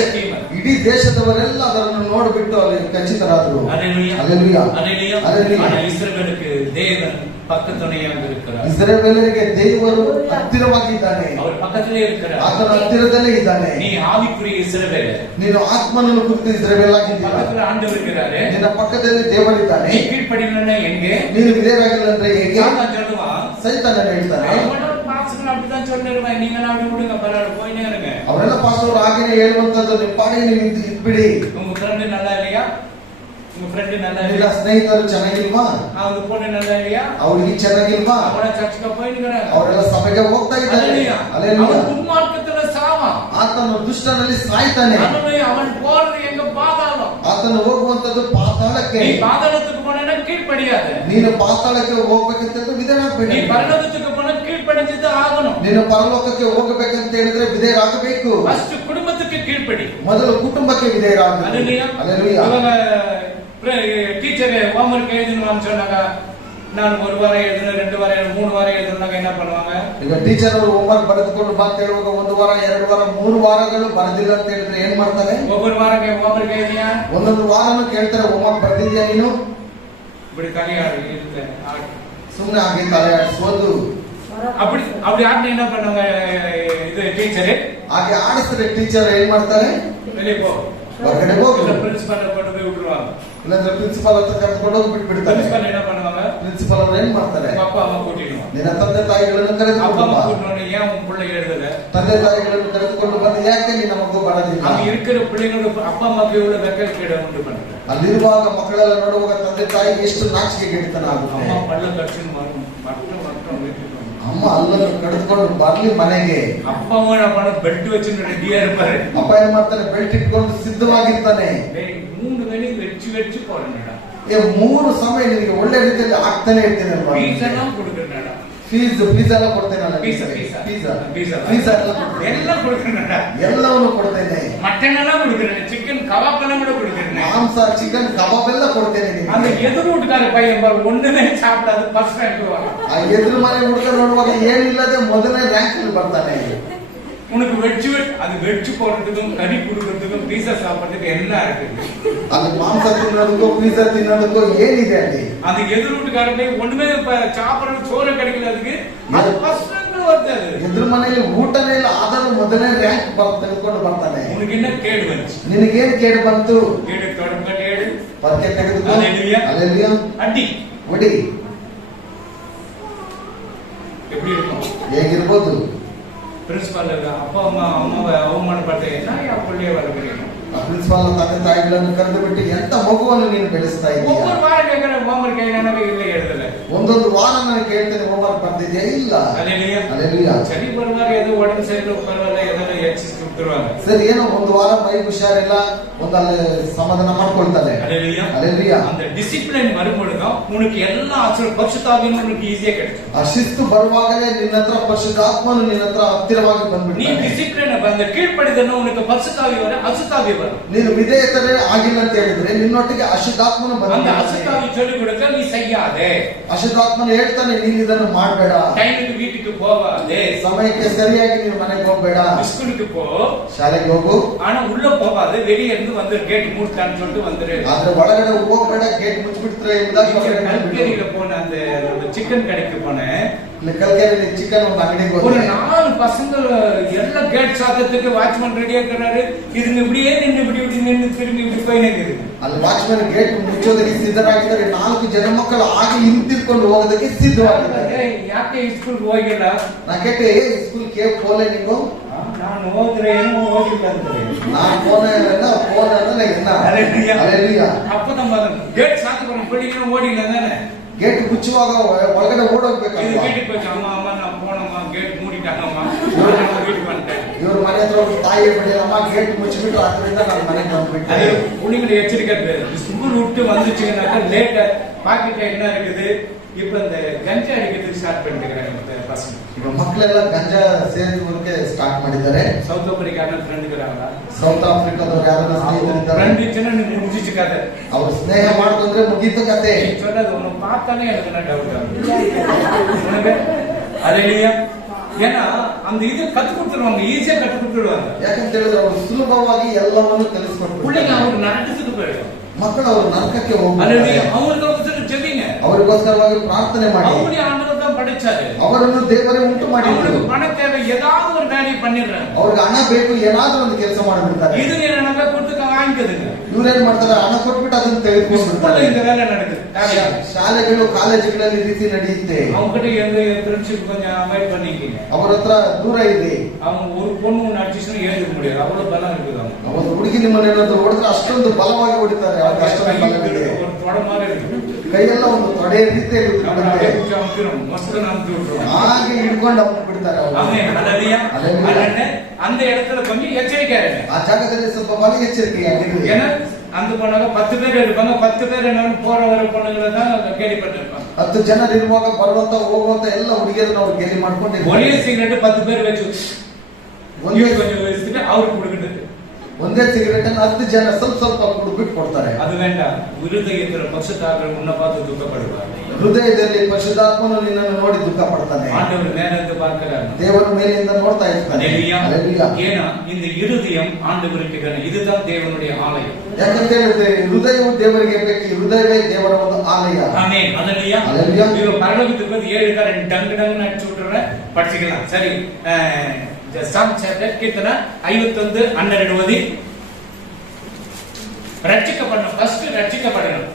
ಇಡೀ ದೇಶದವರೆಲ್ಲ ಅದನ್ನು ನೋಡಿಬಿಟ್ಟು ಅಲ್ಲಿ ಖಚಿತರಾದರು. அல்லேலூயா, அல்லேலூயா. அல்லேலூயா. அல்லேலூயா. ஆனா இஸ்ரவேலுக்கு தேவன் பக்கத்துணையாக இருக்கிறார். ಇಸ್ರೇಲರಿಗೆ ದೇವರು ಹತ್ತಿರವಾಗಿದ್ದಾನೆ. அவர் பக்கத்திலே இருக்கிறார். ಆತನ ಹತ್ತಿರದಲ್ಲೇ ಇದ್ದಾನೆ. நீ ஆவிக்குரிய இஸ்ரவேல், ನೀನು ಆತ್ಮನನ್ನು ಕುರಿತು ಇಸ್ರೇಲ್ ಆಗಿದ್ದೀಯ. பக்கத்துல ஆண்டவர் இருக்கிறாரு. ನಿನ್ನ ಪಕ್ಕದಲ್ಲಿ ದೇವರಿದ್ದಾನೆ. நீ கீழ்ப்படியலன்னா எங்கே? ನೀನು ವಿಧೇಯರಾಗಿಲ್ಲ ಅಂದ್ರೆ ಹೇಗೆ? சாத்தான் சொல்லுவான், ಸೈತಾನನು ಹೇಳ್ತಾನೆ, அவனோட பாச பாஸ்டர் அப்படிதான் சொல்லிடுவேன், நீங்க அப்படி விடுங்க, பரவாயில்ல போயினே இருங்க. ಅವರೆಲ್ಲ ಪಾಸ್ಟರ್ ಆಗಿನೇ ಹೇಳುವಂತದ್ದು, ನಿಮ್ಮ ಪಾಡಿಗೆ ನೀವು ಇದ್ಬಿಡಿ. உங்க ஃப்ரெண்டு நல்லா இல்லையா? உங்க ஃப்ரெண்டு நல்லா ನಿನ್ನ இல்லையா? ಸ್ನೇಹಿತರು ಚೆನ್ನಾಗಿಲ್ವಾ? அவங்க பொண்ணு நல்லா இல்லையா? ಅವ್ರಿಗೆ ಚೆನ್ನಾಗಿಲ್ವಾ? அவன சர்ச்சுக்கு போயினுங்கறாங்க. ಅವರೆಲ್ಲ ಸಭೆಗೆ ಹೋಗ್ತಾ ಇದ್ದಾರೆ. ஹalleluya. அவன் துன்மார்க்கத்துல சாவான். ಆತನು ದುಷ್ಟನಲ್ಲಿ ಸಾಯ್ತಾನೆ. ஹalleluya. அவன் போறது எங்க? பாதாளம். ಆತನು ಹೋಗುವಂತದ್ದು ಪಾತಾಳಕ್ಕೆ. நீ பாதாளத்துக்கு போனா கீழ்ப்படியாத. ನೀನು ಪಾತಾಳಕ್ಕೆ ಹೋಗ್ಬೇಕಂತ ವಿಧೇಯರಾಗಬೇಡ. நீ பரலோகத்துக்கு போனா கீழ்ப்படிஞ்சது ஆகணும். ನೀನು ಪರಲೋಕಕ್ಕೆ ಹೋಗಬೇಕಂತ ಹೇಳಿದ್ರೆ ವಿಧೇಯರಾಗಬೇಕು. ಫಸ್ಟ್ ಕುಟುಂಬಕ್ಕೆ ಕೀழ்ಪಡಿ. ಮೊದಲು ಕುಟುಂಬಕ್ಕೆ ವಿಧೇಯರಾಗಬೇಕು. ஹalleluya. ಹalleluya. இவங்க டீச்சர் ஹோம்வொர்க் எழுதணும்னு சொன்னாங்க, நான் ஒரு வாரம் எழுதுன, 2 வாரம் 3 வாரம் எழுதுனாங்க, என்ன பண்ணுவாங்க? ಈಗ ಟೀಚರ್ ಅವರು ಹೋಮ್ವರ್ಕ್ ಬರೆದುಕೊಂಡು ಬಾ ಅಂತ ಹೇಳುವಾಗ 1 ವಾರ 2 ವಾರ 3 ವಾರಗಳು ಬರೆದಿಲ್ಲ ಅಂತ ಹೇಳಿದ್ರೆ ಏನ್ ಮಾಡ್ತಾರೆ? ஒவ்வொரு வாரம் ஹோம்வொர்க் எழுதியா? ಒಂದೊಂದು ವಾರನೂ ಕೇಳ್ತಾರೆ, ಹೋಮ್ವರ್ಕ್ ಬರೆದಿದ್ಯಾ ನೀನು? இப்படி தலையாடு இருக்கு. ಸುಮ್ಮನೆ ಆಗಿ ತಲೆ ಆಡಿಸೋದು. அப்படி அப்படி ஆடினா என்ன பண்ணுவாங்க? இது டீச்சர் ಹಾಗೆ ಆಡಿಸಿದ್ರೆ ಟೀಚರ್ ಏನ್ ಮಾಡ್ತಾರೆ? வெளியே போ, ಹೊರಗಡೆ ಹೋಗು. பிரின்சிபால் கொண்டு போய் விட்டுருவாங்க. ಇಲ್ಲಾಂದ್ರೆ ಪ್ರಿನ್ಸಿಪಾಲ್ ಹತ್ರ ಕರೆದುಕೊಂಡು ಹೋಗಿ ಬಿಟ್ಬಿಡ್ತಾರೆ. பிரின்சிபால் என்ன பண்ணுவாங்க? ಪ್ರಿನ್ಸಿಪಾಲ್ ಅವ್ರು ಏನ್ ಮಾಡ್ತಾರೆ? அப்பா அம்மா கூட்டிடுவாங்க. ನಿನ್ನ ತಂದೆ ತಾಯಿಗಳನ್ನು அப்பா ಕರೆದುಕೊಂಡು அம்மா ಬಾ. கூட்டினோட ஏன் உன் பிள்ளை எழுதல? ತಂದೆ ತಾಯಿಗಳನ್ನು ಕರೆದುಕೊಂಡು ಬಂದು ಯಾಕೆ ನಿನ್ನ ಮಗು ಬರೋದಿಲ್ಲ? அங்க இருக்கிற பிள்ளைங்களோட அப்பா அம்மாக்கு எவ்வளவு வெக்கக்கேடு உண்டு பண்றது. ಅಲ್ಲಿರುವಾಗ ಮಕ್ಕಳೆಲ್ಲ ನೋಡುವಾಗ ತಂದೆ ತಾಯಿಗೆ ಎಷ್ಟು ನಾಚಿಕೆ ಗೆಡಿತನ ಆಗುತ್ತೆ. அம்மா பல்ல கட்சின்னு மட்டும் வீட்டுக்கு ಅಮ್ಮ ಅಲ್ಲನ್ನು ಕಡಿದುಕೊಂಡು ಬರ್ಲಿ ಮನೆಗೆ. அப்பா அம்மா பண்ண பெல்ட் வச்சு ரெடியா இருப்பாரு. ಅಪ್ಪ ಏನ್ ಮಾಡ್ತಾನೆ? ಬೆಲ್ಟ್ ಇಟ್ಕೊಂಡು ಸಿದ್ಧವಾಗಿರ್ತಾನೆ. 3 வேளை வெச்சு போறேன்டா. 3 ಸಮಯ ನಿನಗೆ ಒಳ್ಳೆ ರೀತಿಯಲ್ಲಿ ಆಗ್ತಾನೆ ಇರ್ತೇನೆ ಅಲ್ವಾ? ಫೀಸ್ ಎಲ್ಲ ಕೊಡ್ತೀನடಾ. ಫೀಸ್ ಎಲ್ಲ ಕೊಡ್ತೇನೆ. ಎಲ್ಲ ಕೊಡ್ತೀನடಾ. ಎಲ್ಲವನ್ನು ಕೊಡ್ತೇನೆ. ಮಟನ್ ಎಲ್ಲ ಕೊಡ್ತೇನೆ, ಚಿಕನ್ ಕಬಾಬ್ ಎಲ್ಲ ಕೂಡ ಕೊಡ್ತೇನೆ, ಮಾಂಸ ಚಿಕನ್ ಕಬಾಬ್ ಎಲ್ಲ ಕೊಡ್ತೇನೆ. அந்த எதிர் வீட்டுக்கார பையன் பாரு ஒண்ணுமே சாப்பிடாது ஃபர்ஸ்ட் ரேங்க் வருவாங்க. ಆ ಎದುರು ಮನೆ ಹುಡುಗ ನೋಡುವಾಗ ಏನಿಲ್ಲದೆ ಮೊದಲನೇ ರ್ಯಾಂಕ್ ಅಲ್ಲಿ ಬರ್ತಾನೆ. உனக்கு அது வெஜ் போறதுக்கும் கறி குடுக்கிறதுக்கும் பீஸா சாப்பிடுறதுக்கு என்ன இருக்கு? ಅದು ಮಾಂಸ ತಿನ್ನೋದಕ್ಕೂ ಪೀಸಾ ತಿನ್ನೋದಕ್ಕೂ ಏನಿದೆ ಅಲ್ಲಿ? அந்த எதிர் வீட்டுக்காரங்க ஒண்ணுமே சாப்பிடுற சோறு கிடைக்கல, அதுக்கு அது ஃபர்ஸ்ட் ரேங்க் வருது. ಎದುರು ಮನೆಯಲ್ಲಿ ಊಟನೇ ಇಲ್ಲ, ಆದರೂ ಮೊದಲನೇ ರ್ಯಾಂಕ್ ತೆಗೆದುಕೊಂಡು ಬರ್ತಾನೆ. உனக்கு என்ன கேடு வந்துச்சு? ನಿನಗೇನು ಕೇಡು ಬಂತು? கேடு தொடங்க கேடு ಪರಕೆ ತೆಗೆದುಕೋ. ஹalleluya. ಹalleluya. அடி ಹೊಡಿ. எப்படி இருக்கும்? ಹೇಗಿರ್ಬೋದು? பிரின்சிபால் அப்பா அம்மாவை அவமானப்பட்ட என்ன என் பிள்ளைய வளர்க்குறீங்க? ಪ್ರಿನ್ಸಿಪಾಲ್ ತಂದೆ ತಾಯಿಗಳನ್ನು ಕರೆದು ಬಿಟ್ಟು ಎಂತ ಮಗುವನ್ನು ನೀನು ಬೆಳೆಸ್ತಾ ಇದೀಯ? ஒவ்வொரு வாரம் கேட்கிற ஹோம்வொர்க் எனக்கு இல்லை எழுதல. ಒಂದೊಂದು ವಾರ ನಾನು ಕೇಳ್ತೇನೆ, ಹೋಮ್ವರ್ಕ್ ಬರ್ತಿದ್ಯಾ? ಇಲ್ಲ. ஹalleluya. ಹalleluya. சரி பரவாயில்ல, ஏதோ உடம்பு சரியில்லை பரவாயில்ல, எதனா எக்ஸஸ் கொடுத்துருவாங்க. ಸರಿ, ಏನೋ ಒಂದು ವಾರ ಮೈ ಹುಷಾರಿಲ್ಲ, ಒಂದಲ್ಲಿ ಸಮಾಧಾನ ಮಾಡ್ಕೊಳ್ತಾರೆ. ஹalleluya. ಹalleluya. அந்த டிசிப்ளின் வரும்பொழுதும் உனக்கு எல்லா பரிசுத்தாவியும் உனக்கு ஈஸியா கிடைக்கும். ಆ ಶಿಸ್ತು ಬರುವಾಗಲೇ ನಿನ್ನ ಹತ್ರ ಪರಿಶುದ್ಧಾತ್ಮನು ನಿನ್ನ ಹತ್ರ ಹತ್ತಿರವಾಗಿ நீ ಬಂದ್ಬಿಡ್ತಾನೆ. டிசிப்ளின் அந்த கீழ்ப்படிதன உனக்கு பரிசுத்தாவி வர அசுத்தாவி வரும். ನೀನು ವಿಧೇಯತೆ ಆಗಿಲ್ಲ ಅಂತ ಹೇಳಿದ್ರೆ ನಿನ್ನೊಟ್ಟಿಗೆ ಅಶುದ್ಧಾತ್ಮನು அந்த ಬಂದ. அசுத்தாவி சொல்லி கொடுக்க நீ செய்யாதே. ಅಶುದ್ಧಾತ್ಮನು ಹೇಳ್ತಾನೆ, ನೀನು ಇದನ್ನು ಮಾಡಬೇಡ. டைமுக்கு வீட்டுக்கு போகாதே. ಸಮಯಕ್ಕೆ ಸರಿಯಾಗಿ ನೀನು ಮನೆಗೆ ಹೋಗ್ಬೇಡ. ஸ்கூலுக்கு போ, ಶಾಲೆಗೆ ಹೋಗು, ஆனா உள்ள போகாது, வெளியே இருந்து வந்து கேட் மூடிட்டான்னு சொல்லிட்டு வந்துரு. ಆದ್ರೆ ಒಳಗಡೆ ಹೋಗ್ಬೇಡ, ಗೇಟ್ ಮುಚ್ಚಿಬಿಡ್ತಾರೆ ಎಂಬುದಾಗಿ ಹೊರಗಡೆ ಬಿಡು. கல்கேரியில போன அந்த சிக்கன் கடைக்கு போனேன். ಇಲ್ಲಿ ಕಲ್ಕೆರೆಯಲ್ಲಿ ಚಿಕನ್ ಒಂದು ಅಂಗಡಿಗೆ ஒரு ಹೋದ್ರೆ 4 பசங்க எல்லாம் கேட் சாத்தத்துக்கு வாட்ச்மேன் ரெடியா இருக்கிறாரு. இதுங்க இப்படியே நின்று இப்படி நின்று திரும்பி இப்படி போய் நிற்குது. ಅಲ್ಲಿ ವಾಚ್ಮನ್ ಗೇಟ್ ಮುಚ್ಚೋದಕ್ಕೆ ಸಿದ್ಧರಾಗಿದ್ದಾರೆ. 4 ಜನ ಮಕ್ಕಳು ಹಾಗೆ ಹಿಂತಿರ್ಕೊಂಡು ಹೋಗೋದಕ್ಕೆ ಸಿದ್ಧವಾಗಿದ್ದಾರೆ. ಯಾಕೆ ಸ್ಕೂಲ್ ಹೋಗಿಲ್ಲ? ನಾ ಕೇಟೆ ಸ್ಕೂಲ್ ಕೇವ್ ಪೋಲೆ ನೀವು? ನಾನು ಹೋದ್ರೆ ಏನೋ ಹೋಗಿಲ್ಲ ಅಂದ್ರೆ நான் போனேன் என்ன ஹalleluya. அப்பதான் கேட் சாத்து போன பிள்ளைங்க ஓடில தானே. ಗೇಟ್ ಮುಚ್ಚುವಾಗ ಒಳಗಡೆ ಓಡೋಗ್ಬೇಕಲ್ಲ. இது வீட்டுக்கு போச்சு, அம்மா அம்மா நான் போனம்மா, கேட் மூடிட்டாங்கம்மா, நான் வீட்டுக்கு வந்துட்டேன். ಇವ್ರ ಮನೆ ಹತ್ರ ಹೋಗಿ ತಾಯಿ ಬಿಡಿಯಮ್ಮ ಗೇಟ್ ಮುಚ್ಚಿಬಿಟ್ಟು ಅದರಿಂದ ನಾನು ಮನೆಗೆ ಬಂದ್ಬಿಟ್ಟೆ. அது புள்ளிங்களை எச்சரிக்கை. ஸ்கூல் விட்டு வந்துச்சுன்னாக்கா லேட் பாக்கெட்ல என்ன இருக்குது? இப்ப இந்த கஞ்சா அடிக்கிறதுக்கு ஸ்டார்ட் பண்ணிட்டு பசங்க. ಇವಾಗ ಮಕ್ಕಳೆಲ್ಲ ಗಂಜಾ ಸೇರಿಸೋದಕ್ಕೆ ಸ್ಟಾರ್ಟ್ ಮಾಡಿದ್ದಾರೆ. சவுத் ஆப்பிரிக்கான ஃப்ரெண்ட் இருக்கிறாங்க. ಸೌತ್ ಆಫ್ರಿಕಾದವ್ರು ಯಾರನ್ನ ಸ್ನೇಹಿತರಿದ್ದಾರೆ. ஃப்ரெண்ட் சின்ன முடிஞ்சிச்சு கதை. ಅವ್ರು ಸ್ನೇಹ ಮಾಡ್ಕೊಂಡ್ರೆ ಮುಗೀತು ಕತೆ. சொன்னது உனக்கு பார்த்தாலே எனக்கு என்ன டவுட் ஆகுது. ஹalleluya. ஏன்னா அந்த இது கத்து கொடுத்துருவாங்க, ஈஸியா கத்து கொடுத்துடுவாங்க. ಯಾಕಂತ ಹೇಳಿದ್ರೆ ಅವರು ಸುಲಭವಾಗಿ ಎಲ್ಲವನ್ನು ಕಲಿಸ್ಕೊಡ್ತಾರೆ. பிள்ளைங்க அவங்க நடந்துட்டு போயிடும். ಮಕ್ಕಳು ಅವರು ನರಕಕ್ಕೆ ஹalleluya. ಹೋಗ್ತಾರೆ. அவங்களுக்கோಸ್ಕರ ஜெபிங்க. ಅವರಿಗೋಸ್ಕರವಾಗಿ ಪ್ರಾರ್ಥನೆ ಮಾಡಿ. அவங்களுடைய ஆண்டவர் தான் படைச்சாரு. ಅವರನ್ನು ದೇವರೇ ಉಂಟು ಮಾಡಿದ್ರು. அவங்களுக்கு பண தேவை, ஏதாவது ஒரு வேலையை பண்ணிடுறாங்க. ಅವ್ರಿಗೆ ಹಣ ಬೇಕು, ಏನಾದ್ರೂ ಒಂದು ಕೆಲಸ ಮಾಡಿಬಿಡ್ತಾರೆ. இது எனக்கு கொடுத்துக்காங்க, வாங்கிக்குதுங்க. ಇವ್ರೇನ್ ಮಾಡ್ತಾರೆ, ಹಣ ಕೊಟ್ಬಿಟ್ಟು ಅದನ್ನ ಸ್ಕೂಲ್ ತೆಗೆದುಕೊಂಡು இந்த வேலை நடக்குது. ಶಾಲೆಗಳು ಕಾಲೇಜುಗಳಲ್ಲಿ ಈ ರೀತಿ ನಡೆಯುತ್ತೆ. அவங்க கிட்ட எந்த ஃப்ரெண்ட்ஷிப் கொஞ்சம் அவாய்ட் பண்ணிக்கீங்க. ಅವರ ಹತ್ರ ದೂರ ಇದೆ. அவங்க ஒரு பொண்ணு நடிச்சுன்னு ஏழுக்க முடியாது, அவ்வளவு பலம் இருக்குது அவங்க. ಒಂದು ಹುಡುಗಿ ನಿಮ್ಮನ್ನ ಏನಾದ್ರು ಹೊಡೆದ್ರೆ ಅಷ್ಟೊಂದು ಬಲವಾಗಿ ಹೊಡಿತಾರೆ, ಅವ್ರಿಗೆ ಅಷ್ಟೊಂದು ಬಲವಿದೆ. ஒரு தொட மாதிரி இருக்கு. ಕೈಯೆಲ್ಲ ಒಂದು ತೊಡೆ ರೀತಿಯಲ್ಲಿ ಬಿಡುತ್ತೆ. ಹಾಗೆ ಹಿಡ್ಕೊಂಡು ಅವನು ಬಿಡ್ತಾರೆ ಅವರು. அந்த இடத்துல கொஞ்சம் எச்சரிக்கையா இருங்க. ಆ ಜಾಗದಲ್ಲಿ ಸ್ವಲ್ಪ ಬಲ ಎಚ್ಚರಿಕೆಯಾಗಿರ್ಲಿ. ஏன்னா அந்த பொண்ணாಗ 10 பேர் இருப்பாங்க, 10 பேர் என்ன போற வர பொண்ணுங்களை தான் கேள்விப்பட்டிருப்பாங்க. 10 ಜನರು ಇರುವಾಗ ಬರುವಂತ ಹೋಗುವಂತ ಎಲ್ಲ ಹುಡುಗಿಯರನ್ನ ಅವ್ರು ಕೇಳಿ ಮಾಡ್ಕೊಂಡಿರ್ತಾರೆ. ஒரே சிகரெட் 10 பேர் வச்சு கொஞ்சம் வச்சுட்டு அவருக்கு கொடுக்கிட்டு ಒಂದೇ ಸಿಗರೇಟ್ ಅನ್ನು 10 ಜನ ಸ್ವಲ್ಪ ಸ್ವಲ್ಪ ಕುಡಿಬಿಟ್ಟು ಕೊಡ್ತಾರೆ. ಅದು ಬೇಡ. ಹೃದಯದ ಪಕ್ಷತಾಗ್ರ ಮುನ್ನ பார்த்து துக்கப்படுவார். ಹೃದಯದಲ್ಲಿ ಪರಿಶುದ್ಧಾತ್ಮನು ನಿನ್ನನ್ನು ನೋಡಿ ದುಃಖ ಪಡ್ತಾನೆ. ஆண்டவர் மேலிருந்து பார்க்கிறார், ದೇವರ ಮೇಲಿಂದ ನೋಡ್ತಾ ಇರ್ತಾನೆ. ஹalleluya. ஏனா இந்த இருதயம் ஆண்டவருக்கு வேணும். இதுதான் தேவனுடைய ஆலயம். ಯಾಕಂತ ಹೇಳಿದ್ರೆ ಹೃದಯವು ದೇವರಿಗೆ ಬೇಕು, ಹೃದಯವೇ ದೇವರ ಒಂದು ಆಲಯ. ஆமென். ஹalleluya. ஹalleluya. ನೀವು ಪರಲೋಕಕ್ಕೆ ಬಂದು 7 ಕಾಲ ಡಂಗ್ ಡಂಗ್ ನಚ್ಚಿ ಬಿಟ್ರೆ படிச்சிக்கலாம். சரி, சாம் சாப்டர் கீர்த்தன 51:12 ஓதி ರಕ್ಷಿಸಪಡணும். ಫಸ್ಟ್ ರಕ್ಷಿಸಪಡணும்.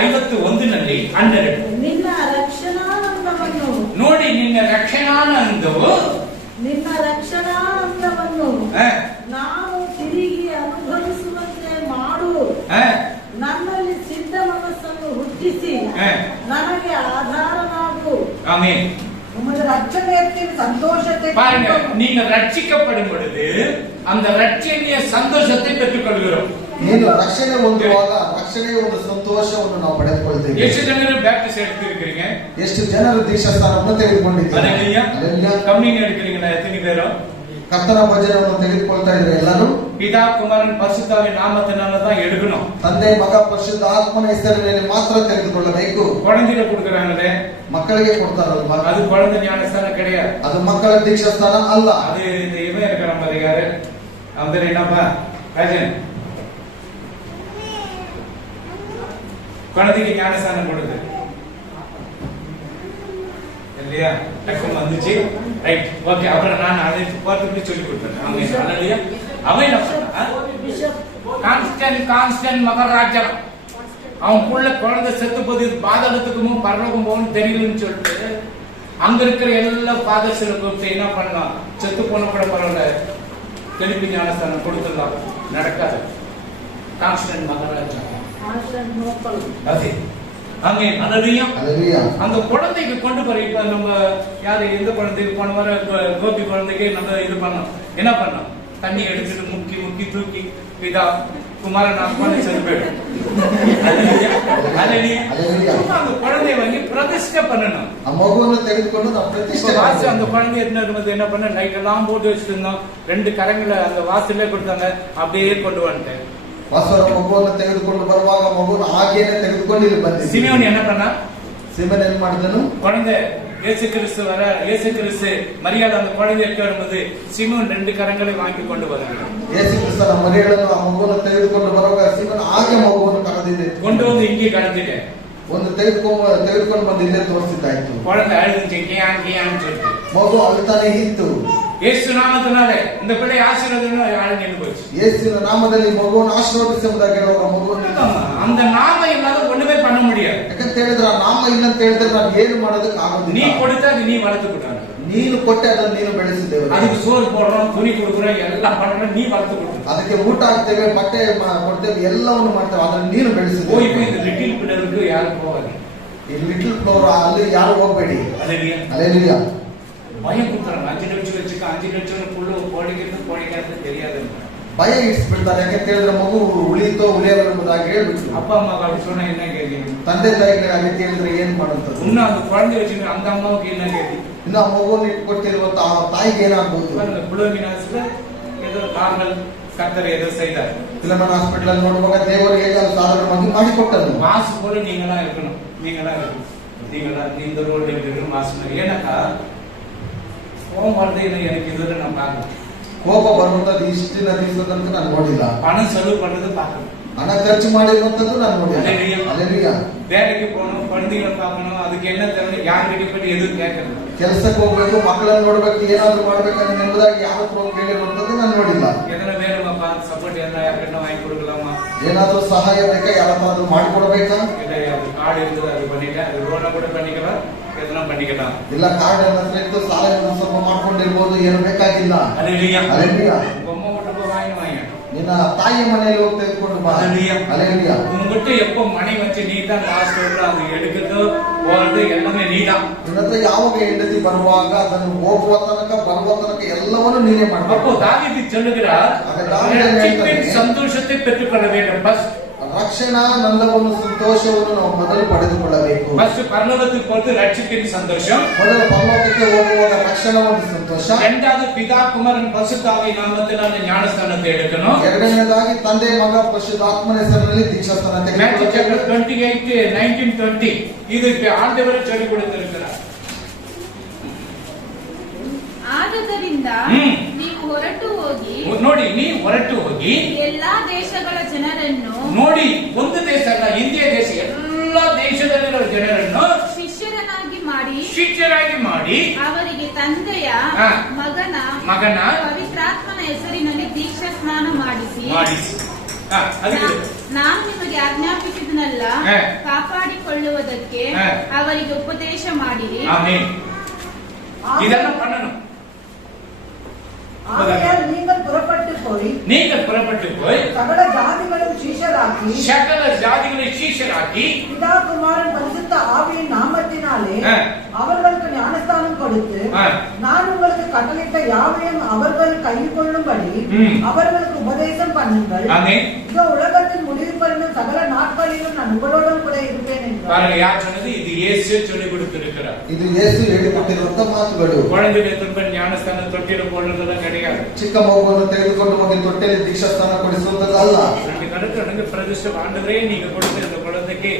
51ನಲ್ಲಿ 12 ನಿನ್ನ ರಕ್ಷಣಾನಂದವನ್ನು ನೋಡಿ, ನಿನ್ನ ರಕ್ಷಣಾನಂದವು ನಿನ್ನ ರಕ್ಷಣಾನಂದವನ್ನು ನಾನು ತಿರುಗಿ ಅನುಭವಿಸುವಂತೆ ಮಾಡು. ನನ್ನಲ್ಲಿ ಸಿದ್ಧ ಮನಸ್ಸನ್ನು ಹುಟ್ಟಿಸಿ ನನಗೆ ಆಧಾರನಾಗು. ஆமென். உமது ரட்சணியத்தின் சந்தோஷத்தை பாருங்க, நீங்க ரட்சிக்கப்படும் பொழுது அந்த ரட்சணிய சந்தோஷத்தை பெற்றுக் கொள்கிறோம். ನೀನು ರಕ್ಷಣೆ ಹೊಂದುವಾಗ ರಕ್ಷಣೆಯ ಒಂದು ಸಂತೋಷವನ್ನು ನಾವು ಪಡೆದುಕೊಳ್ತೇವೆ. ಎಷ್ಟು ಜನರು ಬ್ಯಾಪ್ಟಿಸ್ಟ್ எடுத்துக்கிறீங்க? ಎಷ್ಟು ಜನರು ದೀಕ್ಷಾಸ್ನಾನವನ್ನು ತೆಗೆದುಕೊಂಡಿದ್ದಾರೆ? ஹalleluya. கம்யூனியன் எடுக்கிறீங்களா? எத்தனை பேர்? ಕರ್ತನ ಭಜನವನ್ನು ತೆಗೆದುಕೊಳ್ತಾ ಇದ್ರೆ ಎಲ್ಲರೂ பிதா குமாரன் பரிசுத்தாவின் நாமத்தினால தான் எடுக்கணும். ತಂದೆ ಮಗ ಪರಿಶುದ್ಧ ಆತ್ಮನ ಹೆಸರಿನಲ್ಲಿ ಮಾತ್ರ ತೆಗೆದುಕೊಳ್ಳಬೇಕು. குழந்தைகளை கொடுக்கறாங்களே, ಮಕ್ಕಳಿಗೆ ಕೊಡ್ತಾರಲ್ಲ, அது குழந்தை ஞானஸ்தானம் கிடையாது. ಅದು ಮಕ್ಕಳ ದೀಕ್ಷಾಸ್ನಾನ ಅಲ್ಲ. அது இந்த இவன் இருக்கிறான் பாரு, யாரு அவன் என்னப்பா ராஜன், குழந்தைக்கு ஞானஸ்தானம் கொடுத்து இல்லையா? டக்குன்னு வந்துச்சு. Right, okay. அப்புறம் நான் அதை பார்த்துட்டு சொல்லி கொடுத்தேன். அவங்க அல்லையா, அவன் என்ன பண்ணா கான்ஸ்டன்ட் மகராஜன் அவன் புள்ள குழந்தை செத்து போது பாதாளத்துக்கு முன் பரலோகம் போகணும்னு தெரியலன்னு சொல்லிட்டு அங்க இருக்கிற எல்லா பாதர்களுக்கும் என்ன பண்ணலாம், செத்து போன கூட பரவாயில்ல, திருப்பி ஞானஸ்தானம் கொடுத்துடலாம். நடக்காது. கான்ஸ்டன்ட் மகராஜா அது ஆமென். ஹalleluya. அந்த குழந்தைக்கு கொண்டு போற, இப்ப நம்ம யாரு எந்த குழந்தைக்கு போன வர கோபி குழந்தைக்கு நம்ம இது பண்ணோம், என்ன பண்ணோம், தண்ணி எடுத்துட்டு முக்கி முக்கி தூக்கி பிதா குமாரன் ஆத்மாவை செலுத்தணும். அந்த குழந்தைய வாங்கி பிரதிஷ்டை பண்ணணும். மகனை ತೆಗೆದುಕೊಂಡು ನಾವು ಪ್ರತಿಷ್ಠೆ வாசல் அந்த குழந்தை என்ன பண்ண, லைட் எல்லாம் போட்டு வச்சிருந்தோம். 2 கரங்களை அந்த வாசல்ல கொடுத்தாங்க, அப்படியே கொண்டு வந்துட்டேன். ವಾಸರ ಮಗುವನ್ನು ತೆಗೆದುಕೊಂಡು ಬರುವಾಗ ಮಗುವನ್ನು ಹಾಗೇನೆ ತೆಗೆದುಕೊಂಡು ಇಲ್ಲಿ ಬಂದಿದ್ದ. ಸಿಮಿಯೋನ್ என்ன பண்ணா, ಸಿಮನ್ ಏನು ಮಾಡಿದನು, குழந்தை இயேசு கிறிஸ்து வர, இயேசு கிறிஸ்து மரியாதை அந்த குழந்தை எடுத்து வரும்போது சிமியோன் 2 கரங்களை வாங்கி கொண்டு வந்தாங்க. ಯೇಸು ಕ್ರಿಸ್ತನ ಮರಿಯಳನ್ನು ಆ ಮಗುವನ್ನು ತೆಗೆದುಕೊಂಡು ಬರುವಾಗ ಸಿಮನ್ ಹಾಗೆ ಮಗುವನ್ನು ಕರೆದಿದ್ದೆ, கொண்டு வந்து இங்கே கடத்திட்டேன். ಒಂದು ತೆಗೆದುಕೊಂಡು ಬಂದು ಇಲ್ಲೇ ತೋರಿಸಿದ್ದಾಯ್ತು. குழந்தை அழுதுச்சு, கியான் கியான்னு சொல்லிட்டு. ಮಗು ಅಳುತ್ತಾನೆ ಇತ್ತು. இயேசு நாமத்தினால இந்த பிள்ளை ஆசீர்வாதம் யாரும் நின்று போச்சு. ಯೇಸುವಿನ ನಾಮದಲ್ಲಿ ಮಗುವನ್ನು ಆಶೀರ್ವದಿಸುವುದಾಗಿ ಹೇಳುವಾಗ ಮಗುವನ್ನು அந்த நாமம் இல்லாத ஒண்ணுமே பண்ண முடியாது. ಯಾಕಂತ ಹೇಳಿದ್ರೆ ಆ ನಾಮ ಇಲ್ಲ ಅಂತ ಹೇಳಿದ್ರೆ ನಾನು ಏನು ಮಾಡೋದಕ್ಕೆ ಆಗೋದಿಲ್ಲ. நீ கொடுத்தா நீ வளர்த்து கொடுத்தாங்க, ನೀನು ಕೊಟ್ಟೆ ಅದನ್ನು ನೀನು ಬೆಳೆಸಿದ್ದೇವೆ. அதுக்கு சோறு போடுறோம், துணி கொடுக்குறோம், எல்லாம் பண்றோம், நீ வளர்த்து கொடுத்த. ಅದಕ್ಕೆ ಊಟ ಹಾಕ್ತೇವೆ, ಬಟ್ಟೆ ಕೊಡ್ತೇವೆ, ಎಲ್ಲವನ್ನು ಮಾಡ್ತೇವೆ, ಅದನ್ನು ನೀನು ಬೆಳೆಸಿದ್ದೇವೆ. போய் போய் இந்த லிட்டில் பிள்ளைகளுக்கு யாரும் போகாது. ಈ ಲಿಟಲ್ ಫ್ಲವರ್ ಅಲ್ಲಿ ಯಾರು ಹೋಗ್ಬೇಡಿ. அல்லேலூயா. அல்லேலூயா. பயம் கொடுக்குறாங்க. 5 லட்சம் வச்சுக்க, 5 லட்சம் புள்ள போடிக்கிறது தெரியாது. ಭಯ ಇಡಿಸ್ಬಿಡ್ತಾರೆ. ಯಾಕಂತ ಹೇಳಿದ್ರೆ ಮಗು ಉಳಿತೋ ಉಳಿಯಲ್ಲ ಎಂಬುದಾಗಿ ಹೇಳ್ಬಿಟ್ಟು அப்பா அம்மா அப்படி சொன்னா என்ன கேட்கணும்? ತಂದೆ ತಾಯಿಗಳಿಗೆ ಆ ರೀತಿ ಹೇಳಿದ್ರೆ ಏನ್ ಮಾಡುತ್ತದೆ? இன்னும் அந்த குழந்தை வச்சுக்க, அந்த அம்மாவுக்கு என்ன கேட்கும்? ಇನ್ನು ಆ ಮಗುವನ್ನು ಇಟ್ಕೊಟ್ಟಿರುವಂತ ಆ ತಾಯಿಗೆ ಏನಾಗ್ಬೋದು? புலோமினாஸ்ல ஏதோ நார்மல் கர்த்தர் ஏதோ செய்தார். ಫಿಲಮನ್ ಹಾಸ್ಪಿಟಲ್ ಅಲ್ಲಿ ನೋಡುವಾಗ ದೇವರು ಹೇಗೆ ಸಾಧಾರಣವಾಗಿ ಮಾಡಿಕೊಟ್ಟರು. மாசு போல நீங்களா இருக்கணும், நீங்களா இந்த ரோல் இருக்கணும் மாசு. ஏன்னாக்கா கோபம் வருது, எனக்கு இதுல நான் பார்க்கணும். ಕೋಪ ಬರುವಂತದ್ದು ಇಷ್ಟಿನ ದಿವಸದಂತ ನಾನು ನೋಡಿಲ್ಲ. பணம் செலவு பண்றது பார்க்கணும், ಹಣ ಖರ್ಚು ಮಾಡಿರುವಂತದ್ದು ನಾನು ನೋಡಿಲ್ಲ. அல்லேலூயா. வேலைக்கு போகணும், குழந்தைகளை பார்க்கணும், அதுக்கு என்ன தேவை, யார்கிட்ட போய் எதுவும் கேட்கறது. ಕೆಲಸಕ್ಕೆ ಹೋಗ್ಬೇಕು, ಮಕ್ಕಳನ್ನು ನೋಡ್ಬೇಕು, ಏನಾದ್ರು ಮಾಡ್ಬೇಕು ಎಂಬುದಾಗಿ ಯಾವ ಕೇಳಿರುವಂತದ್ದು ನಾನು ನೋಡಿಲ್ಲ. எதனா வேணுமாப்பா, ಸಪೋರ್ಟ್ ಎಲ್ಲ ಯಾಕಂದ್ರೆ ವಾங்கி கொடுக்கலாமா? ಏನಾದ್ರೂ ಸಹಾಯ ಬೇಕಾ? ಯಾರಾದ್ರೂ ಮಾಡಿಕೊಡ್ಬೇಕಾ? இல்ல அது கார்டு இருக்குது அது பண்ணிக்க, அது ಲೋನ್ ಕೂಡ பண்ணிக்கலாம், எதனா பண்ணிக்கலாம். ಇಲ್ಲ ಕಾರ್ಡ್ ಏನಾದ್ರೂ ಇತ್ತು ಸಾಲ ಸ್ವಲ್ಪ ಮಾಡ್ಕೊಂಡಿರ್ಬೋದು, ಏನು ಬೇಕಾಗಿಲ್ಲ. அல்லேலூயா. அல்லேலூயா. பொம்மை மட்டும் வாங்கி ನಿನ್ನ ತಾಯಿ ಮನೆಯಲ್ಲಿ ಹೋಗಿ ತೆಗೆದುಕೊಂಡು ಬಾ. அல்லேலூயா. உங்ககிட்ட எப்போ மணி வச்சு நீ தான் லாஸ்ட் வரல, அது எடுக்கிறது போறது எல்லாமே நீ தான். ನಿನ್ನತ್ರ ಯಾವಾಗ ಹೆಂಡತಿ ಬರುವಾಗ ಅದನ್ನು ಹೋಗುವ ತನಕ ಬರುವ ತನಕ ಎಲ್ಲವನ್ನೂ ನೀನೇ ಮಾಡಬೇಕು. அப்போ தாவீது சொல்லுகிறார், ரட்சிப்பின் சந்தோஷத்தை பெற்றுக்கொள்ள வேண்டும். ஃபர்ஸ்ட் ರಕ್ಷಣಾ ನಂದವನ್ನು ಸಂತೋಷವನ್ನು ನಾವು ಮೊದಲು ಪಡೆದುಕೊಳ್ಳಬೇಕು. ಫಸ್ಟ್ ಪರಲೋಕಕ್ಕೆ ಹೋಗಿ ರಕ್ಷಿಪಿನ ಸಂತೋಷ, ಮೊದಲು ಪರಲೋಕಕ್ಕೆ ಹೋಗುವಾಗ ರಕ್ಷಣಾ ಒಂದು ಸಂತೋಷ. இரண்டாவது பிதா குமாரன் பரிசுத்தாவி நாமத்தினால ஞானஸ்தானத்தை எடுக்கணும். ಎರಡನೇದಾಗಿ ತಂದೆ ಮಗ ಪರಿಶುದ್ಧಾತ್ಮನ ಹೆಸರಿನಲ್ಲಿ ದೀಕ್ಷಾಸ್ನಾನ ತೆಗೆದುಕೊಳ್ಳಬೇಕು. 28:19-20 ಇದು ಆಂಡವರು சொல்லிக் கொடுத்திருக்கிறார். ಆದುದರಿಂದ ನೀವು ಹೊರಟು ಹೋಗಿ, ನೋಡಿ ನೀ ಹೊರಟು ಹೋಗಿ ಎಲ್ಲಾ ದೇಶಗಳ ಜನರನ್ನು, ನೋಡಿ ಒಂದು ದೇಶ ಅಲ್ಲ, ಇಂಡಿಯಾ ದೇಶ ಎಲ್ಲಾ ದೇಶದಲ್ಲಿರುವ ಜನರನ್ನು ಶಿಷ್ಯರಾಗಿ ಮಾಡಿ ಅವರಿಗೆ ತಂದೆಯ ಮಗನ ಪವಿತ್ರಾತ್ಮನ ಹೆಸರಿನಲ್ಲಿ ದೀಕ್ಷಾ ಸ್ನಾನ ಮಾಡಿಸಿ ನಾನು ನಿಮಗೆ ಆಜ್ಞಾಪಿಸಿದನಲ್ಲ ಕಾಪಾಡಿಕೊಳ್ಳುವುದಕ್ಕೆ ಅವರಿಗೆ ಉಪದೇಶ ಮಾಡಿರಿ. இதெல்லாம் பண்ணணும். ஆகையால் நீங்கள் புறப்பட்டு போய் சகல ஜாதிகளையும் சீஷராக்கி பிதா குமாரன் பரிசுத்த ஆவியின் நாமத்தினாலே அவர்களுக்கு ஞானஸ்தானம் கொடுத்து நான் உங்களுக்கு கட்டளையிட்ட யாவையும் அவர்கள் கைக்கொள்ளும்படி அவர்களுக்கு உபதேசம் பண்ணுங்கள். இதோ உலகத்தின் முடிவு பரிந்தும் சகல நாட்களிலும் நான் உங்களோடும் கூட இருப்பேன் என்றார். யார் சொன்னது? இது இயேசு சொல்லிக் கொடுத்திருக்கிறார். ಇದು ಯೇಸು ಹೇಳಿಕೊಟ್ಟಿರುವಂತ ಮಾತುಗಳು. குழந்தைகளை திரும்ப ஞானஸ்தான தொட்டில போடுறதெல்லாம் கிடையாது. ಚಿಕ್ಕ ಮಗುವನ್ನು ತೆಗೆದುಕೊಂಡು ಹೋಗಿ ತೊಟ್ಟೆಯಲ್ಲಿ ದೀಕ್ಷಾಸ್ನಾನ ಕೊಡಿಸುವಂತದ್ದಲ್ಲ. ரெண்டு கருத்து பிரதிஷ்டை ஆண்டவரே நீங்க கொடுத்த இந்த குழந்தைக்கு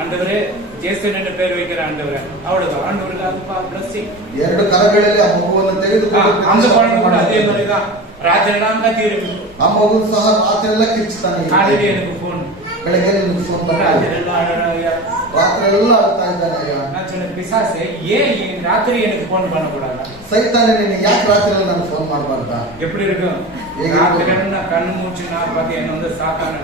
ஆண்டவரே ஜேசன் என்ற பேர் வைக்கிற ஆண்டவரே அவ்வளவுதான். ஆண்டவருக்கு அதுப்பா பிளஸிங். ಎರಡು ಕರಗಳಲ್ಲಿ ಆ ಮಗುವನ್ನು ತೆಗೆದುಕೊಂಡು அந்த குழந்தை கூட அதே மாதிரிதான் ರಾತ್ರಿ எல்லாம் கத்தி இருக்கு. ಆ ಮಗು ಸಹ ರಾತ್ರಿ ಎಲ್ಲ ಕಿರ್ಚ್ತಾನೆ. காலையில எனக்கு போன், ಬೆಳಗ್ಗೆ ನಿಮ್ಗೆ ಫೋನ್ ராத்திரி எல்லாம் அழறாயா, ರಾತ್ರಿ ಎಲ್ಲ ಅಳ್ತಾ ಇದ್ದಾನೆ. நான் சொன்ன பிசாசே ஏன் ராத்திரி எனக்கு போன் பண்ணக்கூடாதா? ಸೈತಾನೆ ನೀನು ಯಾಕೆ ರಾತ್ರಿ ಎಲ್ಲ ನಾನು ಫೋನ್ ಮಾಡಬಾರ್ದಾ? எப்படி இருக்கும்? ராத்திரி நான் கண்ணு மூச்சு நான் பார்த்து என்ன வந்து சாத்தான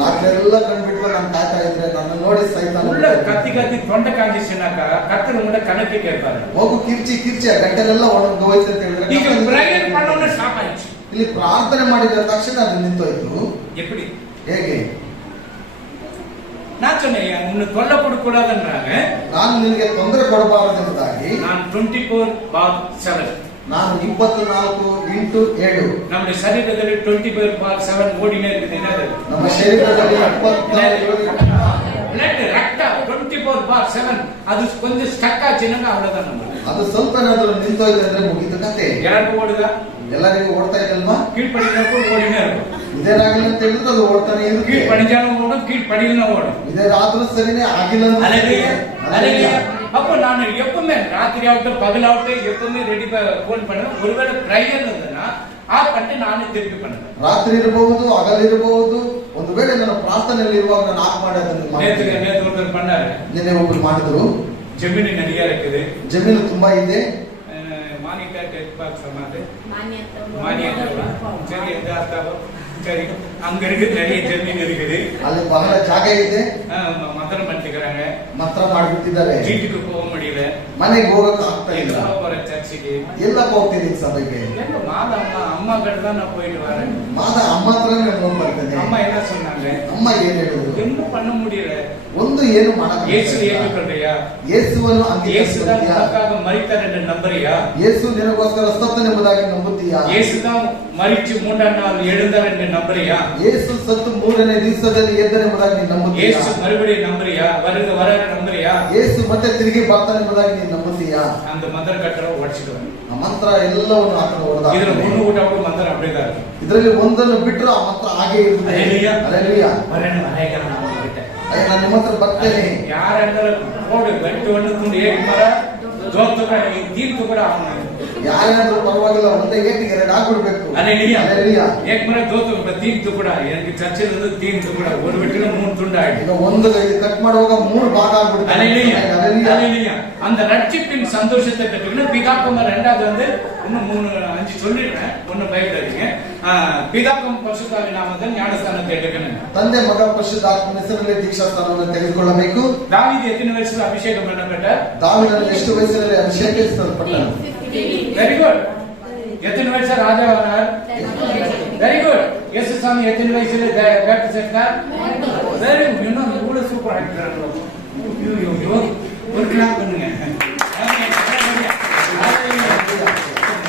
ರಾತ್ರಿ ಎಲ್ಲ ಕಂಡ್ಬಿಟ್ಟು ನಾನು ಕಾಯ್ತಾ ಇದ್ರೆ ನನ್ನ ನೋಡಿ ಸೈತಾನ கத்தி கத்தி தொண்டை காஞ்சிச்சுனாக்கா கத்தர் உங்களை கணக்கு கேட்பாரு. ಮಗು ಕಿರ್ಚಿ ಆ ಗಂಟೆಲ್ಲ ಒಣಗಿ ಹೋಯ್ತು ಅಂತ ಹೇಳಿದ್ರೆ ಈಗ ಪ್ರೇಯರ್ ಮಾಡೋಣ ಸಾಕಾಯ್ತು. ಇಲ್ಲಿ ಪ್ರಾರ್ಥನೆ ಮಾಡಿದ ತಕ್ಷಣ ಅದು ನಿಂತೋಯ್ತು. எப்படி? ಹೇಗೆ? நான் சொன்னேன் உன்னை தொல்லை கொடுக்கூடாதுன்றாங்க. ನಾನು ನಿನಗೆ ತೊಂದರೆ ಕೊಡಬಾರದೆಂಬುದಾಗಿ நான் 24/7 ನಾನು 24/7 நம்முடைய சரீரದಲ್ಲಿ 24/7 ஓடினே இருக்குது. என்னது? ನಮ್ಮ ಶರೀರದಲ್ಲಿ 24 ಬ್ಲಡ್ ರಕ್ತ 24/7 ಅದು ಕೊಂಚ ಸ್ಟಕ್ ಆಚಿನಾಗ ಅவ்வளவுதான். நம்ம ಅದು ಸ್ವಲ್ಪ ಏನಾದರೂ ನಿಂತೋಯ್ತು ಅಂದ್ರೆ ಮುಗಿದ ಕತೆ. ಎಲ್ಲರಿಗೂ ಓಡುದ, ಎಲ್ಲರಿಗೂ ಓಡ್ತಾ ಇದ್ದಲ್ವಾ? ಕೀழ்ಪಡಿನಕ್ಕೂ ಓಡಿನೇ ಇರು. ಇದೇನಾಗಿಲ್ಲ ಅಂತ ಹೇಳಿದ್ರೆ ಅದು ಓಡ್ತಾನೆ ಇರುತ್ತೆ. கீழ்படிஞ்சான ஓடும், கீழ்படியில ஓடும். ಇದೇನಾದ್ರೂ ಸರಿನೇ ಆಗಿಲ್ಲ. அப்போ நான் எப்பவுமே ராத்திரி ஆகட்டும் பகலாகட்டும் எப்பவுமே ரெடி போன் பண்ணுவேன். ஒருவேளை பிரயர் இருந்ததுன்னா ஆஃப் பண்ணிட்டு நானே திருப்பி பண்ணுவேன். ರಾತ್ರಿ ಇರಬಹುದು, ಹಗಲಿರಬಹುದು, ಒಂದು ವೇಳೆ ನಾನು ಪ್ರಾರ್ಥನೆಯಲ್ಲಿ ಇರುವಾಗ ನಾನು ಆಫ್ ಮಾಡಿ ಅದನ್ನು நேத்து ஒருத்தர் பண்ணாரு. ನಿನ್ನೆ ಒಬ್ಬರು ಮಾಡಿದ್ರು. ஜெமினி நிறைய இருக்குது, ಜಮೀನು ತುಂಬಾ ಇದೆ. மானிட்டர் டெக் பாக்ஸ் மாதிரி ಮಾನ್ಯತೆ மானிட்டர் சரி எந்த அர்த்தம் சரி அங்க இருக்கு நிறைய ஜமீன் இருக்குது. ಅಲ್ಲಿ ಬಹಳ ಜಾಗ ಇದೆ. மந்திரம் பண்ணிக்கிறாங்க, ಮಂತ್ರ ಮಾಡಿಬಿಟ್ಟಿದ್ದಾರೆ. வீட்டுக்கு போக முடியல, ಮನೆಗೆ ಹೋಗಕ್ಕೆ ಆಗ್ತಾ ಇಲ್ಲ. போற சர்ச்சுக்கு ಎಲ್ಲಪ್ಪ ಹೋಗ್ತೀನಿ ಸಭೆಗೆ? எங்க மாதா அம்மா கிட்ட தான் நான் போயிட்டு வரேன். ಮಾದ ಅಮ್ಮ ಹತ್ರನೇ ಹೋಗಿ ಬರ್ತೇನೆ. அம்மா என்ன சொன்னாங்க? ಅಮ್ಮ ಏನ್ ಹೇಳಿದ್ರು? என்ன பண்ண முடியல. ಒಂದು ಏನು ಮಾಡಕ್ಕೆ இயேசு ஏற்றுக்கொள்றியா? ಯೇಸುವನ್ನು இயேசு தான் ಅಂಗೀಕರಿಸುತ್ತೀಯಾ? உனக்காக மரித்தார் என்று நம்புறியா? ಯೇಸು ನಿನಗೋಸ್ಕರ ಸತ್ತನೆಂಬುದಾಗಿ ನಂಬುತ್ತೀಯಾ? இயேசு தான் மரிச்சு மூன்றாம் நாள் எழுந்தார் என்று நம்புறியா? ಯೇಸು ಸತ್ತು ಮೂರನೇ ದಿವಸದಲ್ಲಿ ಎದ್ದನೆಂಬುದಾಗಿ ನೀನು ನಂಬುತ್ತೀಯಾ? இயேசு மறுபடியும் நம்புறியா? வர நம்புறியா? ಯೇಸು ಮತ್ತೆ ತಿರುಗಿ ಬರ್ತಾನೆಂಬುದಾಗಿ ನೀನು ನಂಬುತ್ತೀಯಾ? அந்த மந்திர கட்டரை உடைச்சிடுவேன். ಆ ಮಂತ್ರ ಎಲ್ಲವನ್ನು ಆತನ ಹೊಡೆದ. இதுல ஒண்ணு கூட கூட மந்திரம் அப்படிதான் இருக்கு. ಇದರಲ್ಲಿ ಒಂದನ್ನು ಬಿಟ್ಟರು ಆ ಮಂತ್ರ ಹಾಗೆ ಇರುತ್ತದೆ. ஹல்லேலூயா. ಹಲ್ಲೆಲೂಯಾ. வரேன்னு வரையலாம் நான் உங்ககிட்ட. ಅಯ್ಯ ನಾನು ನಿಮ್ಮ ಹತ್ರ ಬರ್ತೇನೆ. ಯಾರಂದ್ರೆ ಕೋಡು ಗಂಟು ಒಂದು ಏಕ್ ಮರ ಜೋತು ಕೂಡ ತೀರ್ತು ಕೂಡ ಅವನು ಯಾರಾದ್ರೂ ಪರವಾಗಿಲ್ಲ, ಒಂದೇ ಏಟಿಗೆ 2 ಹಾಕ್ಬಿಡ್ಬೇಕು. Hallelujah. Hallelujah. एक मरे दो तो तीन टुकड़ा यानी चर्चे में 3 टुकड़ा और बिटने 3 ತುಂಡು ಆಯ್ತು. ಈಗ ಒಂದು ಕಟ್ ಮಾಡುವಾಗ 3 ಭಾಗ ಆಗ್ಬಿಡುತ್ತೆ. Hallelujah. Hallelujah. Hallelujah. அந்த ரட்சிப்பின் சந்தோஷத்தை பெற்றுக்கணும். பிதாக்கும் ரெண்டாவது வந்து இன்னும் 3 5 சொல்லிடுறேன். ஒன்னு பயப்படாதீங்க. பிதாக்கும் பரிசுத்தாவி நாமத்தில் ஞானஸ்தானத்தை எடுக்கணும். ತಂದೆ ಮಗ ಪರಿಶುದ್ಧಾತ್ಮನ ಹೆಸರಿನಲ್ಲಿ ದೀಕ್ಷಾಸ್ನಾನವನ್ನು ತೆಗೆದುಕೊಳ್ಳಬೇಕು. ದಾವೀದ ಎತ್ತಿನ ವಯಸ್ಸಲ್ಲಿ ಅಭಿಷೇಕ ಮಾಡಲ್ಪಟ್ಟ. ದಾವೀದನು ಎಷ್ಟು ವಯಸ್ಸಿನಲ್ಲಿ ಅಭಿಷೇಕಿಸಲ್ಪಟ್ಟನು? Very good. ಎತ್ತಿನ ವಯಸ್ಸ ರಾಜವನಾರ್. Very good. ಯೇಸು ಸ್ವಾಮಿ ಎತ್ತಿನ ವಯಸ್ಸಲ್ಲಿ ಬ್ಯಾಪ್ಟಿಸೆಟ್ಟಾರ್. Very good. ಇನ್ನೊಂದು ಕೂಡ ಸೂಪರ್ ಆಗಿದ್ದಾರೆ. ஐயோ ஒரு கிளாப் பண்ணுங்க.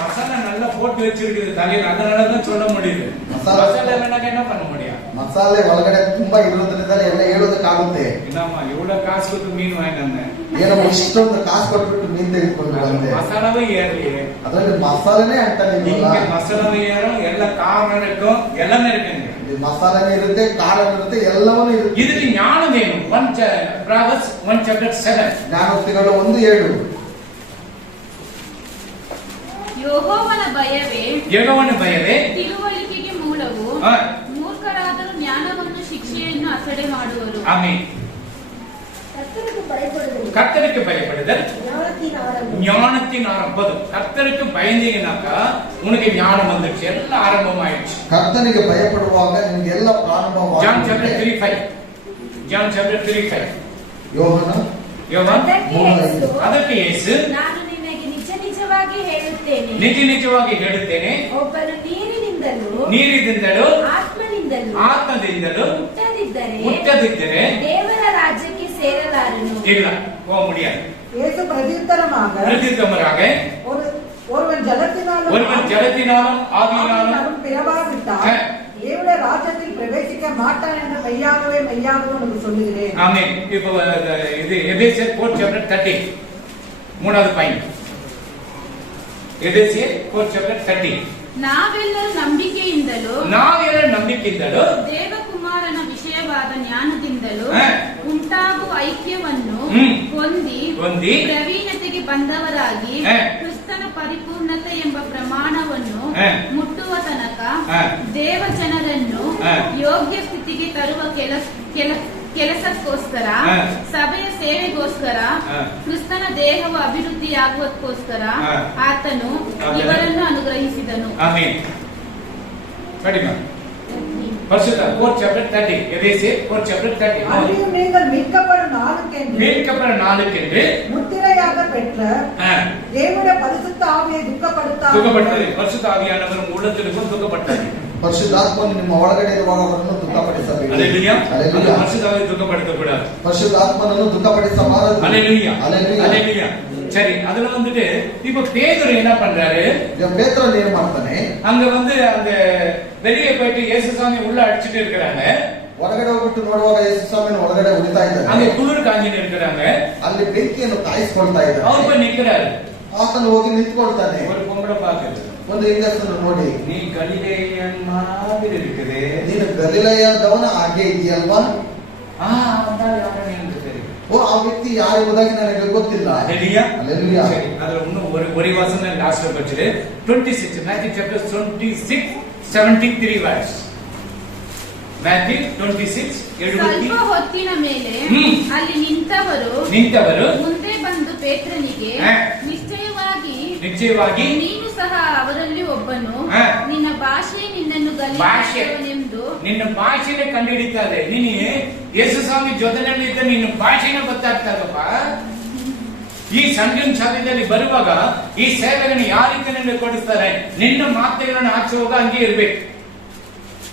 மசாலா நல்லா போட்டு வச்சிருக்குது தலையில, அதனால தான் சொல்ல முடியுது. மசாலா இல்லைன்னா என்ன பண்ண முடியும்? ಮಸಾಲೆ ಒಳಗಡೆ ತುಂಬಾ ಇರೋದ್ರಿಂದ ಎಲ್ಲ ಹೇಳೋದಕ್ಕಾಗುತ್ತೆ. என்னம்மா இவ்வளவு காசு கொடுத்து மீன் வாங்கிட்டு வந்தேன், ಏನೋ ಇಷ್ಟೊಂದು ಕಾಸು ಕೊಟ್ಬಿಟ್ಟು ಮೀನ್ ತೆಗೆದುಕೊಂಡು ಬಂದೆ, மசாலாவே ஏறலையே. ಅದ್ರಲ್ಲಿ ಮಸಾಲೆನೇ ಅಂತಾನೆ இங்க மசாலாவே ஏறும், ಎಲ್ಲ காரம் இருக்கும், எல்லாமே இருக்குங்க. ಮಸಾಲೆನೇ ಇರುತ್ತೆ, ಖಾರ ಇರುತ್ತೆ, ಎಲ್ಲವೂ ಇರುತ್ತೆ. ಇದಕ್ಕೆ ಜ್ಞಾನ ಏನು? 1 Proverbs 1:7 ಜ್ಞಾನೋಕ್ತಿಗಳು 1:7 ಯೆಹೋವನ ಭಯವೇ ತಿಳುವಳಿಕೆಗೆ ಮೂಲವು, ಮೂರ್ಖರಾದರೂ ಜ್ಞಾನವನ್ನು ಶಿಕ್ಷೆಯನ್ನು ಅಸಡೆ ಮಾಡುವರು. ಆಮೆನ್. கர்த்தருக்கு பயப்படுதல் ஞானத்தின் ஆரம்பம். கர்த்தருக்கு பயந்தீங்கன்னாக்கா உனக்கு ஞானம் வந்துச்சு, எல்லாம் ஆரம்பமாயிடுச்சு. ಕರ್ತನಿಗೆ ಭಯಪಡುವಾಗ ನಿಮಗೆ ಎಲ್ಲ ಪ್ರಾರಂಭವಾಗಿದೆ. John chapter 3:5 John chapter 3:5 ಯೋಹಾನ ಅದಕ್ಕೆ ಯೇಸು ನಾನು ನಿನಗೆ ನಿಜವಾಗಿ ಹೇಳುತ್ತೇನೆ, ನಿಜವಾಗಿ ಹೇಳುತ್ತೇನೆ, ಒಬ್ಬನು ನೀರಿನಿಂದಲೂ ಆತ್ಮದಿಂದಲೂ ಮುಟ್ಟದಿದ್ದರೆ ದೇವರ ರಾಜ್ಯಕ್ಕೆ சேரலாரனோ. இல்ல, போக முடியாது. இயேசு பிரதியுத்தரமாக ஒருவன் ஜலத்தினாலும் ஆவியினாலும் பிறவாவிட்டால் தேவனுடைய ராஜ்யத்தில் பிரவேசிக்க மாட்டான் என்று மெய்யாகவே உனக்கு சொல்லுகிறேன். ஆமென். இப்போ இது எபேசியர் 4:30 மூணாவது பாயிண்ட். எபேசியர் 4:30 ನಾವೆಲ್ಲರೂ ನಂಬಿಕೆಯಿಂದಲೂ ದೇವಕುಮಾರನ ವಿಷಯವಾದ ಜ್ಞಾನದಿಂದಲೂ ಉಂಟಾಗುವ ಐಕ್ಯವನ್ನು ಹೊಂದಿ ಪ್ರವೀಣತೆಗೆ ಬಂದವರಾಗಿ ಕ್ರಿಸ್ತನ ಪರಿಪೂರ್ಣತೆ ಎಂಬ ಪ್ರಮಾಣವನ್ನು ಮುಟ್ಟುವ ತನಕ ದೇವ ಜನರನ್ನು ಯೋಗ್ಯ ಸ್ಥಿತಿಗೆ ತರುವ ಕೆಲಸಕ್ಕೋಸ್ಕರ, ಸಭೆಯ ಸೇವೆಗೋಸ್ಕರ, ಕ್ರಿಸ್ತನ ದೇಹವು ಅಭಿವೃದ್ಧಿಯಾಗುವುದಕ್ಕೋಸ್ಕರ ಆತನು ಇವರನ್ನು ಅನುಗ್ರಹಿಸಿದನು. ಆಮೆನ್. ಕಡಿಮೆ பரிசுத்த 4:30 எபேசியர் 4:30 அன்றியும் நீங்கள் மீட்கப்படும் நாளுக்கென்று முத்திரையாக பெற்ற தேவனுடைய பரிசுத்த ஆவியை துக்கப்படுத்தாது. பரிசுத்த ஆவியானவர் உள்ளத்திற்கும் துக்கப்பட்டார். ಪರಿಶುದ್ಧಾತ್ಮನು ನಿಮ್ಮ ಒಳಗಡೆ ಇರುವಾಗ ಅವರನ್ನು ದುಃಖಪಡಿಸಬೇಕು. ಹಲ್ಲೆಲೂಯಾ. ಪರಿಶುದ್ಧ ಆವಿ ದುಃಖಪಡಿಸக்கூடாது. ಪರಿಶುದ್ಧಾತ್ಮನನ್ನು ದುಃಖಪಡಿಸಬಾರದು. ಹಲ್ಲೆಲೂಯಾ. ಹಲ್ಲೆಲೂಯಾ. சரி, அதுல வந்துட்டு இப்ப பேதுரு என்ன பண்றாரு? பேதுரு என்ன ಮಾಡ್ತಾನೆ? அங்க வந்து அந்த வெளியே போயிட்டு இயேசுசாமி உள்ள அடிச்சிட்டு இருக்காங்க. ಹೊರಗಡೆ ಹೋಗ್ಬಿಟ್ಟು ನೋಡುವಾಗ ಯೇಸುಸ್ವಾಮಿನ ಒಳಗಡೆ ಉಳಿತಾ ಇದ್ದಾರೆ. அங்க குளிர் காஞ்சிட்டு இருக்காங்க. ಅಲ್ಲಿ ಬೆಂಕಿಯನ್ನು ಕಾಯಿಸ್ಕೊಳ್ತಾ ಇದ್ದಾರೆ. அவர் போய் நிக்கிறாரு. ಆತನು ಹೋಗಿ ನಿಂತ್ಕೊಳ್ತಾನೆ. ஒரு பொம்பளை பாக்குது. ಒಂದು ಹೆಂಗಸನ್ನು ನೋಡಿ, ನೀ ಗಲಿಲೇಯನ್ ಮಾದಿರಿ ಇರುತ್ತದೆ, ನೀನು ಗಲಿಲಾಯದವನ ಹಾಗೆ ಇದೆಯಲ್ವಾ? ಅಂತ ಯಾರನೇ ಅಂತ ಸರಿ. ಓ, ಆ ವ್ಯಕ್ತಿ ಯಾರು ಎಂಬುದಾಗಿ ನನಗೆ ಗೊತ್ತಿಲ್ಲ. ಹಲ್ಲೆಲೂಯಾ. ಹಲ್ಲೆಲೂಯಾ. ಅದರ ಇನ್ನೂ ஒரு ವಾಸನೆ last ಬಚ್ಚಿದೆ 26 Matthew chapter 26:73 verse. Matthew 26:73. ಸ್ವಲ್ಪ ಹೊತ್ತಿನ ಮೇಲೆ ಅಲ್ಲಿ ನಿಂತವರು ಮುಂದೆ ಬಂದು ಪೇತ್ರನಿಗೆ, ನಿಶ್ಚಯವಾಗಿ ನೀನು ಸಹ ಅವರಲ್ಲಿ ಒಬ್ಬನು, ನಿನ್ನ ಭಾಷೆ ನಿನ್ನನ್ನು ಗಲಿಲಾಯನೆಂದು. ನಿನ್ನ ಭಾಷೆನೇ ಕಂಡುಹಿಡಿತಾರೆ. ನೀನು ಯೇಸುಸ್ವಾಮಿ ಜೊತೆನಲ್ಲಿದ್ದ ನಿನ್ನ ಭಾಷೆನೇ ಗೊತ್ತಾಗ್ತದಪ್ಪ. ಈ ಸಂಘನ್ ಸಭೆಯಲ್ಲಿ ಬರುವಾಗ ಈ ಸೇವೆಗಳನ್ನು ಯಾವ ರೀತಿಯಲ್ಲಿ ಕೊಡಿಸ್ತಾರೆ, ನಿನ್ನ ಮಾತುಗಳನ್ನು ஆச்சுவாக அங்கே இருக்கு.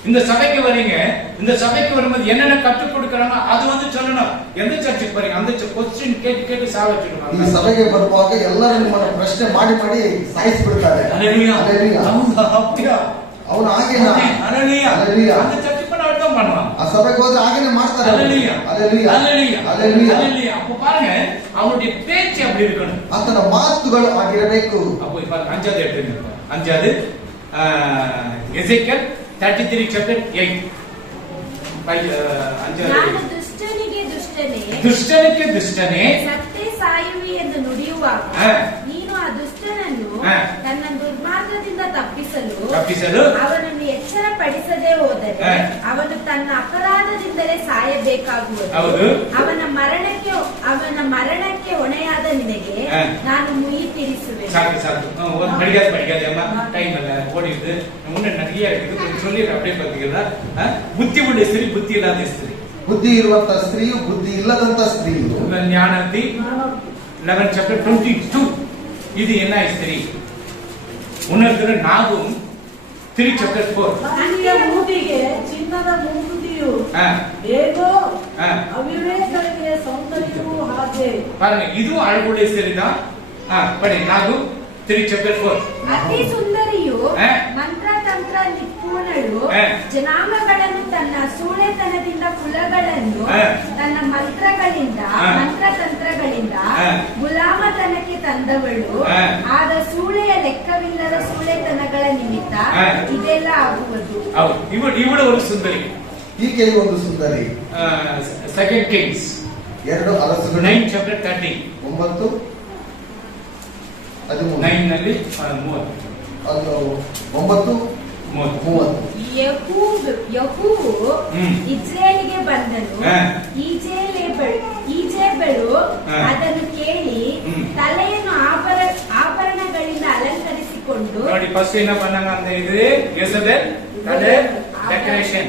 இந்த சபைக்கு வரீங்க, இந்த சபைக்கு வரும்போது என்னென்ன கற்றுக் கொடுக்கறாங்க அது வந்து சொல்லணும். எந்த சர்ச்சுக்கு போறீங்க அந்த क्वेश्चन கேட்டு சாவச்சிடுவாங்க. ಈ ಸಭೆಗೆ ಬರುವಾಗ ಎಲ್ಲರೂ ನಿಮ್ಮನ್ನ ಪ್ರಶ್ನೆ ಮಾಡಿ ಸಾಯಿಸಿಬಿಡ್ತಾರೆ. ஹல்லேலூயா. ஹல்லேலூயா. ಅವನು ಹಾಗೇನಾ? ஹல்லேலூயா. ஹல்லேலூயா. அந்த சர்ச்சுக்கு போனா அர்த்தம் பண்ணுவான். ಆ ಸಭೆಗೆ ಹೋದ್ರೆ ಹಾಗೇನೇ ಮಾಡ್ತಾರೆ. ஹல்லேலூயா. ஹல்லேலூயா. ஹல்லேலூயா. ஹல்லேலூயா. ஹல்லேலூயா. அப்ப பாருங்க அவருடைய பேச்சு அப்படி இருக்கணும். ಆತನ ಮಾತುಗಳು ಆಗಿರಬೇಕು. அப்போ இப்ப அஞ்சாவது எடுத்துங்க. அஞ்சாவது எசேக்கியேல் 33 chapter 8. ನಾನು ದುಷ್ಟನಿಗೆ ದುಷ್ಟನೇ ಸತ್ತೇ ಸಾಯುವಿ ಎಂದು ನುಡಿಯುವಾಗ ನೀನು ಆ ದುಷ್ಟನನ್ನು ತನ್ನ ಅವನನ್ನು ಎಚ್ಚರಪಡಿಸದೆ ಹೋದರೆ ಅವನು ತನ್ನ ಅಪರಾಧದಿಂದಲೇ ಸಾಯಬೇಕಾಗುವುದು. ಅವನ ಮರಣಕ್ಕೆ ಹೊಣೆಯಾದ ನಿನಗೆ ನಾನು ಮುಯಿ ತೀರಿಸುವೆ. ಬುದ್ಧಿ ಉಳ್ಳ ಸ್ತ್ರೀ, ಬುದ್ಧಿ ಇಲ್ಲದ ಸ್ತ್ರೀ. ಬುದ್ಧಿ ಇರುವಂತ ಸ್ತ್ರೀಯು, ಬುದ್ಧಿ ಇಲ್ಲದಂತ ಸ್ತ್ರೀಯು. ಜ್ಞಾನಂತಿ 11 chapter 22. ಇದು என்ன ஸ்திரீ? ಉನ್ನತರ ನಾವು 3 chapter 4. ನನ್ನ ಮೂತಿಗೆ ಚಿನ್ನದ ಮೂಗುತಿಯು ಹೇಗೋ ಅವಿವೇಕಗಳಿಗೆ ಸೌಂದರ್ಯವೂ ಹಾಗೆ. ಇದು ಅಳಗುಳ್ಳೆ ಸೇರಿದ ಪಡಿ ನಾವು 3 chapter 4. ಅತಿ ಸುಂದರಿಯು ಮಂತ್ರತಂತ್ರ ನಿಪುಣಳು ಜನಾಂಗಗಳನ್ನು ತನ್ನ ಸೂಳೆತನದಿಂದ ಕುಲಗಳನ್ನು ತನ್ನ ಮಂತ್ರತಂತ್ರಗಳಿಂದ ಗುಲಾಮತನಕ್ಕೆ ತಂದವಳು. ಆದ ಸೂಳೆಯ ಲೆಕ್ಕವಿಲ್ಲದ ಸೂಳೆತನಗಳ ನಿಮಿತ್ತ ಇದೆಲ್ಲ ಆಗುವುದು. ಇವಳು ಒಂದು ಸುಂದರಿ, ಈಕೆಯು ಒಂದು ಸುಂದರಿ. 2 Kings 2 ಅರಸುಗಳು 9 chapter 30. 9 ನಲ್ಲಿ 30. ಯೆಹೂವು ಇಸ್ರೇಲಿಗೆ ಬಂದನು. ಈಜೇಬಳು ಅದನ್ನು ಕೇಳಿ ತಲೆಯನ್ನು ಆಭರಣಗಳಿಂದ ಅಲಂಕರಿಸಿಕೊಂಡು ನೋಡಿ ಫಸ್ಟ್ ಏನ ಬಂದಂಗ ಅಂತ ಹೇಳಿದ್ರೆ ಯೆಸಬೆಲ್ ತಲೆ ಡೆಕೋರೇಷನ್,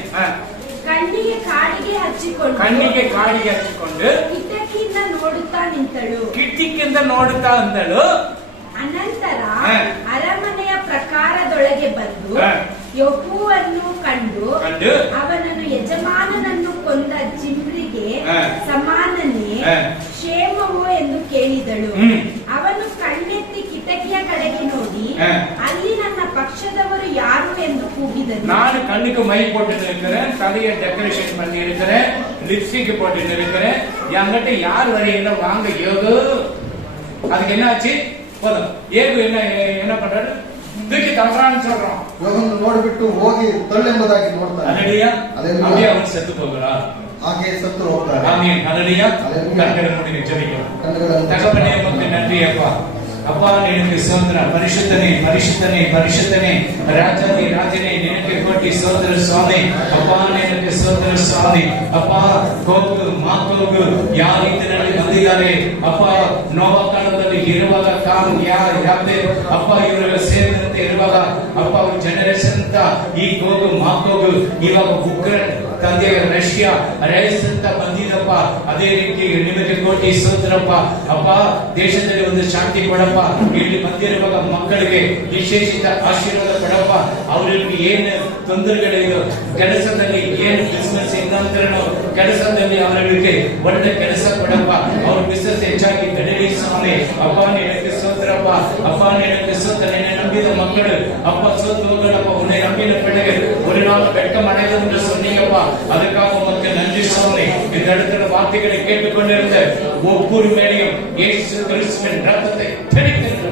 ಕಣ್ಣಿಗೆ ಕಾಡಿಗೆ ಹಚ್ಚಿಕೊಂಡು ಕಿಟಕಿಯಿಂದ ನೋಡುತ್ತಾ ನಿಂತಳು. ಅನಂತರ ಅರಮನೆಯ ಪ್ರಕಾರದೊಳಗೆ ಬಂದು ಯೆಹೂವನ್ನು ಕಂಡು ಅವನನ್ನು ಯಜಮಾನನನ್ನು ಕೊಂದ ಜಿಮ್ರಿಗೆ ಸಮಾನನೇ ಕ್ಷೇಮವೋ ಎಂದು ಕೇಳಿದಳು. ಅವನು ಕಣ್ಣೆತ್ತಿ ಕಿಟಕಿಯ ಕಡೆಗೆ ನೋಡಿ ಅಲ್ಲಿ ನನ್ನ ಪಕ್ಷದವರು ಯಾರು ಎಂದು ಕೂಗಿದನು. ನಾನು ಕಣ್ಣಿಗೆ ಮೈ போட்டுருக்கிறேன், தலைய டெக்கரேஷன் பண்ணி இருக்கிறேன், லிப்ஸ்டிக் போட்டுட்டு இருக்கிறேன், என்கிட்ட யார் வரையில வாங்க யோகு. அதுக்கு என்ன ஆச்சு? போதும். ஏகு என்ன பண்றாரு? தூக்கಿ ತಳ್றான்னு சொல்றோம். ಯೋಗನ್ನು ನೋಡಿಬಿಟ್ಟು ಹೋಗಿ ತಳ್ಳೆಂಬುದಾಗಿ ನೋಡ್ತಾನೆ. ಹಲ್ಲೆಲೂಯಾ. அப்படியே அவன் செத்து போகிறான். ಹಾಗೆ ಸತ್ತು ಹೋಗ್ತಾರೆ. ಆಮೆನ್. ಹಲ್ಲೆಲೂಯಾ. ಕಣ್ಣುಗಳನ್ನು ಮೂಡಿ ಜಪಿக்கலாம். தகப்பனே உமக்கு நன்றி அப்பா. அப்பா ನಿನಗೆ ಸ್ತೋತ್ರ. ಪರಿಶುದ್ಧನೇ ರಾಜಾದಿ ರಾಜನೇ ನಿನಗೆ ಕೋಟಿ ಸ್ತೋತ್ರ ಸ್ವಾಮಿ. ಅಪ್ಪ ನಿನಗೆ ಸ್ತೋತ್ರ ಸ್ವಾಮಿ. ಅಪ್ಪ ಗೋಗು ಮಾಕೋಗು ಯಾವ ರೀತಿಯಲ್ಲಿ ಬಂದಿದ್ದಾರೆ ಅಪ್ಪ. ನೋವ ಕಾಲದಲ್ಲಿ ಇರುವಾಗ ಯಾಪೆ ಅಪ್ಪ ಇವರೆಲ್ಲ ಸೇರಿದಂತೆ ಇರುವಾಗ ಅಪ್ಪ ಅವ್ರ ಜನರೇಷನ್ ಅಂತ ಈ ಗೋಗು ಮಾಕೋಗು ಇವಾಗ ಉಕ್ರೇನ್ ತಂದೆಯ ರಷ್ಯಾ ರೈಸ್ ಅಂತ ಬಂದಿದಪ್ಪ. ಅದೇ ರೀತಿ ನಿಮಗೆ ಕೋಟಿ ಸ್ತೋತ್ರಪ್ಪ. ಅಪ್ಪ ದೇಶದಲ್ಲಿ ಒಂದು ಶಾಂತಿ ಕೊಡಪ್ಪ. ಇಲ್ಲಿ ಬಂದಿರುವಾಗ ಮಕ್ಕಳಿಗೆ ವಿಶೇಷಿತ ಆಶೀರ್ವಾದ ಕೊಡಪ್ಪ. ಅವರಿಗೆ ಏನು ತೊಂದರೆಗಳಿದೆ ಕೆಲಸದಲ್ಲಿ, ಏನು ಬಿಸ್ನೆಸ್ ಇನ್ನೊಂದರನ್ನು ಕೆಲಸದಲ್ಲಿ ಅವರಿಗೆ ಒಳ್ಳೆ ಕೆಲಸ ಕೊಡಪ್ಪ. ಅವ್ರ ಬಿಸ್ನೆಸ್ ಹೆಚ್ಚಾಗಿ ಬೆಳೆಯಲಿ ಸ್ವಾಮಿ. ಅಪ್ಪ ನಿನಗೆ ಸ್ತೋತ್ರಪ್ಪ. ಅಪ್ಪ ನಿನಗೆ ಸ್ತೋತ್ರ. ನಿನ್ನೆ ನಂಬಿದ ಮಕ್ಕಳು ಅಪ್ಪ ಸೋತು ಹೋಗಲಪ್ಪ. உன்னை நம்பின பிள்ளைகள் ஒரு நாள் வெட்கம் அடைவது என்று சொன்னீங்கப்பா. அதுக்காக உமக்கு நன்றி சுவாமி. இந்த இடத்துல வார்த்தைகளை கேட்டுக்கொண்டிருந்த ஒவ்வொரு மேலையும் இயேசு கிறிஸ்துவின் ரத்தத்தை தெளிக்கின்ற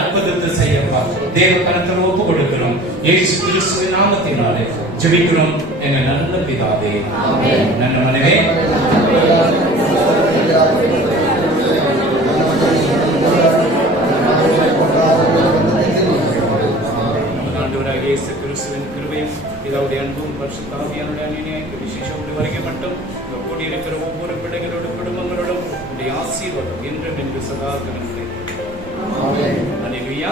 அற்புதத்தை செய்யப்பா. தேவ கரத்தில் ஒப்பு கொடுக்கிறோம். இயேசு கிறிஸ்துவின் நாமத்தினாலே ஜெபிக்கிறோம் எங்க நல்ல பிதாவே. நல்ல மனைவி இயேசு கிறிஸ்துவின் கிருபையும் பிதாவுடைய அன்பும் பரிசுத்த ஆவியானுடைய அன்பினையும் விசேஷம் வரைக்கும் மட்டும் கூடியிருக்கிற ஒவ்வொரு பிள்ளைகளோடும் குடும்பங்களோடும் உடைய ஆசீர்வாதம் என்றும் என்று சதா கலந்து. அல்லேலூயா.